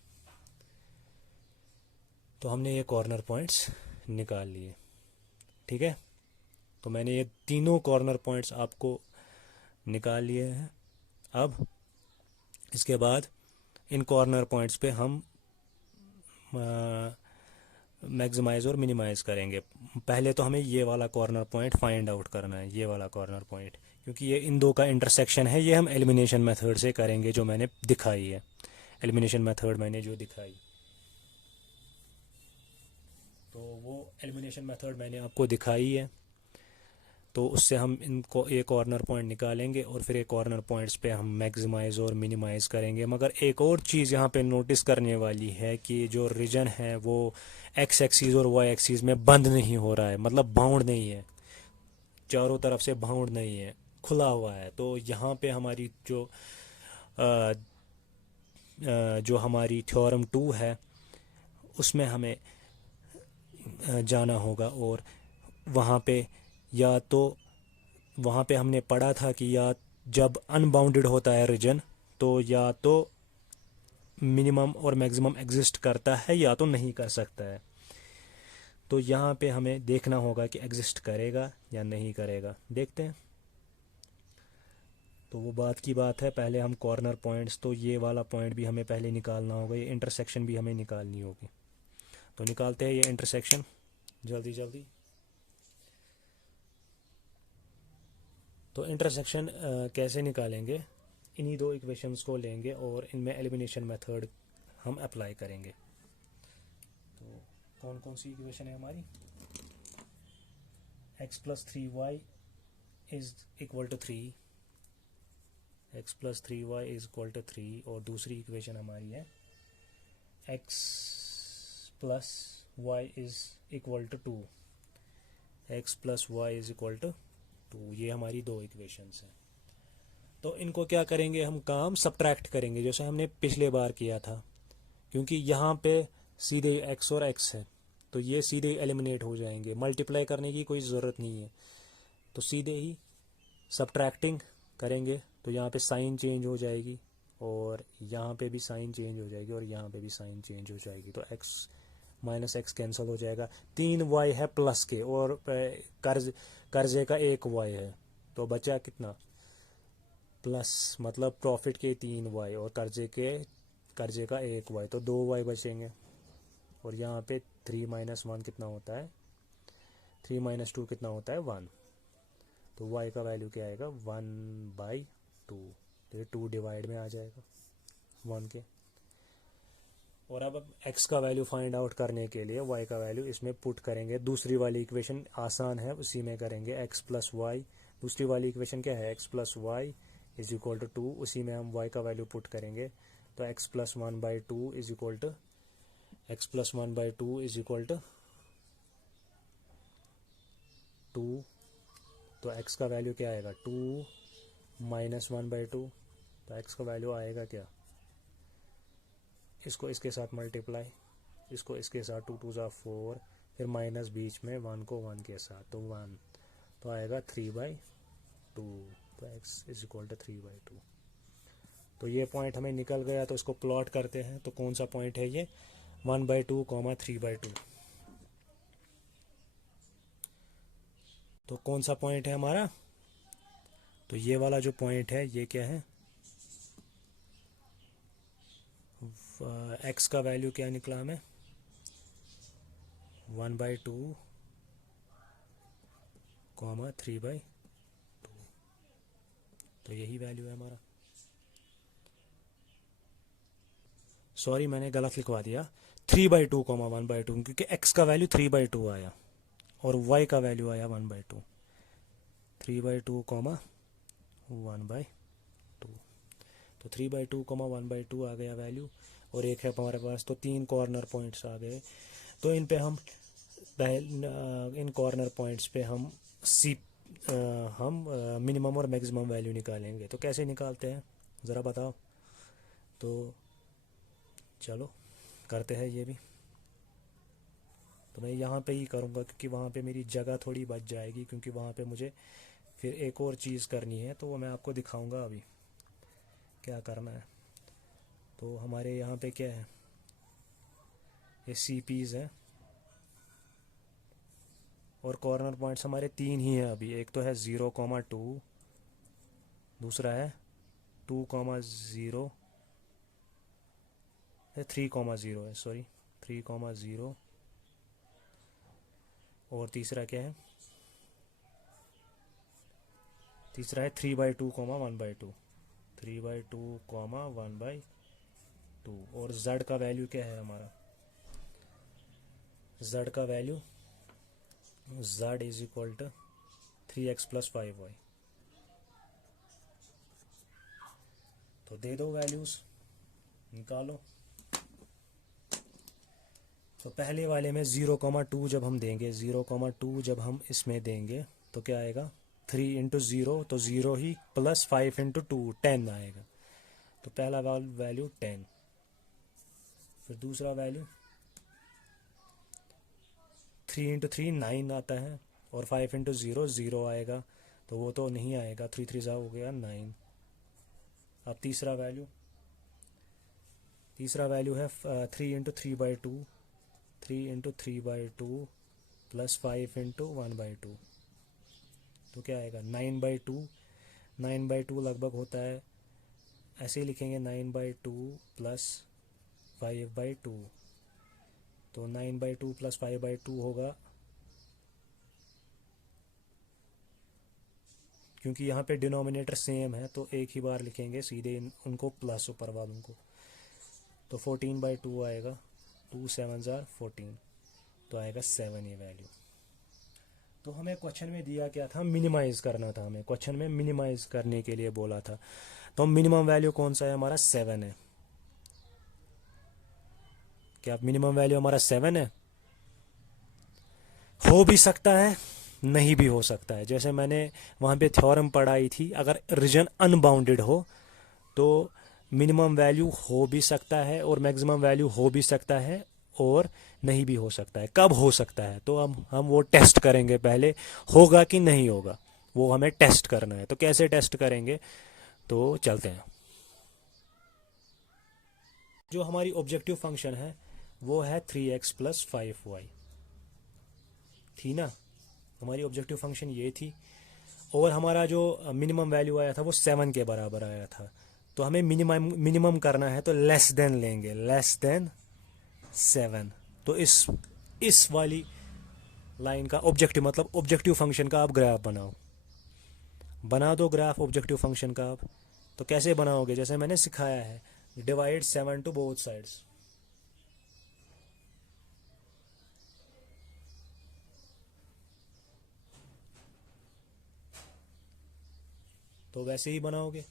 तो हमने ये कॉर्नर पॉइंट्स निकाल लिए, ठीक है। तो मैंने ये तीनों कॉर्नर पॉइंट्स आपको निकाल लिए हैं। अब इसके बाद इन कॉर्नर पॉइंट्स पे हम मैक्सिमाइज़ और मिनिमाइज़ करेंगे। पहले तो हमें ये वाला कॉर्नर पॉइंट फाइंड आउट करना है, ये वाला कॉर्नर पॉइंट, क्योंकि ये इन दो का इंटरसेक्शन है। ये हम एलिमिनेशन मेथड से करेंगे, जो मैंने दिखाई है, एलिमिनेशन मेथड मैंने जो दिखाई, तो वो एलिमिनेशन मेथड मैंने आपको दिखाई है। तो उससे हम इनको एक कॉर्नर पॉइंट निकालेंगे और फिर एक कॉर्नर पॉइंट्स पे हम मैक्सिमाइज़ और मिनिमाइज़ करेंगे। मगर एक और चीज़ यहाँ पे नोटिस करने वाली है कि जो रीजन है वो एक्स एक्सीज और वाई एक्सीज में बंद नहीं हो रहा है, मतलब बाउंड नहीं है, चारों तरफ से बाउंड नहीं है, खुला हुआ है। तो यहाँ पे हमारी जो हमारी थ्योरम 2 है उसमें हमें जाना होगा, और वहाँ पे या तो वहाँ पे हमने पढ़ा था कि या जब अनबाउंडेड होता है रीजन तो या तो मिनिमम और मैक्सिमम एग्जिस्ट करता है या तो नहीं कर सकता है। तो यहाँ पे हमें देखना होगा कि एग्जिस्ट करेगा या नहीं करेगा, देखते हैं। तो वो बात की बात है, पहले हम कॉर्नर पॉइंट्स, तो ये वाला पॉइंट भी हमें पहले निकालना होगा, ये इंटरसेक्शन भी हमें निकालनी होगी। तो निकालते हैं ये इंटरसेक्शन जल्दी जल्दी। तो इंटरसेक्शन कैसे निकालेंगे? इन्हीं दो इक्वेशंस को लेंगे और इनमें एलिमिनेशन मेथड हम अप्लाई करेंगे। तो कौन कौन सी इक्वेशन है हमारी? x plus 3y is equal to 3, x plus 3y is equal to 3, और दूसरी इक्वेशन हमारी है x plus y is equal to 2, x plus y is equal to 2। ये हमारी दो इक्वेशंस हैं। तो इनको क्या करेंगे हम? काम सब्ट्रैक्ट करेंगे, जैसे हमने पिछले बार किया था, क्योंकि यहाँ पे सीधे x और x है तो ये सीधे एलिमिनेट हो जाएंगे, मल्टीप्लाई करने की कोई ज़रूरत नहीं है। तो सीधे ही सब्ट्रैक्टिंग करेंगे, तो यहाँ पे साइन चेंज हो जाएगी, और यहाँ पे भी साइन चेंज हो जाएगी, और यहाँ पे भी साइन चेंज हो जाएगी। तो x माइनस एक्स कैंसिल हो जाएगा। 3y है प्लस के, और कर्जे का 1y है, तो बचा कितना? प्लस, मतलब प्रॉफिट के 3y और कर्जे का 1y, तो 2y बचेंगे। और यहाँ पे 3 माइनस 1 कितना होता है? 3 माइनस 2 कितना होता है? 1। तो y का वैल्यू क्या आएगा? 1/2। तो ये 2 डिवाइड में आ जाएगा 1 के। और अब x का वैल्यू फाइंड आउट करने के लिए y का वैल्यू इसमें पुट करेंगे। दूसरी वाली इक्वेशन आसान है, उसी में करेंगे x प्लस वाई। दूसरी वाली इक्वेशन क्या है? x plus y is equal to 2, उसी में हम y का वैल्यू पुट करेंगे। तो x plus 1/2 is equal to two. तो x का वैल्यू क्या आएगा, 2 माइनस 1/2। तो x का वैल्यू आएगा क्या, इसको इसके साथ मल्टीप्लाई, इसको इसके साथ 2 2 ज़ा 4, फिर माइनस बीच में 1 को 1 के साथ, तो 1, तो आएगा 3/2। तो x इज इक्वल टू 3/2। तो ये पॉइंट हमें निकल गया, तो इसको प्लॉट करते हैं। तो कौन सा पॉइंट है ये, 1/2, 3/2। तो कौन सा पॉइंट है हमारा, तो ये वाला जो पॉइंट है ये क्या है, x का वैल्यू क्या निकला हमें, 1/2, 3/2। तो यही वैल्यू है हमारा। सॉरी मैंने गलत लिखवा दिया, 3/2, 1/2, क्योंकि x का वैल्यू 3/2 आया और y का वैल्यू आया 1/2। 3/2, 1/2। तो 3/2, 1/2 आ गया वैल्यू, और एक है हमारे पास, तो 3 कॉर्नर पॉइंट्स आ गए। तो इन पे हम इन कॉर्नर पॉइंट्स पे हम मिनिमम और मैक्सिमम वैल्यू निकालेंगे। तो कैसे निकालते हैं ज़रा बताओ। तो चलो करते हैं ये भी। तो मैं यहाँ पे ही करूँगा, क्योंकि वहाँ पे मेरी जगह थोड़ी बच जाएगी, क्योंकि वहाँ पे मुझे फिर एक और चीज़ करनी है, तो वो मैं आपको दिखाऊंगा अभी क्या करना है। तो हमारे यहाँ पे क्या है, ये CPs हैं, और कॉर्नर पॉइंट्स हमारे 3 ही हैं अभी। एक तो है 0,2, दूसरा है 2,0, 3,0 है, सॉरी 3,0, और तीसरा क्या है, तीसरा है 3/2, 1/2, 3/2, 1/2। और z का वैल्यू क्या है हमारा, z का value, z is equal to 3x plus 5y। तो दे दो वैल्यूज, निकालो। तो पहले वाले में 0,2 जब हम देंगे, 0,2 जब हम इसमें देंगे, तो क्या आएगा, 3 इंटू 0, तो 0 ही, प्लस 5 इंटू 2, 10 आएगा। तो पहला वैल्यू 10, फिर दूसरा वैल्यू 3 इंटू 3 9 आता है, और 5 इंटू 0 0 आएगा, तो वो तो नहीं आएगा, 3 3 हो गया 9। अब तीसरा वैल्यू है 3 इंटू 3/2, 3 इंटू 3/2 प्लस 5 इंटू 1/2, तो क्या आएगा 9/2। 9/2 लगभग होता है, ऐसे ही लिखेंगे 9/2 प्लस 5/2। तो 9/2 प्लस 5/2 होगा, क्योंकि यहाँ पे डिनोमिनेटर सेम है तो एक ही बार लिखेंगे सीधे उनको प्लस ऊपर वालों को। तो 14/2 आएगा, 2 7 14, तो आएगा 7 ये वैल्यू। तो हमें क्वेश्चन में दिया क्या था, मिनिमाइज करना था, हमें क्वेश्चन में मिनिमाइज करने के लिए बोला था। तो मिनिमम वैल्यू कौन सा है हमारा, 7 है। क्या मिनिमम वैल्यू हमारा 7 है, हो भी सकता है नहीं भी हो सकता है। जैसे मैंने वहाँ पे थ्योरम पढ़ाई थी, अगर रीजन अनबाउंडेड हो तो मिनिमम वैल्यू हो भी सकता है और मैक्सिमम वैल्यू हो भी सकता है और नहीं भी हो सकता है। कब हो सकता है, तो हम वो टेस्ट करेंगे पहले, होगा कि नहीं होगा, वो हमें टेस्ट करना है। तो कैसे टेस्ट करेंगे, तो चलते हैं। जो हमारी ऑब्जेक्टिव फंक्शन है वो है 3x प्लस 5y, थी ना, हमारी ऑब्जेक्टिव फंक्शन ये थी। और हमारा जो मिनिमम वैल्यू आया था वो 7 के बराबर आया था। तो हमें मिनिमम करना है, तो लेस देन लेंगे, लेस देन 7। तो इस वाली लाइन का ऑब्जेक्टिव, मतलब ऑब्जेक्टिव फंक्शन का आप ग्राफ बना दो ग्राफ ऑब्जेक्टिव फंक्शन का आप। तो कैसे बनाओगे, जैसे मैंने सिखाया है, डिवाइड 7 टू बोथ साइड्स। तो वैसे ही बनाओगे।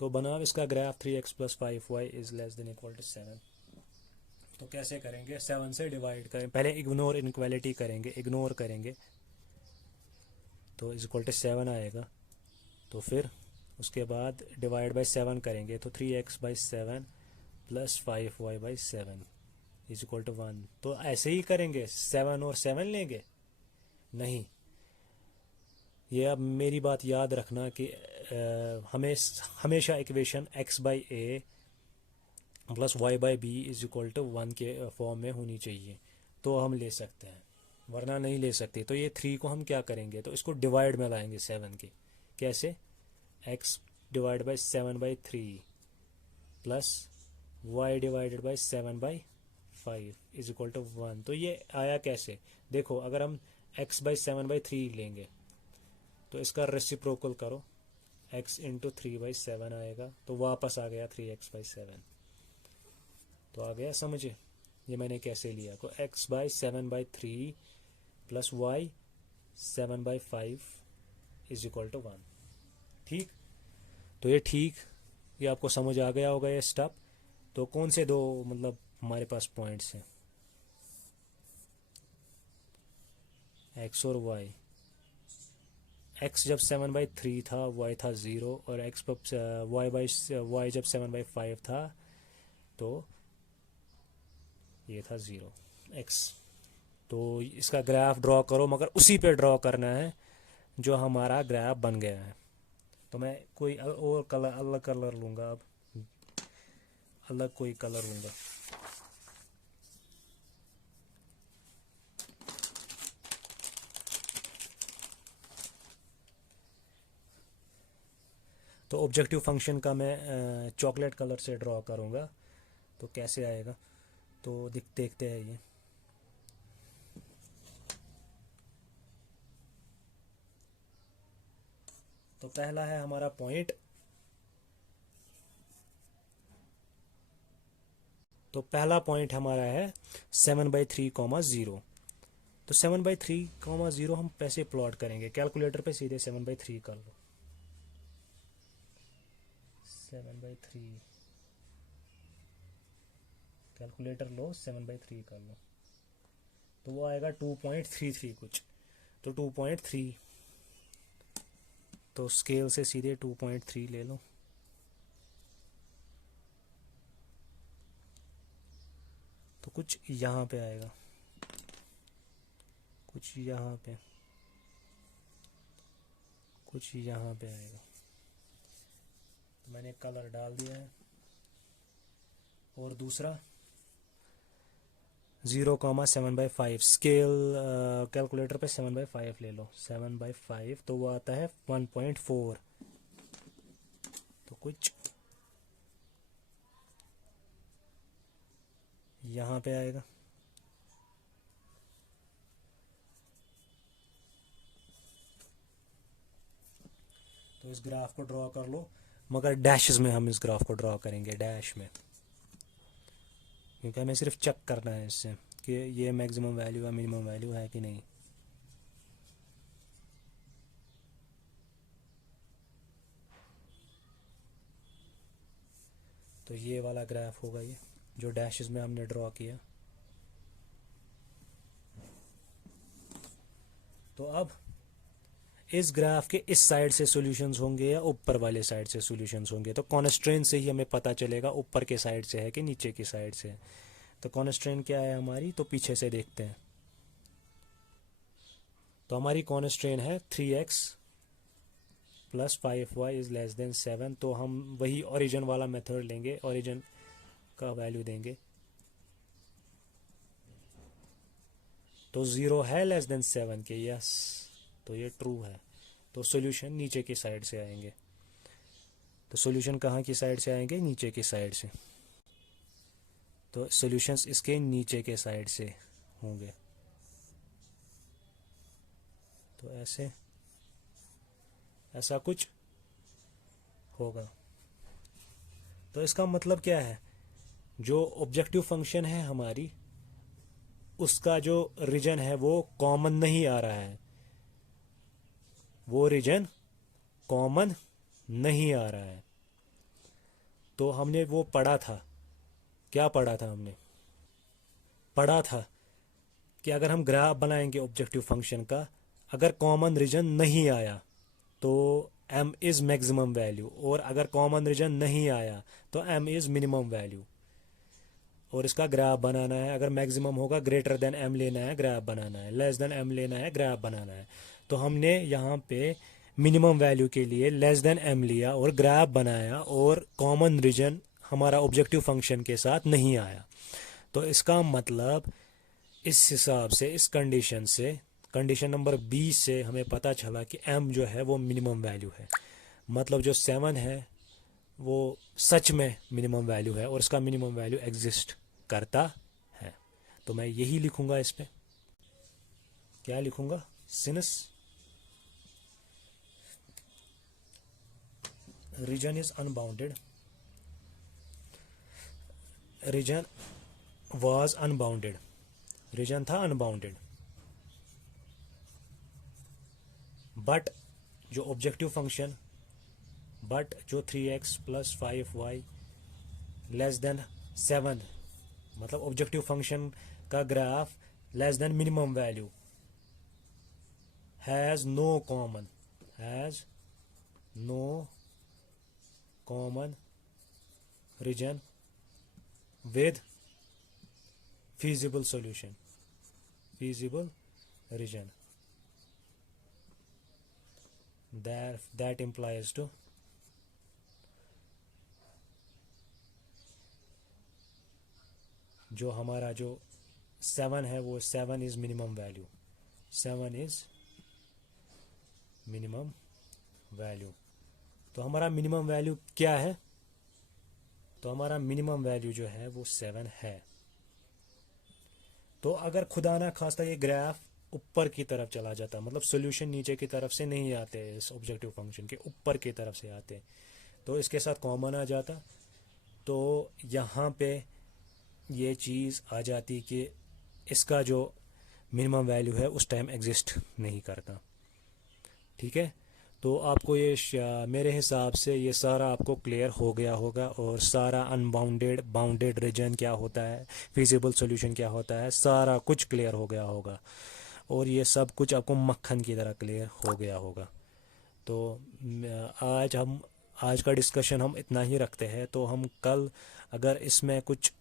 तो बना इसका graph 3x plus 5y is less than equal to 7। तो कैसे करेंगे, 7 से डिवाइड करें, पहले इग्नोर इनक्वालिटी करेंगे, इग्नोर करेंगे तो इज इक्वल टू 7 आएगा। तो फिर उसके बाद डिवाइड बाई 7 करेंगे तो 3x by 7 plus 5y by 7 is equal to 1। तो ऐसे ही करेंगे, 7 और 7 लेंगे नहीं। ये अब मेरी बात याद रखना कि हमें हमेशा equation x by a plus y by b is equal to 1 के फॉर्म में होनी चाहिए, तो हम ले सकते हैं, वरना नहीं ले सकते। तो ये 3 को हम क्या करेंगे, तो इसको डिवाइड में लाएंगे 7 के। कैसे, x divide by 7 by 3 plus y divided by 7 by 5 is equal to 1। तो ये आया कैसे, देखो अगर हम x बाई 7 बाई 3 लेंगे तो इसका रेसिप्रोकल करो, x इंटू 3 बाई 7 आएगा, तो वापस आ गया 3x बाई 7। तो आ गया समझे ये मैंने कैसे लिया, तो x by 7 by 3 plus y 7 by 5 is equal to 1। ठीक, तो ये ठीक, ये आपको समझ आ गया होगा ये स्टेप। तो कौन से दो मतलब हमारे पास पॉइंट्स हैं, x और y। x जब 7 बाई 3 था, y था 0, और x y जब 7 बाई 5 था तो ये था 0 x। तो इसका ग्राफ ड्रॉ करो, मगर उसी पे ड्रॉ करना है जो हमारा ग्राफ बन गया है। तो मैं कोई और कलर, अलग कलर लूँगा, अब अलग कोई कलर लूँगा। तो ऑब्जेक्टिव फंक्शन का मैं चॉकलेट कलर से ड्रॉ करूँगा, तो कैसे आएगा, तो देखते हैं ये। तो पहला है हमारा पॉइंट, तो पहला पॉइंट हमारा है 7 बाई 3 कॉमा 0। तो 7 बाई 3 कॉमा 0 हम कैसे प्लॉट करेंगे, कैलकुलेटर पे सीधे 7 बाई 3 कर लो, 7 बाई 3 कैलकुलेटर लो, 7 बाई 3 कर लो, तो वो आएगा 2.33 कुछ। तो 2.3, तो स्केल से सीधे 2.3 ले लो। तो कुछ यहाँ पे आएगा, कुछ यहाँ पे, कुछ यहाँ पे आएगा। तो मैंने कलर डाल दिया है। और दूसरा 0,7 बाई 5, स्केल कैलकुलेटर पे 7 बाई 5 ले लो, 7 बाई 5 तो वो आता है 1.4। तो कुछ यहाँ पे आएगा। तो इस ग्राफ को ड्रॉ कर लो, मगर डैशेस में हम इस ग्राफ को ड्रॉ करेंगे, डैश में, क्योंकि हमें सिर्फ चेक करना है इससे कि ये मैक्सिमम वैल्यू है, मिनिमम वैल्यू है कि नहीं। तो ये वाला ग्राफ होगा ये, जो डैशेस में हमने ड्रॉ किया। तो अब इस ग्राफ के इस साइड से सॉल्यूशंस होंगे या ऊपर वाले साइड से सॉल्यूशंस होंगे, तो कॉन्स्ट्रेंट से ही हमें पता चलेगा ऊपर के साइड से है कि नीचे की साइड से है। तो कॉन्स्ट्रेंट क्या है हमारी, तो पीछे से देखते हैं। तो हमारी कॉन्स्ट्रेंट है 3x plus 5y is less than 7। तो हम वही ओरिजिन वाला मेथड लेंगे, ओरिजिन का वैल्यू देंगे। तो 0 है लेस देन 7 के, यस, तो ये ट्रू है। तो सॉल्यूशन नीचे की साइड से आएंगे। तो सॉल्यूशन कहाँ की साइड से आएंगे, नीचे की साइड से। तो सॉल्यूशंस इसके नीचे के साइड से होंगे। तो ऐसे ऐसा कुछ होगा। तो इसका मतलब क्या है, जो ऑब्जेक्टिव फंक्शन है हमारी, उसका जो रीजन है वो कॉमन नहीं आ रहा है, वो रीजन कॉमन नहीं आ रहा है। तो हमने वो पढ़ा था, क्या पढ़ा था हमने? पढ़ा था कि अगर हम ग्राफ बनाएंगे ऑब्जेक्टिव फंक्शन का, अगर कॉमन रीजन नहीं आया तो m इज़ मैक्सिमम वैल्यू, और अगर कॉमन रीजन नहीं आया तो m इज़ मिनिमम वैल्यू, और इसका ग्राफ बनाना है। अगर मैक्सिमम होगा ग्रेटर देन m लेना है, ग्राफ बनाना है, लेस देन m लेना है, ग्राफ बनाना है। तो हमने यहाँ पे मिनिमम वैल्यू के लिए लेस देन m लिया और ग्राफ बनाया, और कॉमन रीजन हमारा ऑब्जेक्टिव फंक्शन के साथ नहीं आया। तो इसका मतलब इस हिसाब से, इस कंडीशन से, कंडीशन नंबर 20 से हमें पता चला कि m जो है वो मिनिमम वैल्यू है। मतलब जो 7 है वो सच में मिनिमम वैल्यू है, और इसका मिनिमम वैल्यू एग्जिस्ट करता है। तो मैं यही लिखूंगा इस पे, क्या लिखूंगा? Since region is unbounded, region was unbounded, region था अनबाउंडेड, बट जो ऑब्जेक्टिव फंक्शन, बट जो 3x plus 5y less than 7, मतलब ऑब्जेक्टिव फंक्शन का graph less than minimum value, has no common region with feasible solution, feasible region, that implies to जो हमारा जो 7 है वो 7 is minimum value, 7 is minimum value. तो हमारा मिनिमम वैल्यू क्या है? तो हमारा मिनिमम वैल्यू जो है वो 7 है। तो अगर खुदा ना खास्ता ये ग्राफ ऊपर की तरफ चला जाता, मतलब सॉल्यूशन नीचे की तरफ से नहीं आते, इस ऑब्जेक्टिव फंक्शन के ऊपर की तरफ से आते, तो इसके साथ कॉमन आ जाता, तो यहाँ पे ये चीज़ आ जाती कि इसका जो मिनिमम वैल्यू है उस टाइम एग्जिस्ट नहीं करता। ठीक है, तो आपको ये मेरे हिसाब से ये सारा आपको क्लियर हो गया होगा, और सारा अनबाउंडेड, बाउंडेड रीजन क्या होता है, फिजिबल सॉल्यूशन क्या होता है, सारा कुछ क्लियर हो गया होगा, और ये सब कुछ आपको मक्खन की तरह क्लियर हो गया होगा। तो आज का डिस्कशन हम इतना ही रखते हैं। तो हम कल अगर इसमें कुछ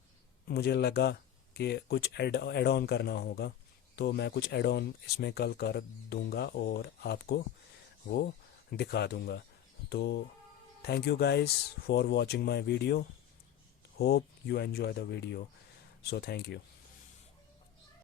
मुझे लगा कि कुछ ऐड ऑन करना होगा, तो मैं कुछ ऐड ऑन इसमें कल कर दूंगा और आपको वो दिखा दूंगा। तो thank you guys for watching my video, hope you enjoy the video, so thank you.